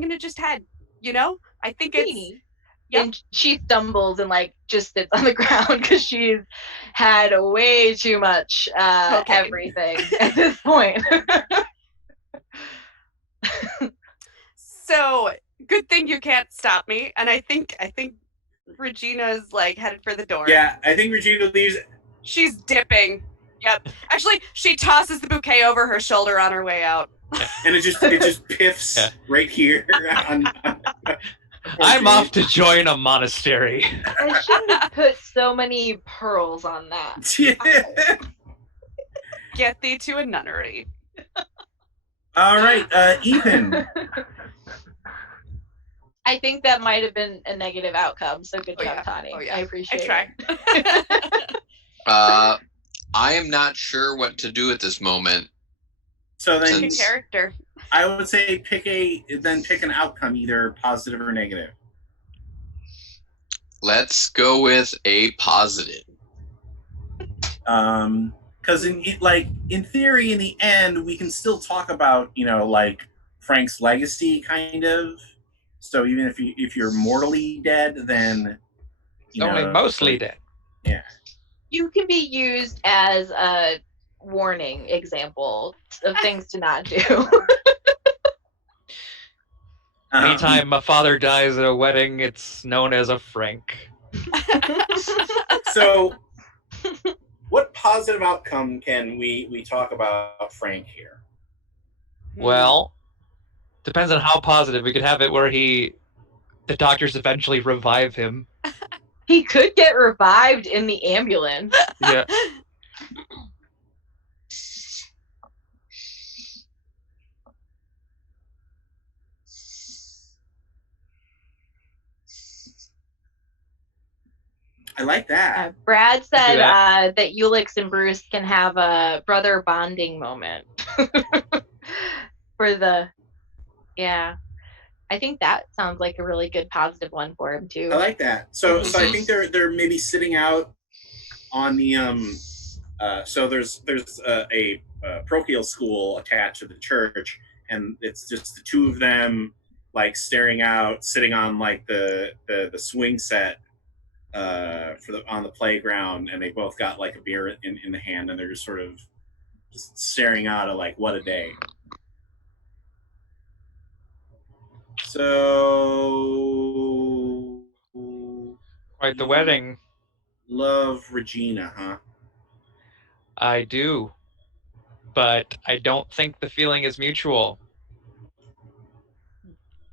gonna just head, you know? I think it's... Queenie. Yep. And she stumbles and like just sits on the ground because she's had way too much Cocaine. everything at this point. So good thing you can't stop me. And I think Regina's like headed for the door. Yeah, I think Regina leaves. She's dipping. Yep. Actually, she tosses the bouquet over her shoulder on her way out. And it just piffs Yeah. right here. I'm off to join a monastery. I shouldn't have put so many pearls on that. Get thee to a nunnery. All right, Ethan. I think that might have been a negative outcome, so good Oh, job, yeah. Tawnie. Oh, yeah. I appreciate I try. it. I am not sure what to do at this moment. So Pick then a character. I would say pick an outcome, either positive or negative. Let's go with a positive. Because in theory, in the end, we can still talk about like Frank's legacy, kind of. So even if you're mortally dead, then Only mostly dead. Yeah. You can be used as a warning example of things to not do. Anytime my father dies at a wedding, it's known as a Frank. So, what positive outcome can we talk about Frank here? Well, depends on how positive. We could have it where the doctors eventually revive him. He could get revived in the ambulance. Yeah. I like that. Brad said that. that Ulix and Bruce can have a brother bonding moment. Yeah. I think that sounds like a really good positive one for him too. I like that. So I think they're maybe sitting out on the so there's a parochial school attached to the church, and it's just the two of them like staring out, sitting on like the swing set, on the playground, and they both got like a beer in the hand, and they're just sort of just staring out at like what a day. So Quite the you wedding. Love Regina, huh? I do. But I don't think the feeling is mutual.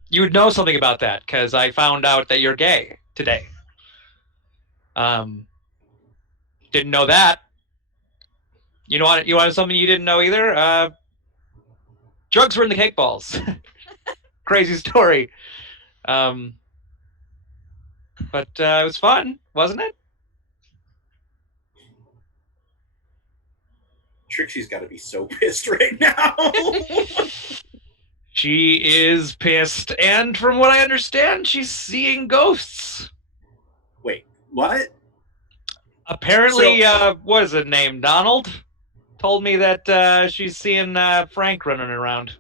You would know something about that because I found out that you're gay today. Didn't know that. You want something you didn't know either? Drugs were in the cake balls. Crazy story. But it was fun, wasn't it? Trixie's got to be so pissed right now. She is pissed, and from what I understand, she's seeing ghosts. Wait, what? Apparently, what is it named? Donald told me that she's seeing Frank running around.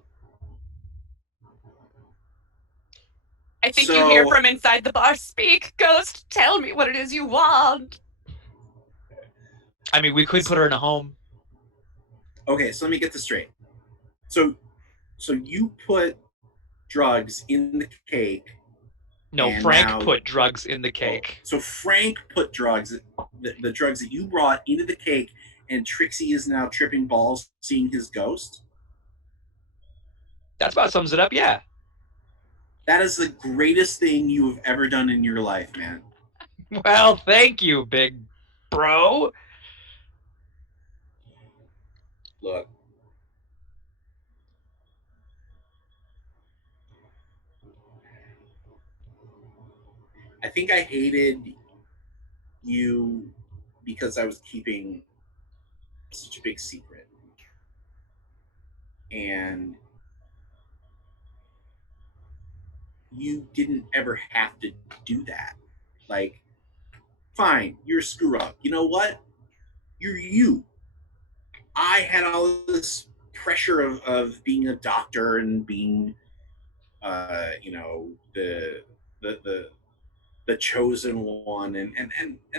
I think you hear from inside the bar. Speak, ghost. Tell me what it is you want. I mean, we could put her in a home. Okay, so let me get this straight. So you put drugs in the cake. No, Frank put drugs in the cake. So Frank put drugs, the drugs that you brought into the cake, and Trixie is now tripping balls seeing his ghost? That's about sums it up, yeah. That is the greatest thing you have ever done in your life, man. Well, thank you, big bro. Look. I think I hated you because I was keeping such a big secret. And you didn't ever have to do that. Like, fine, you're a screw up. You know what? You're you. I had all this pressure of being a doctor and being, the chosen one, and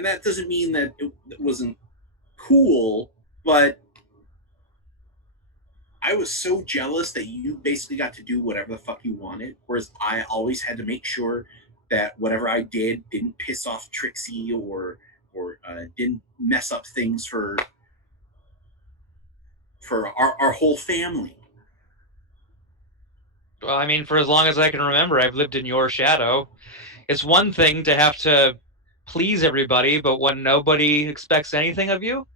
that doesn't mean that it wasn't cool, but I was so jealous that you basically got to do whatever the fuck you wanted, whereas I always had to make sure that whatever I did didn't piss off Trixie or didn't mess up things for our whole family. Well, I mean, for as long as I can remember, I've lived in your shadow. It's one thing to have to please everybody, but when nobody expects anything of you,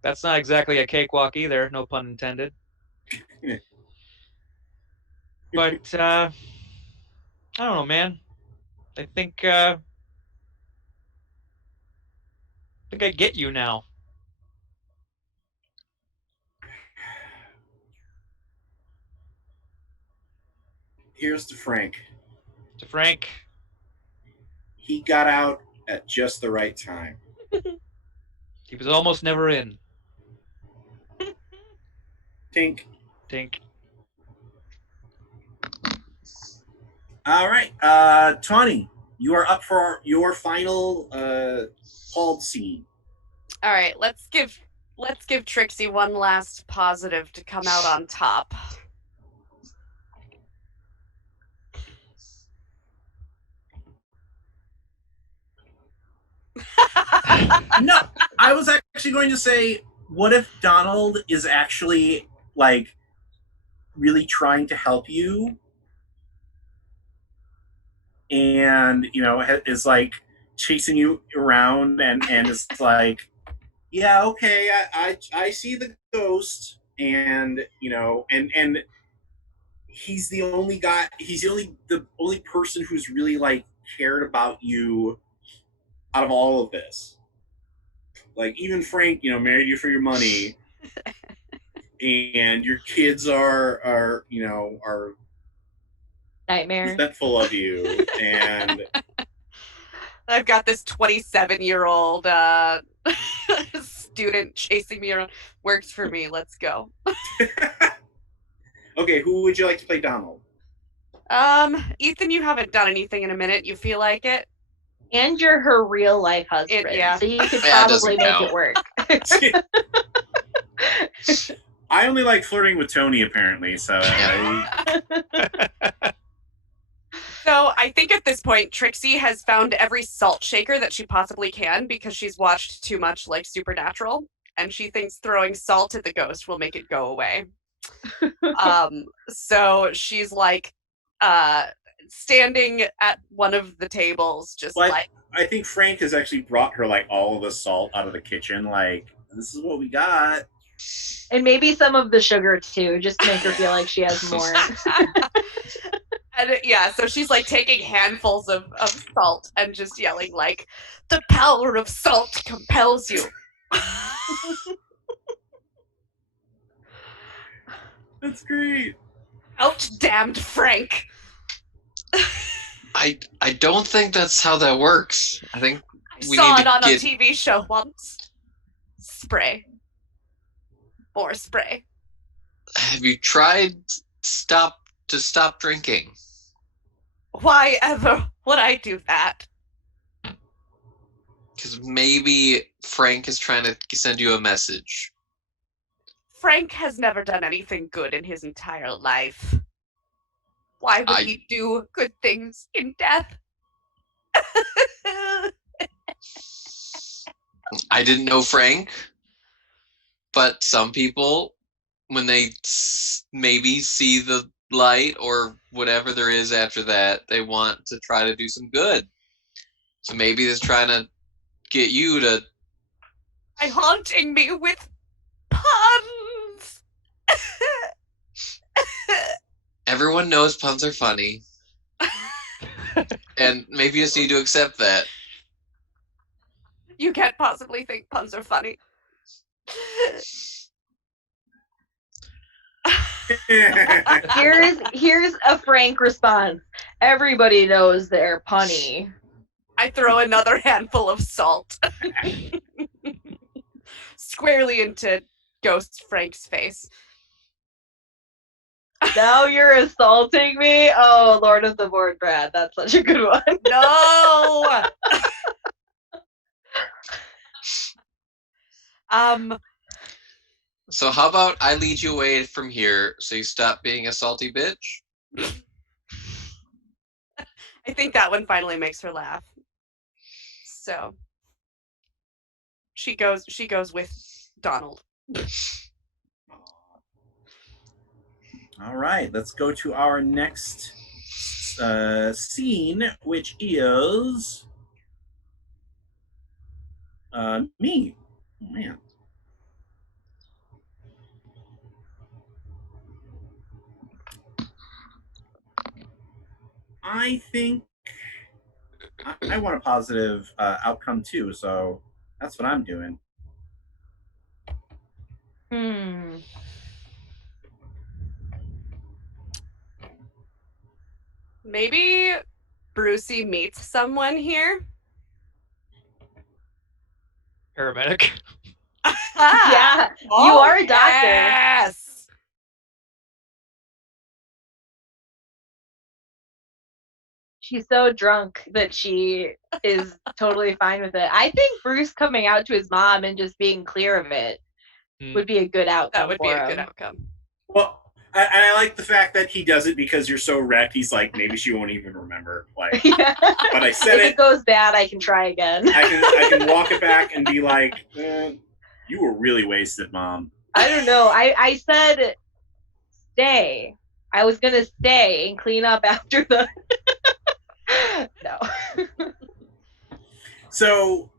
that's not exactly a cakewalk either, no pun intended. But, I don't know, man. I think I get you now. Here's to Frank. To Frank. He got out at just the right time. He was almost never in. Tink. Tink. All right, Tawnie, you are up for your final called scene. All right, let's give Trixie one last positive to come out on top. No, I was actually going to say, what if Donald is actually like really trying to help you, and is like chasing you around, and is like, yeah, okay, I see the ghost, and and he's the only guy, he's the only person who's really like cared about you out of all of this. Like, even Frank, married you for your money, and your kids are Nightmare. resentful of you, and I've got this 27-year-old student chasing me around. Works for me. Let's go. Okay, who would you like to play Donald? Ethan, you haven't done anything in a minute. You feel like it? And you're her real life husband. yeah. So you could Yeah, it probably doesn't make it count. work. I only like flirting with Tony, apparently. So So I think at this point, Trixie has found every salt shaker that she possibly can because she's watched too much like Supernatural, and she thinks throwing salt at the ghost will make it go away. So she's like standing at one of the tables, just Well, like, I think Frank has actually brought her like all of the salt out of the kitchen. Like, this is what we got. And maybe some of the sugar too, just to make her feel like she has more. and yeah, so she's like taking handfuls of salt and just yelling like, "The power of salt compels you." That's great. Out, damned Frank. I don't think that's how that works. I think I we saw need it to on a get- TV show once. Spray. More spray. Have you tried stop drinking? Why ever would I do that? Because maybe Frank is trying to send you a message. Frank has never done anything good in his entire life. Why would he do good things in death? I didn't know Frank, but some people, when they maybe see the light or whatever there is after that, they want to try to do some good. So maybe they're trying to get you to... By haunting me with puns! Everyone knows puns are funny. And maybe you just need to accept that. You can't possibly think puns are funny. Here's a Frank response. Everybody knows they're punny. I throw another handful of salt squarely into Ghost Frank's face. Now you're assaulting me? Oh, Lord of the Board, Brad. That's such a good one. No! So how about I lead you away from here so you stop being a salty bitch? I think that one finally makes her laugh. So she goes with Donald. All right, let's go to our next scene, which is me. Oh, man. I think I want a positive outcome too, so that's what I'm doing. Maybe Brucey meets someone here. Paramedic. Yeah, you are a doctor. Yes. She's so drunk that she is totally fine with it. I think Bruce coming out to his mom and just being clear of it would be a good outcome. That would be for a him. good outcome. Well, I like the fact that he does it because you're so wrecked. He's like, maybe she won't even remember. Like, Yeah. but I said If it goes bad, I can try again. I can walk it back and be like, you were really wasted, Mom. I don't know. I said stay. I was gonna stay and clean up after the. No. So,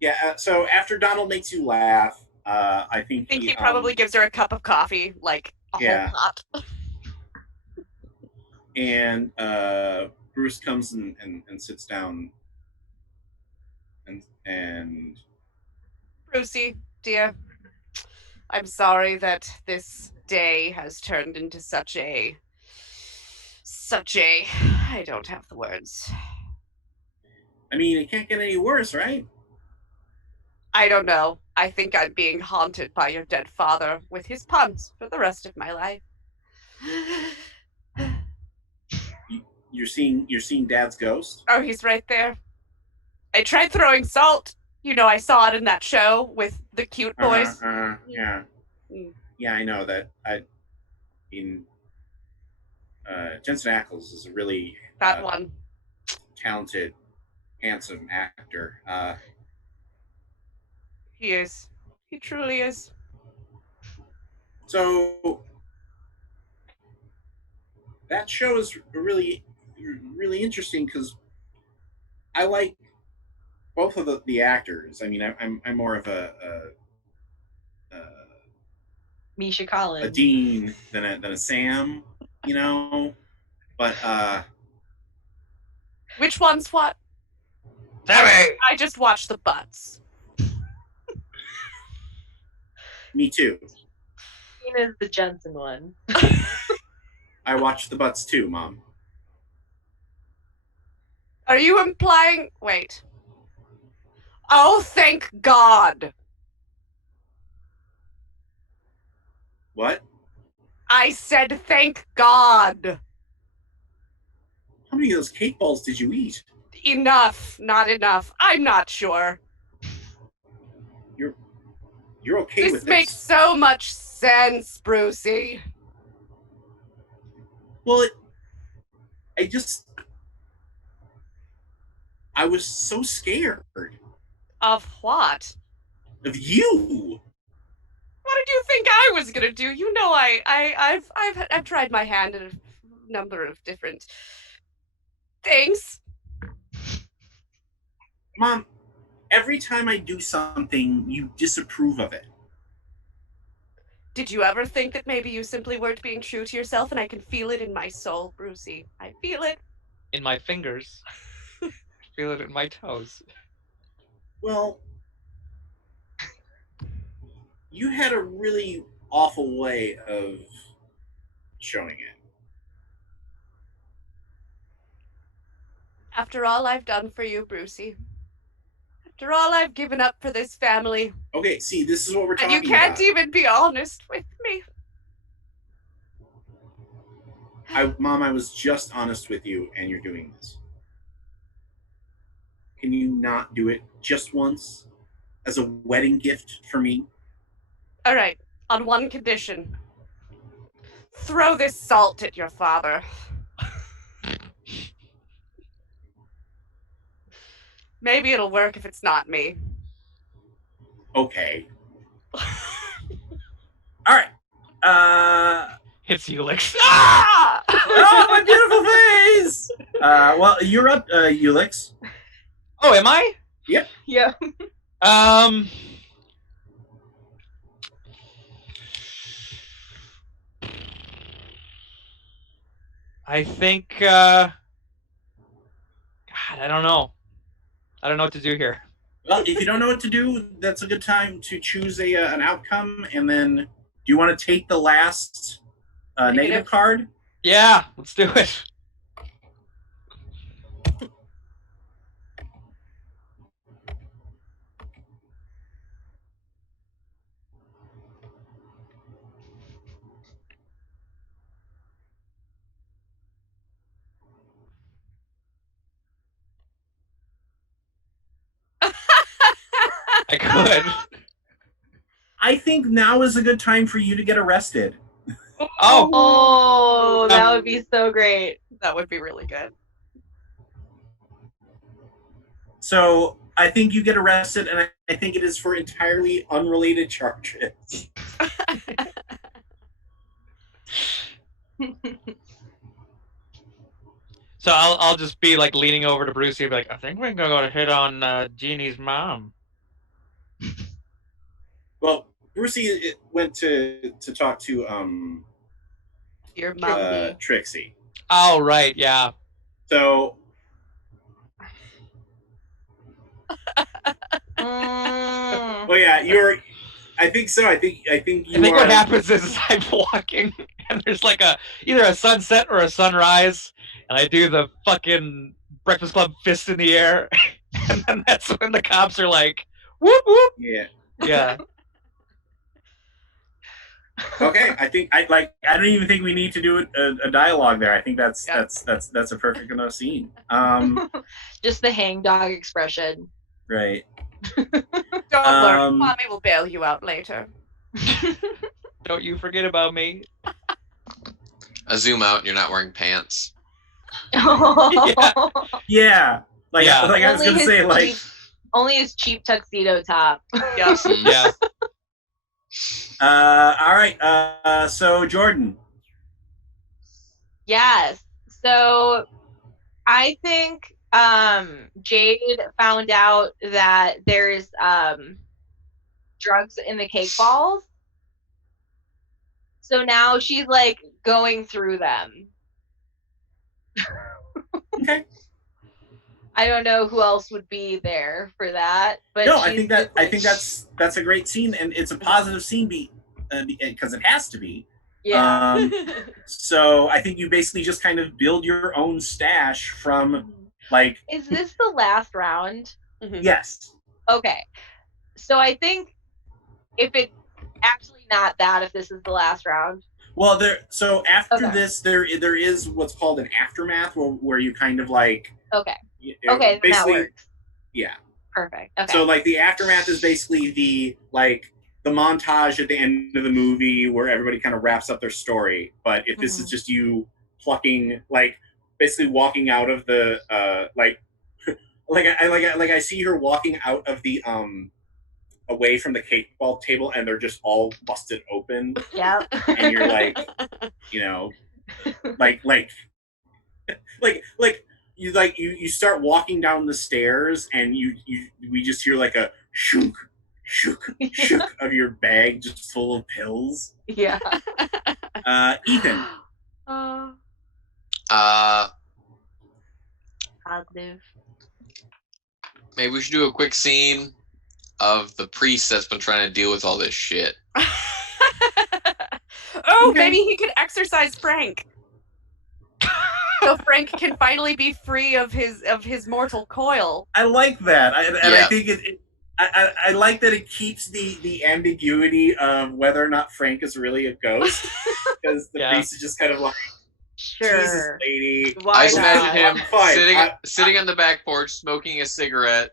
yeah. So after Donald makes you laugh, I think he probably gives her a cup of coffee, like a Yeah. whole pot. And Bruce comes and sits down and Brucey, dear, I'm sorry that this day has turned into such a I don't have the words. I mean, it can't get any worse, right? I don't know. I think I'm being haunted by your dead father with his puns for the rest of my life. You're seeing Dad's ghost. Oh, he's right there. I tried throwing salt. You know, I saw it in that show with the cute boys. Yeah. Mm. Yeah, I know that. Jensen Ackles is a really That one. talented, handsome actor. He is. He truly is. So that show is really, really interesting because I like both of the actors. I mean, I'm more of a Misha Collins. a Dean than a Sam, you know. But Which one's what? Sammy! I just watched the butts. me too. Dean is the Jensen one. I watched the butts too, Mom. Are you implying? Wait. Oh, thank God. What? I said thank God. How many of those cake balls did you eat? Enough. Not enough. I'm not sure. You're okay This with this? makes so much sense, Brucey. Well, I was so scared Of what? of you. What did you think I was gonna do? You know, I've tried my hand at a number of different things. Mom, every time I do something, you disapprove of it. Did you ever think that maybe you simply weren't being true to yourself? And I can feel it in my soul, Brucey. I feel it. In my fingers. Feel it in my toes. Well, you had a really awful way of showing it. After all I've done for you, Brucey. After all I've given up for this family. Okay, see, this is what we're And talking you can't about. even be honest with me. Mom, I was just honest with you, and you're doing this. Can you not do it just once as a wedding gift for me? All right, on one condition. Throw this salt at your father. Maybe it'll work if it's not me. Okay. All right. Hits Ulix. Ah! Oh, my beautiful face! Well, you're up, Ulix. Oh, am I? Yeah. I think, God, I don't know. I don't know what to do here. Well, if you don't know what to do, that's a good time to choose an outcome, and then do you want to take the last negative card? Yeah, let's do it. I could. I think now is a good time for you to get arrested. Oh, Oh, that would be so great. That would be really good. So I think you get arrested, and I think it is for entirely unrelated charges. so I'll just be like leaning over to Brucey and be like, I think we're gonna go to hit on Jeannie's mom. Well, Brucey went to talk to Your mom. Trixie. Oh, right, yeah. So well, yeah, you're. I think so. I think you I think are. what happens is I'm walking and there's like either a sunset or a sunrise, and I do the fucking Breakfast Club fist in the air, and then that's when the cops are like, whoop whoop. Yeah. Yeah. Okay, I think I don't even think we need to do a dialogue there. I think that's a perfect enough scene. Just the hangdog expression. Right. Don't worry, Mommy will bail you out later. Don't you forget about me. A zoom out, and you're not wearing pants. Yeah. Like Yeah. I was gonna say, like only his cheap tuxedo top. Yeah. Yeah. all right. So Jordan. Yes. So I think Jade found out that there's drugs in the cake balls. So now she's like going through them. Okay. I don't know who else would be there for that, but No, I think that's a great scene, and it's a positive scene because it has to be. Yeah. So I think you basically just kind of build your own stash from like. Is this the last round? Yes. Okay. So I think if it's actually not that, if this is the last round. Well, after this, there is what's called an aftermath, where you kind of like. Okay. Okay, then that works. Yeah. Perfect. Okay. So like the aftermath is basically the montage at the end of the movie where everybody kind of wraps up their story. But if this is just you plucking, like basically walking out of the I see her walking out of the away from the cake ball table, and they're just all busted open. Yeah. And you're like, you know, you start walking down the stairs, and we just hear like a shook of your bag just full of pills. Yeah. Ethan. Positive. Maybe we should do a quick scene of the priest that's been trying to deal with all this shit. Maybe he could exercise Frank. So Frank can finally be free of his mortal coil. I like that. I think I like that it keeps the ambiguity of whether or not Frank is really a ghost, because the priest is just kind of like, sure, Jesus, lady. I just imagine him sitting on the back porch smoking a cigarette.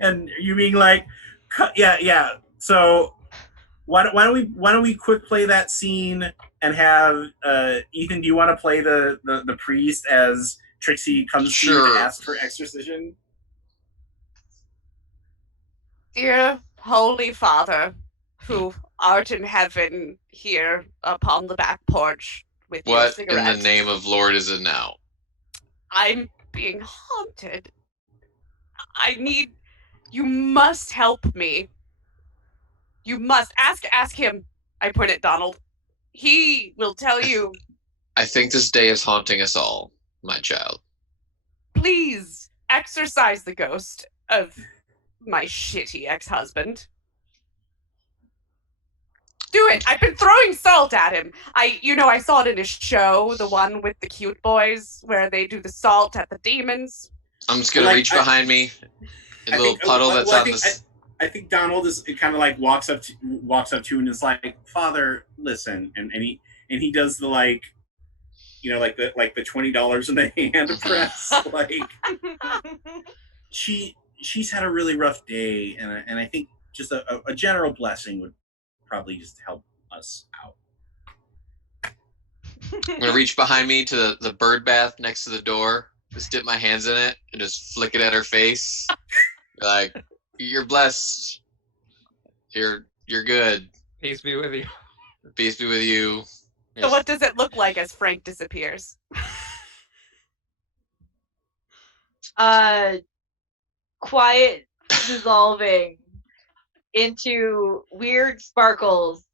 And you being like, yeah. So why don't we quick play that scene and have Ethan? Do you want to play the priest as Trixie comes to you to ask for exorcism? Dear Holy Father, who art in heaven, here upon the back porch with your cigarette. What in the name of Lord is it now? I'm being haunted. You must help me. You must. Ask him. I point at Donald. He will tell you. I think this day is haunting us all, my child. Please, exorcise the ghost of my shitty ex-husband. Do it. I've been throwing salt at him. I saw it in his show, the one with the cute boys, where they do the salt at the demons. I'm just gonna reach behind me. A little puddle that's on this. I think Donald is kind of like walks up to and is like, Father, listen, and he does the like the $20 in the hand press. Like she's had a really rough day, and I think just a general blessing would probably just help us out. I'm gonna reach behind me to the bird bath next to the door, just dip my hands in it and just flick it at her face. Like, you're blessed. You're good. Peace be with you. Peace be with you. So what does it look like as Frank disappears? Quiet dissolving into weird sparkles.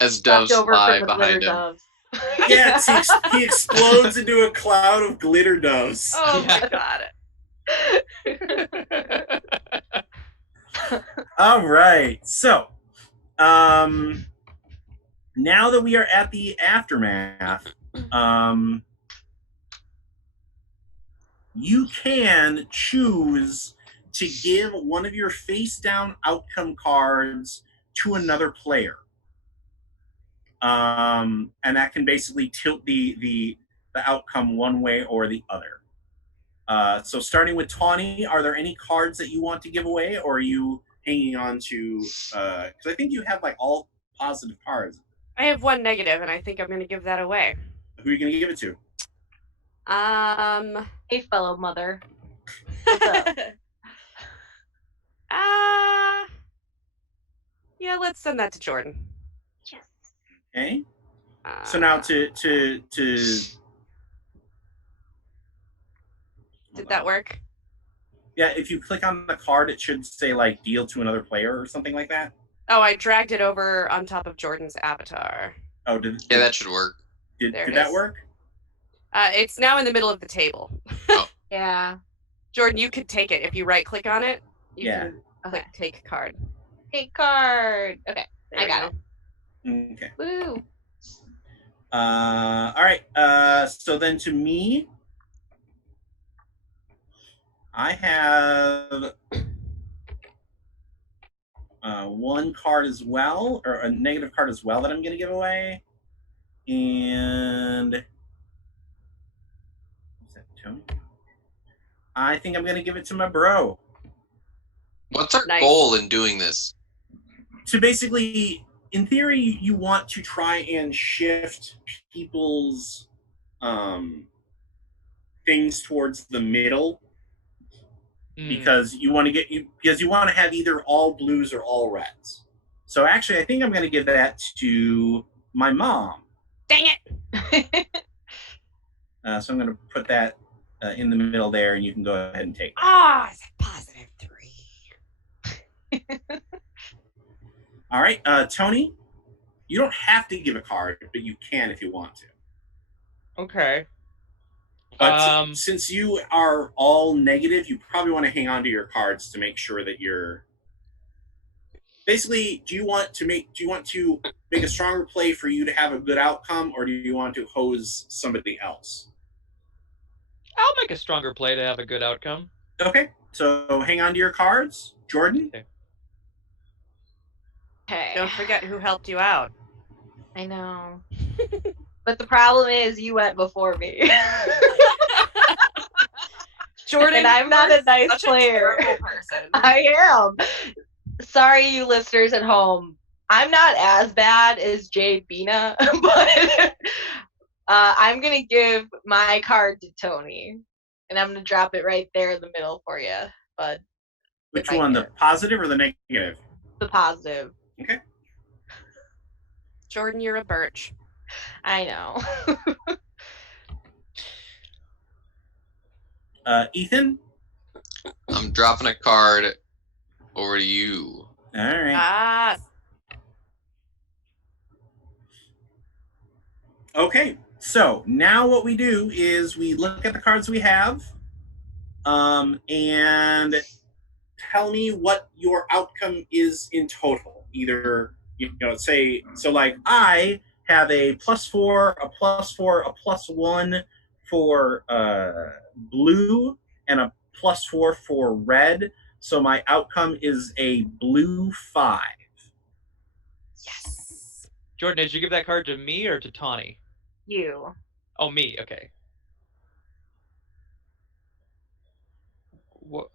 As doves fly behind him. Doves. Yeah, he explodes into a cloud of glitter doves. Oh my god. All right. So, now that we are at the aftermath, you can choose to give one of your face-down outcome cards to another player. And that can basically tilt the outcome one way or the other. So starting with Tawnie, are there any cards that you want to give away, or are you hanging on to? Because I think you have like all positive cards. I have one negative, and I think I'm going to give that away. Who are you going to give it to? Hey, fellow mother. What's up? Yeah, let's send that to Jordan. Yes. Okay. So now to Did that work? yeah, if you click on the card, it should say like deal to another player or something like that. Oh, I dragged it over on top of Jordan's avatar. Oh, Yeah, that should work. Did There it that is. work? It's now in the middle of the table. Yeah. Jordan, you could take it if you right-click on it. You Yeah. can click take card. Take card. Okay. There I we got go. it. Okay. Woo. All right. So then to me, I have one card as well, or a negative card as well that I'm going to give away. And is that Tony? I think I'm going to give it to my bro. What's our Nice. goal in doing this? So basically, in theory, you want to try and shift people's things towards the middle, because you want to have either all blues or all reds. So actually, I think I'm going to give that to my mom. Dang it! So I'm going to put that in the middle there, and you can go ahead and take it. It's a positive 3. All right, Tony, you don't have to give a card, but you can if you want to. Okay. But since you are all negative, you probably want to hang on to your cards to make sure that you're. Basically, do you want to make a stronger play for you to have a good outcome, or do you want to hose somebody else? I'll make a stronger play to have a good outcome. Okay, so hang on to your cards, Jordan. Okay. Don't forget who helped you out. I know. But the problem is you went before me. Jordan, And I'm not a nice such player. A terrible person. I am. Sorry, you listeners at home. I'm not as bad as Jade Bina, but I'm going to give my card to Tony. And I'm going to drop it right there in the middle for you. But Which one, the positive or the negative? the positive. Okay. Jordan, you're a birch. I know. Ethan? I'm dropping a card over to you. All right. Okay, so now what we do is we look at the cards we have, and tell me what your outcome is in total. Either, say, so like I have a +4, a +4, a +1 for blue, and a +4 for red. So my outcome is a blue 5. Yes. Jordan, did you give that card to me or to Tawnie? You. Oh, me. Okay.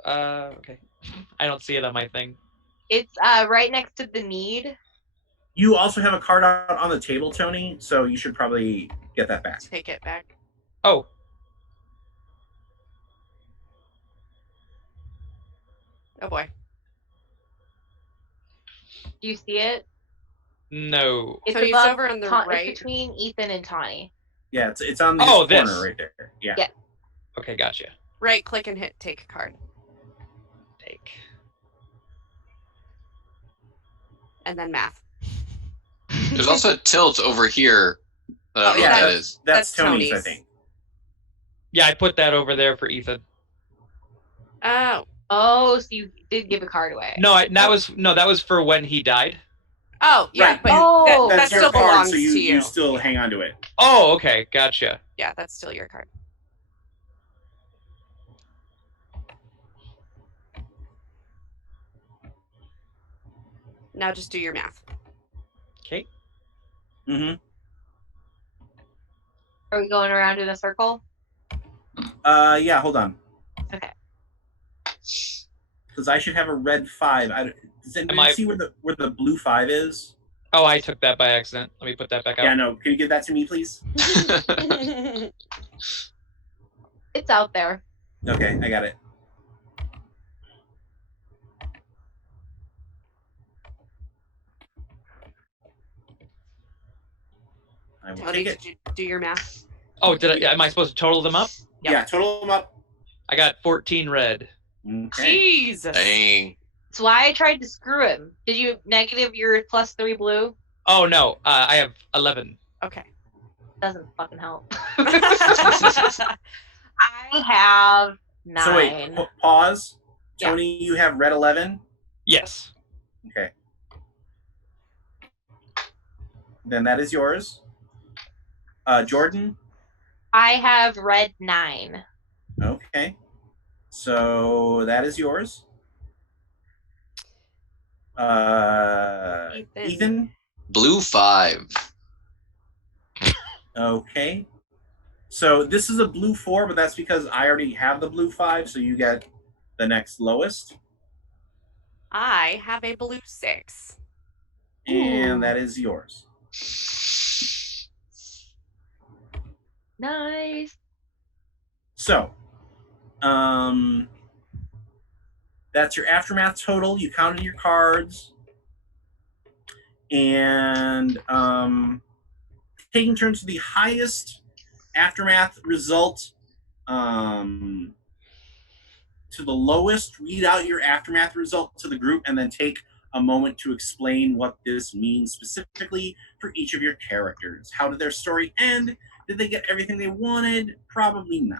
Okay. I don't see it on my thing. It's right next to the need. You also have a card out on the table, Tony, so you should probably get that back. Take it back. Oh. Oh boy. Do you see it? No. It's So it's above over on the it's right. between Ethan and Tawnie. Yeah, it's on this Oh, corner this. right there. Yeah. Yeah. Okay, gotcha. Right click and hit take card. Take. And then math. There's also a tilt over here. I don't know yeah, what that is. That's That's Tony's, I Tony's. think. Yeah, I put that over there for Ethan. Oh. Oh, so you did give a card away. No, that was for when he died. Oh, yeah, Right. but Oh. that That's your still card, belongs so to you. you still hang on to it. Oh, okay, gotcha. Yeah, that's still your card. Now just do your math. Okay. Mm-hmm. Are we going around in a circle? Yeah, hold on. Okay. Because I should have a red 5. Does anybody see where the blue 5 is? Oh, I took that by accident. Let me put that back out. Yeah, no. Can you give that to me, please? It's out there. Okay, I got it. I will Tony, take it. did you do your math? Oh, am I supposed to total them up? Yep. Yeah, total them up. I got 14 red. Okay. Jesus. Dang. That's why I tried to screw him. Did you negative your +3 blue? Oh, no. I have 11. Okay. Doesn't fucking help. I have 9. So wait, pause. Yeah. Tony, you have red 11? Yes. Okay. Then that is yours. Jordan? I have red 9. Okay. So that is yours. Ethan? Blue 5. Okay. So this is a blue 4, but that's because I already have the blue 5, so you get the next lowest. I have a blue 6. And that is yours. Nice. So, that's your aftermath total. You counted your cards. And taking turns to the highest aftermath result to the lowest, read out your aftermath result to the group, and then take a moment to explain what this means specifically for each of your characters. How did their story end? Did they get everything they wanted? Probably not.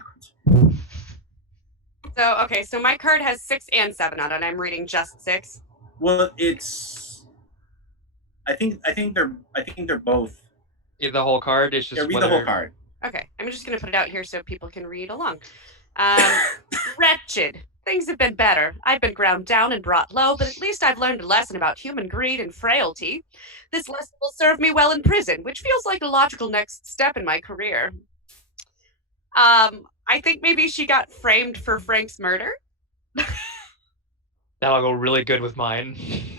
So my card has 6 and 7 on it. I'm reading just 6. Well, it's. I think they're both. Yeah, the whole card is just. Yeah, read the whole card. Okay, I'm just going to put it out here so people can read along. Wretched. Things have been better. I've been ground down and brought low, but at least I've learned a lesson about human greed and frailty. This lesson will serve me well in prison, which feels like a logical next step in my career. I think maybe she got framed for Frank's murder. That'll go really good with mine.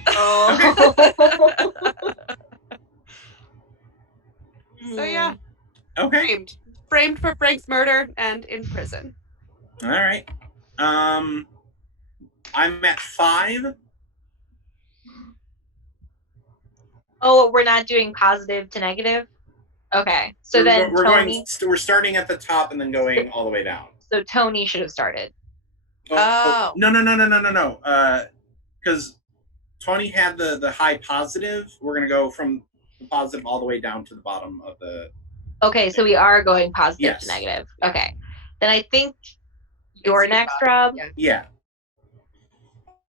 Oh. So yeah, Okay. framed for Frank's murder and in prison. All right. I'm at 5. Oh, we're not doing positive to negative? Okay. So then Tony. We're starting at the top and then going all the way down. So Tony should have started. Oh. No. Because Tawnie had the high positive. We're gonna go from the positive all the way down to the bottom of the. Okay, so we are going positive Yes. to negative. Okay. Then I think you're next, Rob. Yeah.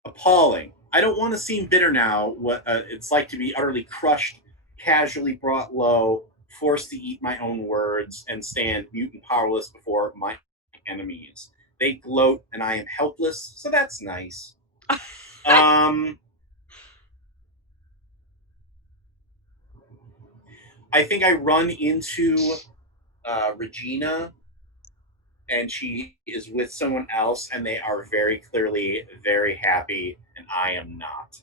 Appalling. I don't want to seem bitter now. What it's like to be utterly crushed, casually brought low, forced to eat my own words, and stand mute and powerless before my enemies. They gloat, and I am helpless. So that's nice. I think I run into Regina, and she is with someone else, and they are very clearly very happy, and I am not.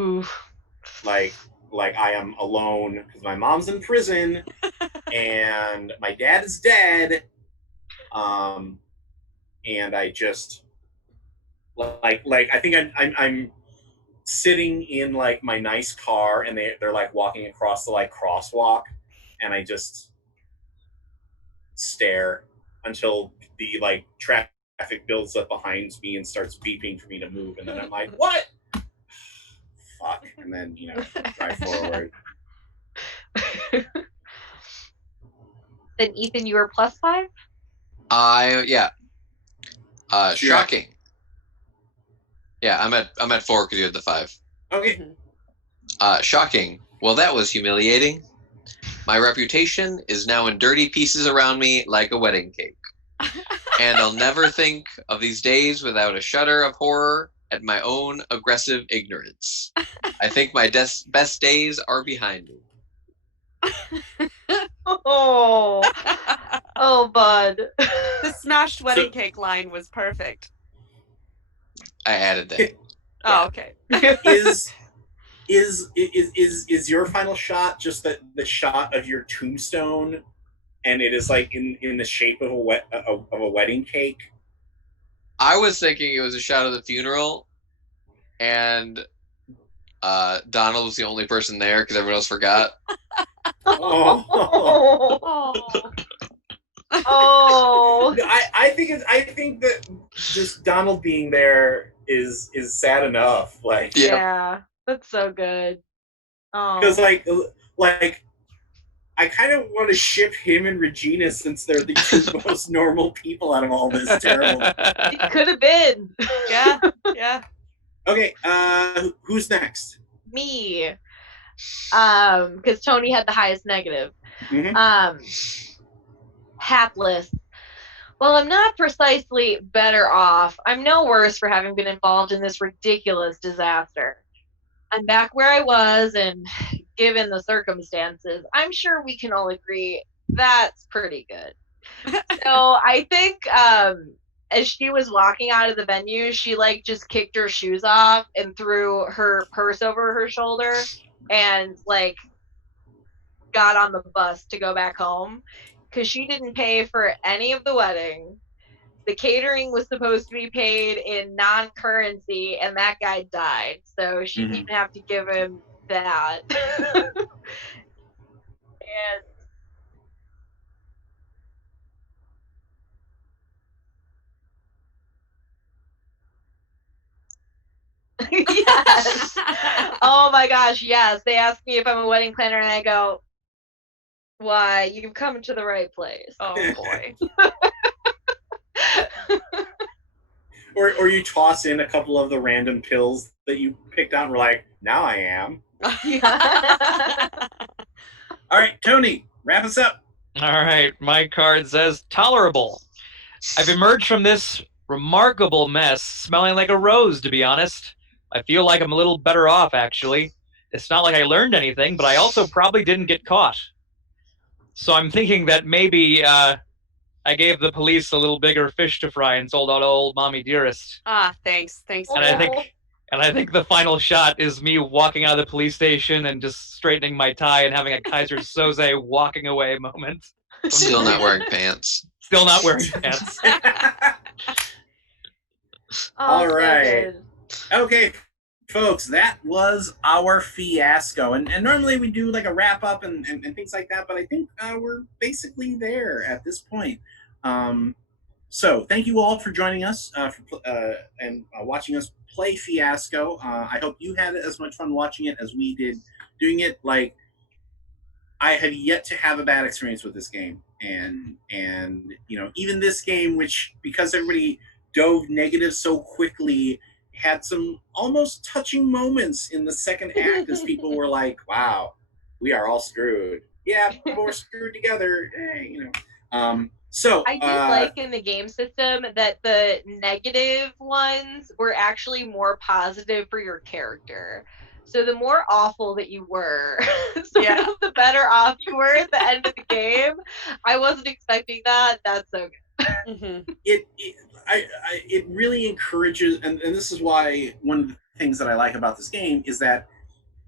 Oof. Like I am alone because my mom's in prison, and my dad is dead. And I just like I think I'm sitting in like my nice car, and they're like walking across the like crosswalk, and I just stare until the like traffic builds up behind me and starts beeping for me to move, and then I'm like, what? Fuck, and then drive forward. Then Ethan, you were +5? Shocking. Yeah, I'm at 4 because you had the 5. Okay. Shocking. Well, that was humiliating. My reputation is now in dirty pieces around me like a wedding cake. And I'll never think of these days without a shudder of horror at my own aggressive ignorance. I think my best days are behind me. Oh, oh, bud. The smashed wedding cake line was perfect. I added that. Oh, okay. Is your final shot just the shot of your tombstone, and it is like in the shape of a wedding cake? I was thinking it was a shot of the funeral, and Donald was the only person there because everyone else forgot. Oh. Oh. Oh. I think that just Donald being there is sad enough. Like, Yeah, that's so good. Oh. because like I kind of want to ship him and Regina since they're the two most normal people out of all this terrible. It could have been. Yeah, yeah. Okay, who's next? Me. Because Tony had the highest negative. Mhm. Hapless. Well, I'm not precisely better off. I'm no worse for having been involved in this ridiculous disaster. I'm back where I was, and given the circumstances, I'm sure we can all agree that's pretty good. So I think as she was walking out of the venue, she like just kicked her shoes off and threw her purse over her shoulder and like got on the bus to go back home because she didn't pay for any of the wedding. The catering was supposed to be paid in non-currency, and that guy died, so she didn't even have to give him that. And yes. Oh my gosh, yes. They ask me if I'm a wedding planner, and I go, "Why, you've come to the right place." Oh boy. Or you toss in a couple of the random pills that you picked out and we're like, now I am. All right, Tony, wrap us up. All right, my card says tolerable. I've emerged from this remarkable mess smelling like a rose, to be honest. I feel like I'm a little better off, actually. It's not like I learned anything, but I also probably didn't get caught. So I'm thinking that maybe I gave the police a little bigger fish to fry and sold out old Mommy Dearest. Thanks And I think the final shot is me walking out of the police station and just straightening my tie and having a Kaiser Soze walking away moment. Still not wearing pants. Still not wearing pants. All right. Okay, folks, that was our fiasco. And normally we do like a wrap up and things like that, but I think we're basically there at this point. So thank you all for joining us and watching us play Fiasco. I hope you had as much fun watching it as we did doing it. Like, I have yet to have a bad experience with this game. And you know, even this game, which because everybody dove negative so quickly, had some almost touching moments in the second act as people were like, wow, we are all screwed. Yeah, but we're screwed together. You know. So I do like in the game system that the negative ones were actually more positive for your character. So the more awful that you were, the better off you were at the end of the game. I wasn't expecting that. That's so good. Mm-hmm. It really encourages, and this is why one of the things that I like about this game is that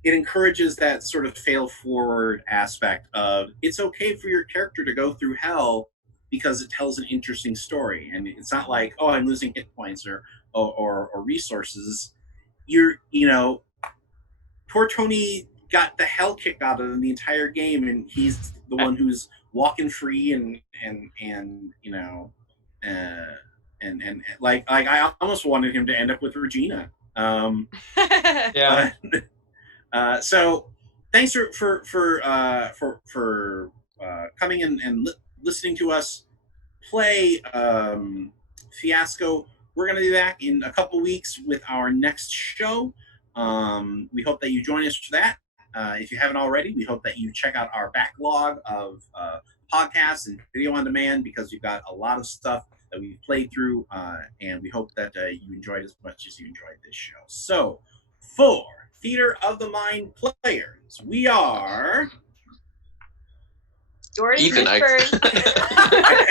it encourages that sort of fail forward aspect of it's okay for your character to go through hell because it tells an interesting story, and it's not like, oh, I'm losing hit points or resources. You know, poor Tony got the hell kicked out of him the entire game, and he's the one who's walking free and you know, and like I almost wanted him to end up with Regina. Yeah. So thanks for coming and listening to us play Fiasco. We're going to be back in a couple weeks with our next show. We hope that you join us for that. If you haven't already, we hope that you check out our backlog of podcasts and video on demand, because we've got a lot of stuff that we've played through, and we hope that you enjoyed as much as you enjoyed this show. So, for Theater of the Mind players, we are Jordan Ethan, Fishburn.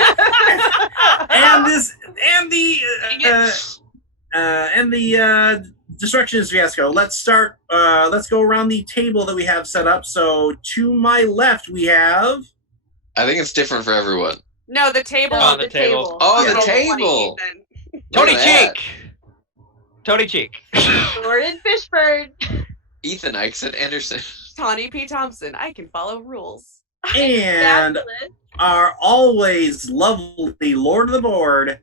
and the Destruction is Fiasco. Let's start. Let's go around the table that we have set up. So to my left we have. I think it's different for everyone. No, the table. Oh, the table. Oh, Yeah. the table. Tony Look at that. Cheek. Tony Cheek. Jordan Fishburn. Ethan Ixon Anderson. Tawnie P. Thompson. I can follow rules. And Fabulous. our always lovely Lord of the Board,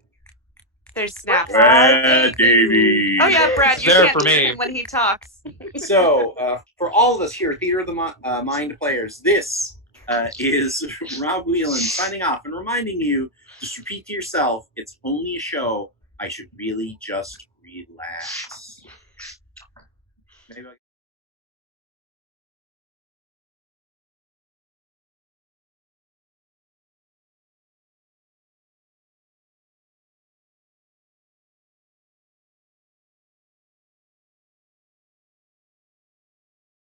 There's snaps. Brad Davies. Oh yeah, Brad. You There can't for me. listen when he talks. So, for all of us here, Theater of the Mind players, this is Rob Wieland signing off and reminding you, just repeat to yourself, it's only a show. I should really just relax. Maybe